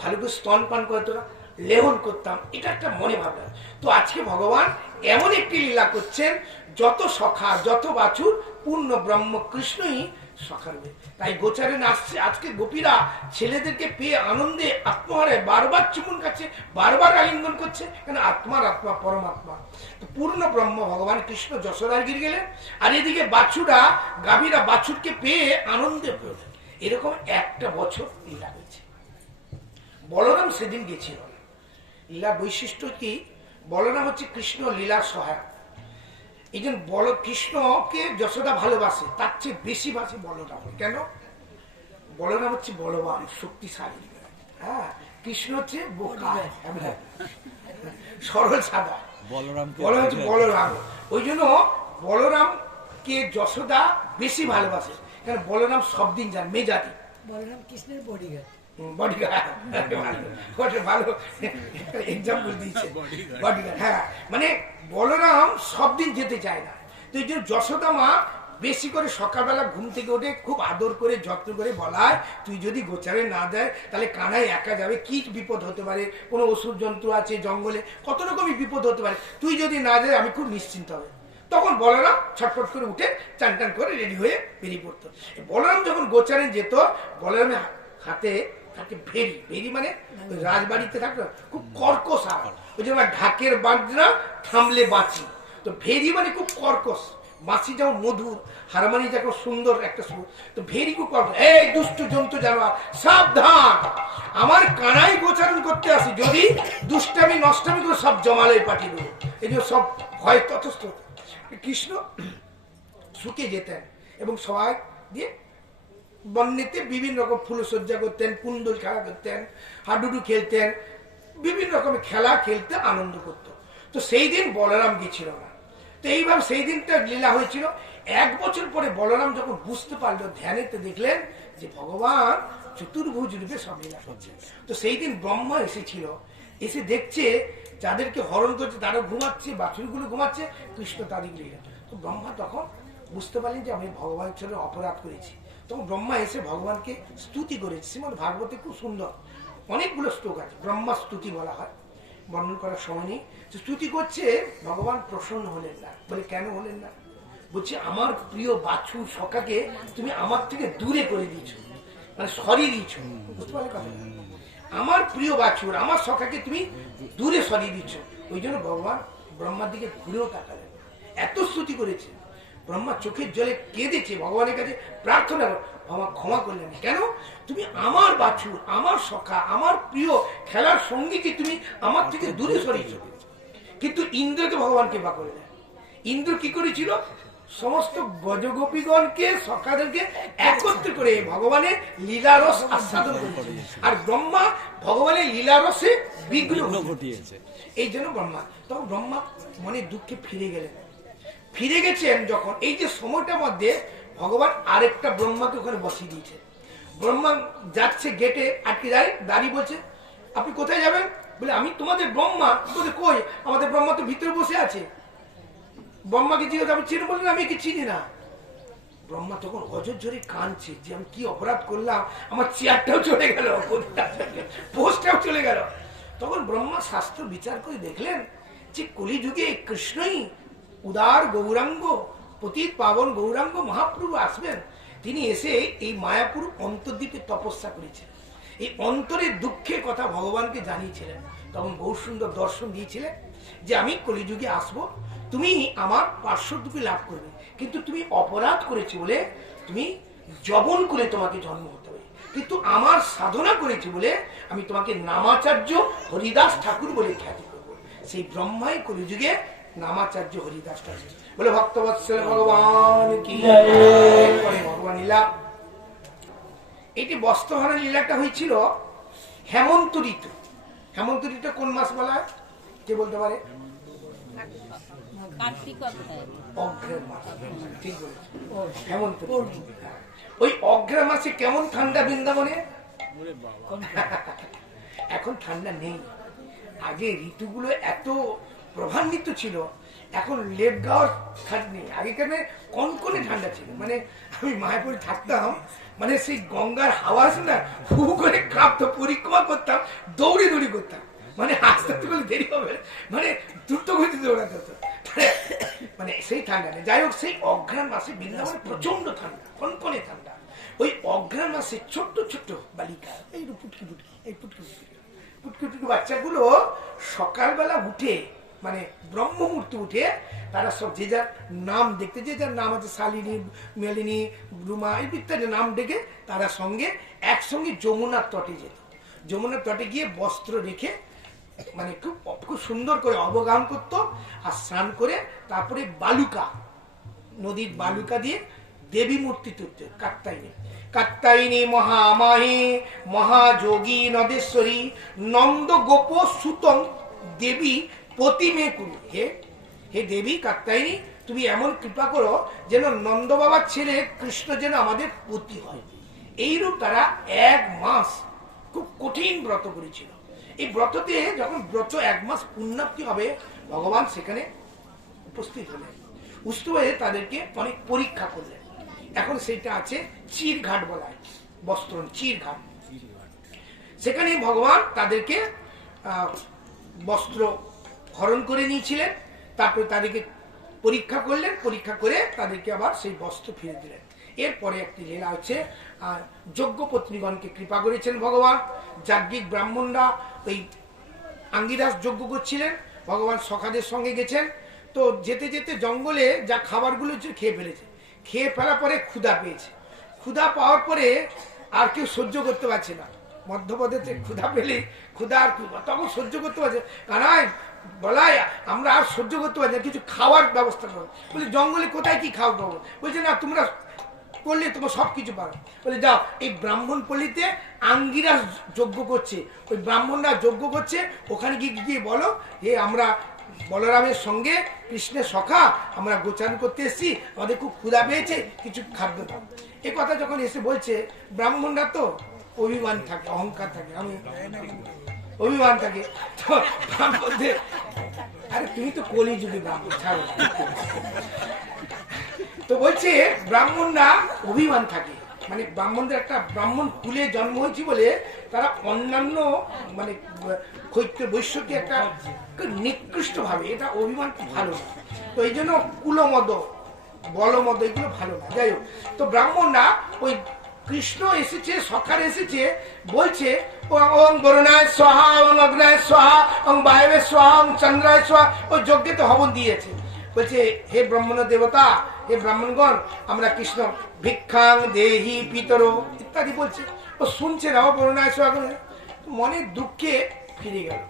ভালো করে স্তনপান করতো, লেহন করতাম, এটা একটা মনে ভাবনা। তো আজকে ভগবান এমন একটি লীলা করছেন, যত সখা, যত বাছুর, পূর্ণ ব্রহ্ম কৃষ্ণই সখা রূপে। তাই গোচারে আসছে আজকে গোপীরা ছেলেদেরকে পেয়ে আনন্দে আত্মহারায় বারবার চুমুন খাচ্ছে, বারবার আলিঙ্গন করছে। কেন? আত্মার আত্মা পরমাত্মা পূর্ণ ব্রহ্ম ভগবান কৃষ্ণ যশোদার গিয়ে গেলেন, আর এদিকে বাছুরা, গাভীরা বাছুরকে পেয়ে আনন্দে পেলেন। এরকম একটা বছর লীলা হয়েছে। বলরাম সেদিন গেছিল। লীলা বৈশিষ্ট্য কি? বলরাম হচ্ছে কৃষ্ণ লীলার সহায়ক। এই জন্য কৃষ্ণকে যশোদা ভালোবাসে, তার চেয়ে বেশি বাসে বলরাম। কেন? বলরাম হচ্ছে বলবান, শক্তিশালী। হ্যাঁ, কৃষ্ণ হচ্ছে বোকা, সরল সাদা। বলরাম হচ্ছে বলরাম। ওই জন্য বলরামকে যশোদা বেশি ভালোবাসে। কেন? বলরাম সব দিন যান মেজাদি। বলরাম কৃষ্ণের বডিগার্ড। হ্যাঁ, মানে বলরাম সব দিন যেতে চায় না। তো এই জন্য যশোদা মা বেশি করে সকালবেলা ঘুম থেকে উঠে খুব আদর করে, যত্ন করে বলায়, তুই যদি গোচারে না দেয় তাহলে কানাই একা যাবে, কি বিপদ হতে পারে, কোনো অসুর জন্তু আছে জঙ্গলে, কত রকমই বিপদ হতে পারে, তুই যদি না যায় আমি খুব নিশ্চিন্ত হবে। তখন বলরাম ছটফট করে উঠে চান টান করে রেডি হয়ে বেরিয়ে পড়তো। বলরাম যখন গোচারে যেত, বলরামের হাতে থাকে ভেরি। ভেরি মানে রাজবাড়িতে থাকতো খুব কর্কশ আওয়াজ, ওই জন্য ঢাকের বাজনা থামলে বাঁচি। তো ভেরি মানে খুব কর্কশ, বাঁশি যেমন মধুর, হারমানি যেমন সুন্দর একটা সুর, তো ভেরি খুব কর্কশ। এই দুষ্ট জন্তু জানোয়ার সাবধান, আমার কানাই গোচারণ করতে আসি, যদি দুষ্টামি নষ্টামি করে সব জমালে পাঠিয়ে দেবো। এই জন্য সব ভয় তথস্থ। কৃষ্ণ শুকে যেতেন এবং সবাই দিয়ে বন্যেতে বিভিন্ন রকম ফুলসজ্জা করতেন, কুণ্ডল খেলা করতেন, হাডুডু খেলতেন, বিভিন্ন রকমের খেলা খেলতে আনন্দ করত। তো সেই দিন বলরাম গেছিল না। তো এইভাবে সেই দিনটা লীলা হয়েছিল। 1 বছর পরে বলরাম যখন বুঝতে পারলো, ধ্যানেতে দেখলেন যে ভগবান চতুর্ভুজ রূপে সব লীলা করছে। তো সেই দিন ব্রহ্মা এসেছিল, এসে দেখছে যাদেরকে হরণ করছে তারা ঘুমাচ্ছে, বাছুরগুলো ঘুমাচ্ছে, কৃষ্ণ তাদেরকে লীলা। তো ব্রহ্মা তখন বুঝতে পারলেন যে আমি ভগবানের সাথে অপরাধ করেছি। তখন ব্রহ্মা এসে ভগবানকে স্তুতি করেছে। শ্রীমদ ভাগবতে খুব সুন্দর অনেকগুলো শ্লোক আছে, ব্রহ্মা স্তুতি বলা হয়, বর্ণন করার সময় নেই। স্তুতি করছে, ভগবান প্রসন্ন হলেন না। বলে কেন হলেন না? বলছে আমার প্রিয় বাছুর সখাকে তুমি আমার থেকে দূরে করে দিয়েছো, মানে সরিয়ে দিয়েছো। বুঝতে পারলে কথা? আমার প্রিয় বাছুর আমার সখাকে তুমি দূরে সরিয়ে দিচ্ছ। ওই জন্য ভগবান ব্রহ্মার দিকে ঘুরেও তাকালেন, এত স্তুতি করেছে। ব্রহ্মা চোখের জলে কেঁদেছে, ভগবানের কাছে প্রার্থনা ভগবান ক্ষমা করলেন। কেন? তুমি আমার বাছুর, আমার সখা, আমার প্রিয় খেলার সঙ্গীকে তুমি আমার থেকে দূরে সরিয়েছো। কিন্তু ইন্দ্রকে ভগবান কৃপা করলেন। ইন্দ্র কি করেছিল? সমস্ত গজগোপীগণকে, সখাদেরকে একত্র করে ভগবানের লীলারস আস্বাদন করেছে। আর ব্রহ্মা ভগবানের লীলারসে বিঘ্ন ঘটিয়েছে। এই জন্য ব্রহ্মা, তখন ব্রহ্মা মনে দুঃখে ফিরে গেলেন। ফিরে গেছেন যখন, এই যে সময়টার মধ্যে ভগবান আরেকটা ব্রহ্মাকে ওখানে বসিয়ে দিয়েছে। ব্রহ্মা যাচ্ছে, গেটে আটকে দাঁড়িয়ে বলছে আপনি কোথায় যাবেন? বলে আমি তোমাদের ব্রহ্মা। বলে কই, আমাদের ব্রহ্মা তো ভিতরে বসে আছে। ব্রহ্মাকে জিজ্ঞেস আমি চিনি? বললেন আমি কি চিনি না। ব্রহ্মা তখন অজর কাঁদছে যে আমি কি অপরাধ করলাম, আমার চেয়ারটাও চলে গেল, পোস্টটাও চলে গেল। তখন ব্রহ্মা শাস্ত্র বিচার করে দেখলেন যে কলিযুগে কৃষ্ণই উদার গৌরাঙ্গ, পতিত পাবন গৌরাঙ্গ মহাপ্রভু আসবেন। তিনি এসে এই মায়াপুর অন্তর্দ্বীপে তপস্যা করেছেন, এই অন্তরের দুঃখের কথা ভগবানকে জানিয়েছিলেন। তখন গৌরসুন্দর দর্শন দিয়েছিলেন যে আমি কলিযুগে আসবো, তুমি আমার পার্শ্বদ্বীপে লাভ করবে, কিন্তু তুমি অপরাধ করেছো বলে তুমি যবন করে তোমাকে জন্ম হতে হবে, কিন্তু আমার সাধনা করেছি বলে আমি তোমাকে নামাচার্য হরিদাস ঠাকুর বলে খ্যাতি করবো। সেই ব্রহ্মাই কলিযুগে নামাচার্য হরিদাস ঠাকুর বলে। ভক্তবৎসল ভগবান কি ভগবান লীলা। এটি বস্ত্রহরণ লীলাটা হয়েছিল হেমন্ত ঋতু। হেমন্ত ঋতু কোন মাস বলা হয়? কে বলতে পারে? অগ্রহায়ণ মাস। ঠিক বলেছে, হেমন্ত। ওই অগ্রহায়ণ মাসে কেমন ঠান্ডা বৃন্দাবনে? এখন ঠান্ডা নেই। আগে ঋতুগুলো এত প্রভান্বিত ছিল, এখন লেপ গাওয়ার ঠান্ডা নেই। আগেকার কনকনে ঠান্ডা ছিল। মানে আমি মায়াপুরে থাকতাম, মানে সেই গঙ্গার হাওয়া আছে না, হু করে কাঁপতো, পরিক্রমা করতাম, দৌড়ি দৌড়ি করতাম, মানে আস্তে আস্তে করে দেরি হবে, মানে দ্রুত গতিতে দৌড়াতে হতো, মানে সেই ঠান্ডা নেই। যাই হোক, সেই অঘ্রাণ মাসে বৃন্দাবনে প্রচন্ড ঠান্ডা, কনকনে ঠান্ডা। ওই অঘ্রাণ মাসে ছোট্ট ছোট্ট বালিকা, এই পুটকি পুটকি, এই পুটকি পুটকি বাচ্চাগুলো সকালবেলা উঠে, মানে ব্রহ্ম মুহূর্তে উঠে, তারা সব যে যার নাম দেখতে, যে যার নাম আছে, শালিনী, মেলিনী, রুমা, ইত্যাদি নাম ডেকে তারা সঙ্গে একসঙ্গে যমুনার তটে যেত। যমুনার তটে গিয়ে বস্ত্র রেখে, মানে খুব সুন্দর করে অবগাহন করত, আর স্নান করে তারপরে বালুকা, নদীর বালুকা দিয়ে দেবী মূর্তি তুলতে। কাত্তায়নী মহামাহি মহাযোগী নদেশ্বরী নন্দ গোপ সুতং দেবী প্রতিমে কুরু। হে দেবী কাত্তায়নী, তুমি এমন কৃপা করো যেন নন্দ বাবার ছেলে কৃষ্ণ যেন আমাদের পতি হয়। এইরূপ তারা 1 মাস খুব কঠিন ব্রত করেছিল। এই ব্রততে যখন ব্রত 1 মাস পূর্ণাপ্তি হবে, ভগবান সেখানে উপস্থিত হলেন। উপস্থিত হয়ে তাদেরকে অনেক পরীক্ষা করলেন। এখন সেটা আছে চিরঘাট বলা হয়, বস্ত্রণ চিরঘাট। সেখানে ভগবান তাদেরকে বস্ত্র হরণ করে নিয়েছিলেন, তারপরে তাদেরকে পরীক্ষা করলেন, পরীক্ষা করে তাদেরকে আবার সেই বস্ত্র ফিরে দিলেন। এরপরে একটি লীলা হচ্ছে, যজ্ঞ পত্নীগণকে কৃপা করেছেন ভগবান। যাজ্ঞিক ব্রাহ্মণরা ওই আঙ্গিরাস যজ্ঞ করছিলেন, ভগবান সখাদের সঙ্গে গেছেন। তো যেতে যেতে জঙ্গলে যা খাবারগুলো খেয়ে ফেলেছে, খেয়ে ফেলার পরে ক্ষুধা পেয়েছে। ক্ষুধা পাওয়ার পরে আর কেউ সহ্য করতে পারছে না। মধ্যপ্রদেশে ক্ষুধা পেলে, ক্ষুধা আর তখন সহ্য করতে পারছে কানায় বলায় আমরা আর সহ্য করতে পারছি না, কিছু খাওয়ার ব্যবস্থা করো। বলছে জঙ্গলে কোথায় কি খাওয়া পাবো? বলছে না, তোমরা করলে তোমার সবকিছু পারো। বলে যাও, এই ব্রাহ্মণ পল্লীতে আঙ্গিরাস যজ্ঞ করছে, ওই ব্রাহ্মণরা যজ্ঞ করছে, ওখানে গিয়ে বলো যে আমরা বলরামের সঙ্গে কৃষ্ণের সখা, আমরা গোচারণ করতে এসেছি, আমাদের খুব ক্ষুধা পেয়েছে, কিছু খাদ্য দাও। এ কথা যখন এসে বলছে, ব্রাহ্মণরা তো অভিমান থাকে, অহংকার থাকে, আমি অভিমান থাকে, তো ব্রাহ্মণদের, আরে তুমি তো কলিযুগে ব্রাহ্মণ, ছাড়ো। তো বলছে ব্রাহ্মণরা অভিমান থাকে, মানে ব্রাহ্মণদের একটা ব্রাহ্মণ কুলে জন্ম হয়েছে বলে তারা অন্যান্য মানে ক্ষৈত্র বৈশ্যকে একটা নিকৃষ্ট ভাবে, এটা অভিমান ভালো না। তো এই জন্য কুলমদ বলমদ এগুলো ভালো না। যাই হোক, তো ব্রাহ্মণরা ওই কৃষ্ণ এসেছে, সখার এসেছে, বলছে ওং বরুণায় স্বাহা, ওং অগ্নায় স্বাহা, ওং বায়বে স্বাহা, ওং চন্দ্রায় স্বাহা, ওই যজ্ঞে তো হবন দিয়েছে। বলছে হে ব্রাহ্মণ দেবতা, হে ব্রাহ্মণগণ, আমরা কৃষ্ণ ভিক্ষাং দেহি পিতর ইত্যাদি বলছে। ও শুনছে না, ও বরুণায় স্বাহা, মনের দুঃখে ফিরে গেল।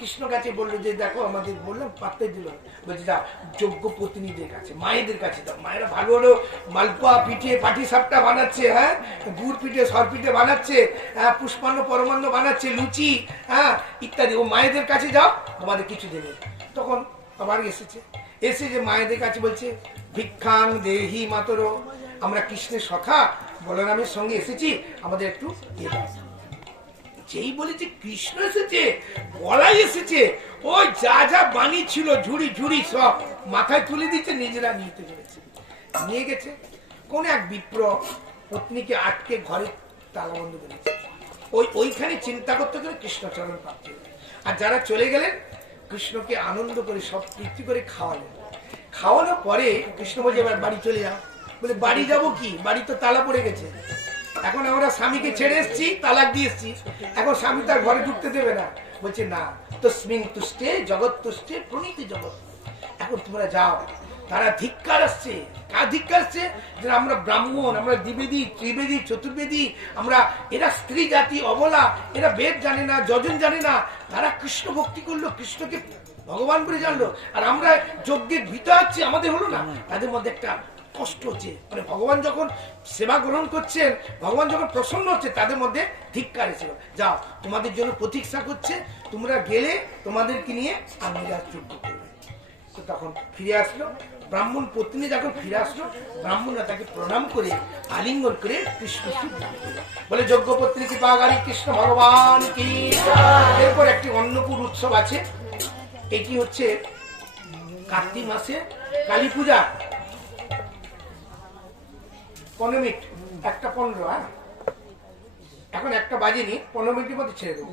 কৃষ্ণ কাছে বললো যে দেখো, আমাদের বললাম পাত্তাই দিল, বলছে যা যোগ্য পত্নীদের কাছে, মায়েদের কাছে দাও, মায়েরা ভালো ভালো মালপোয়া পিঠে পাটি সাপটা বানাচ্ছে, হ্যাঁ গুড় পিঠে সর পিঠে বানাচ্ছে, হ্যাঁ পুষ্পান্ন পরমান্ন বানাচ্ছে, লুচি, হ্যাঁ ইত্যাদি, ও মায়েদের কাছে যাও, আমাদের কিছু দেবে। তখন আবার এসেছে, এসে যে মায়েদের কাছে বলছে ভিক্ষাং দেহি মাতর, আমরা কৃষ্ণের সখা বলরামের সঙ্গে এসেছি, আমাদের একটু দিয়ে দাও। যেই বলেছে কৃষ্ণ এসেছে, বলাই এসেছে, ওই যা যা বাণী ছিল ঝুড়ি ঝুড়ি সব মাথায় তুলে দিচ্ছে, নিজেরা নিতে চলেছে। নিয়ে গেছে, কোন এক বিপ্র পত্নীকে আটকে ঘরে তালা বন্ধ করেছে। ওইখানে চিন্তা করতে করে কৃষ্ণচরণ প্রাপ্তি হলেন। আর যারা চলে গেলেন, কৃষ্ণকে আনন্দ করে সব তৃপ্তি করে খাওয়ালেন। খাওয়ানোর পরে কৃষ্ণ বলছে এবার বাড়ি চলে যাও। বলে বাড়ি যাবো কি, বাড়ি তো তালা পড়ে গেছে, এখন আমরা স্বামীকে ছেড়ে এসছি, তালাক দিয়ে এসছি, এখন স্বামী তার ঘরে ঢুকতে দেবে না। বলছে না, তস্মিন তুষ্টে জগৎ তুষ্টে প্রণীতি জগৎ, এখন তোমরা যাও। তারা ধিক্কার আসছে, কার ধিক্কার আসছে, যে আমরা ব্রাহ্মণ, আমরা দ্বিবেদী ত্রিবেদী চতুর্বেদী, আমরা, এরা স্ত্রী জাতি অবলা, এরা বেদ জানে না, যজন জানে না, তারা কৃষ্ণ ভক্তি করলো, কৃষ্ণকে ভগবান বলে জানলো, আর আমরা যজ্ঞের ভিতর আছি, আমাদের হলো না। তাদের মধ্যে একটা কষ্ট হচ্ছে, মানে ভগবান যখন সেবা গ্রহণ করছেন, ভগবান যখন প্রসন্ন হচ্ছে, তাদের মধ্যে ধিক্কার এসে যাও, তোমাদের জন্য প্রতীক্ষা করছে, তোমরা গেলে তোমাদেরকে নিয়ে আঙ্গিরাস যজ্ঞ করবে। তো তখন ফিরে আসলো, ব্রাহ্মণ পত্নী যখন ফিরে আসলো, ব্রাহ্মণরা তাকে প্রণাম করে আলিঙ্গন করে কৃষ্ণ বলে যজ্ঞ পত্নী কি পাগারি কৃষ্ণ ভগবান কি। এরপর একটি অন্নপুর উৎসব আছে, এটি হচ্ছে কার্তিক মাসে কালী পূজা, 15 মিনিট, 1:15, হ্যাঁ এখন 1টা বাজেনি, 15 মিনিটের মধ্যে ছেড়ে দেবো।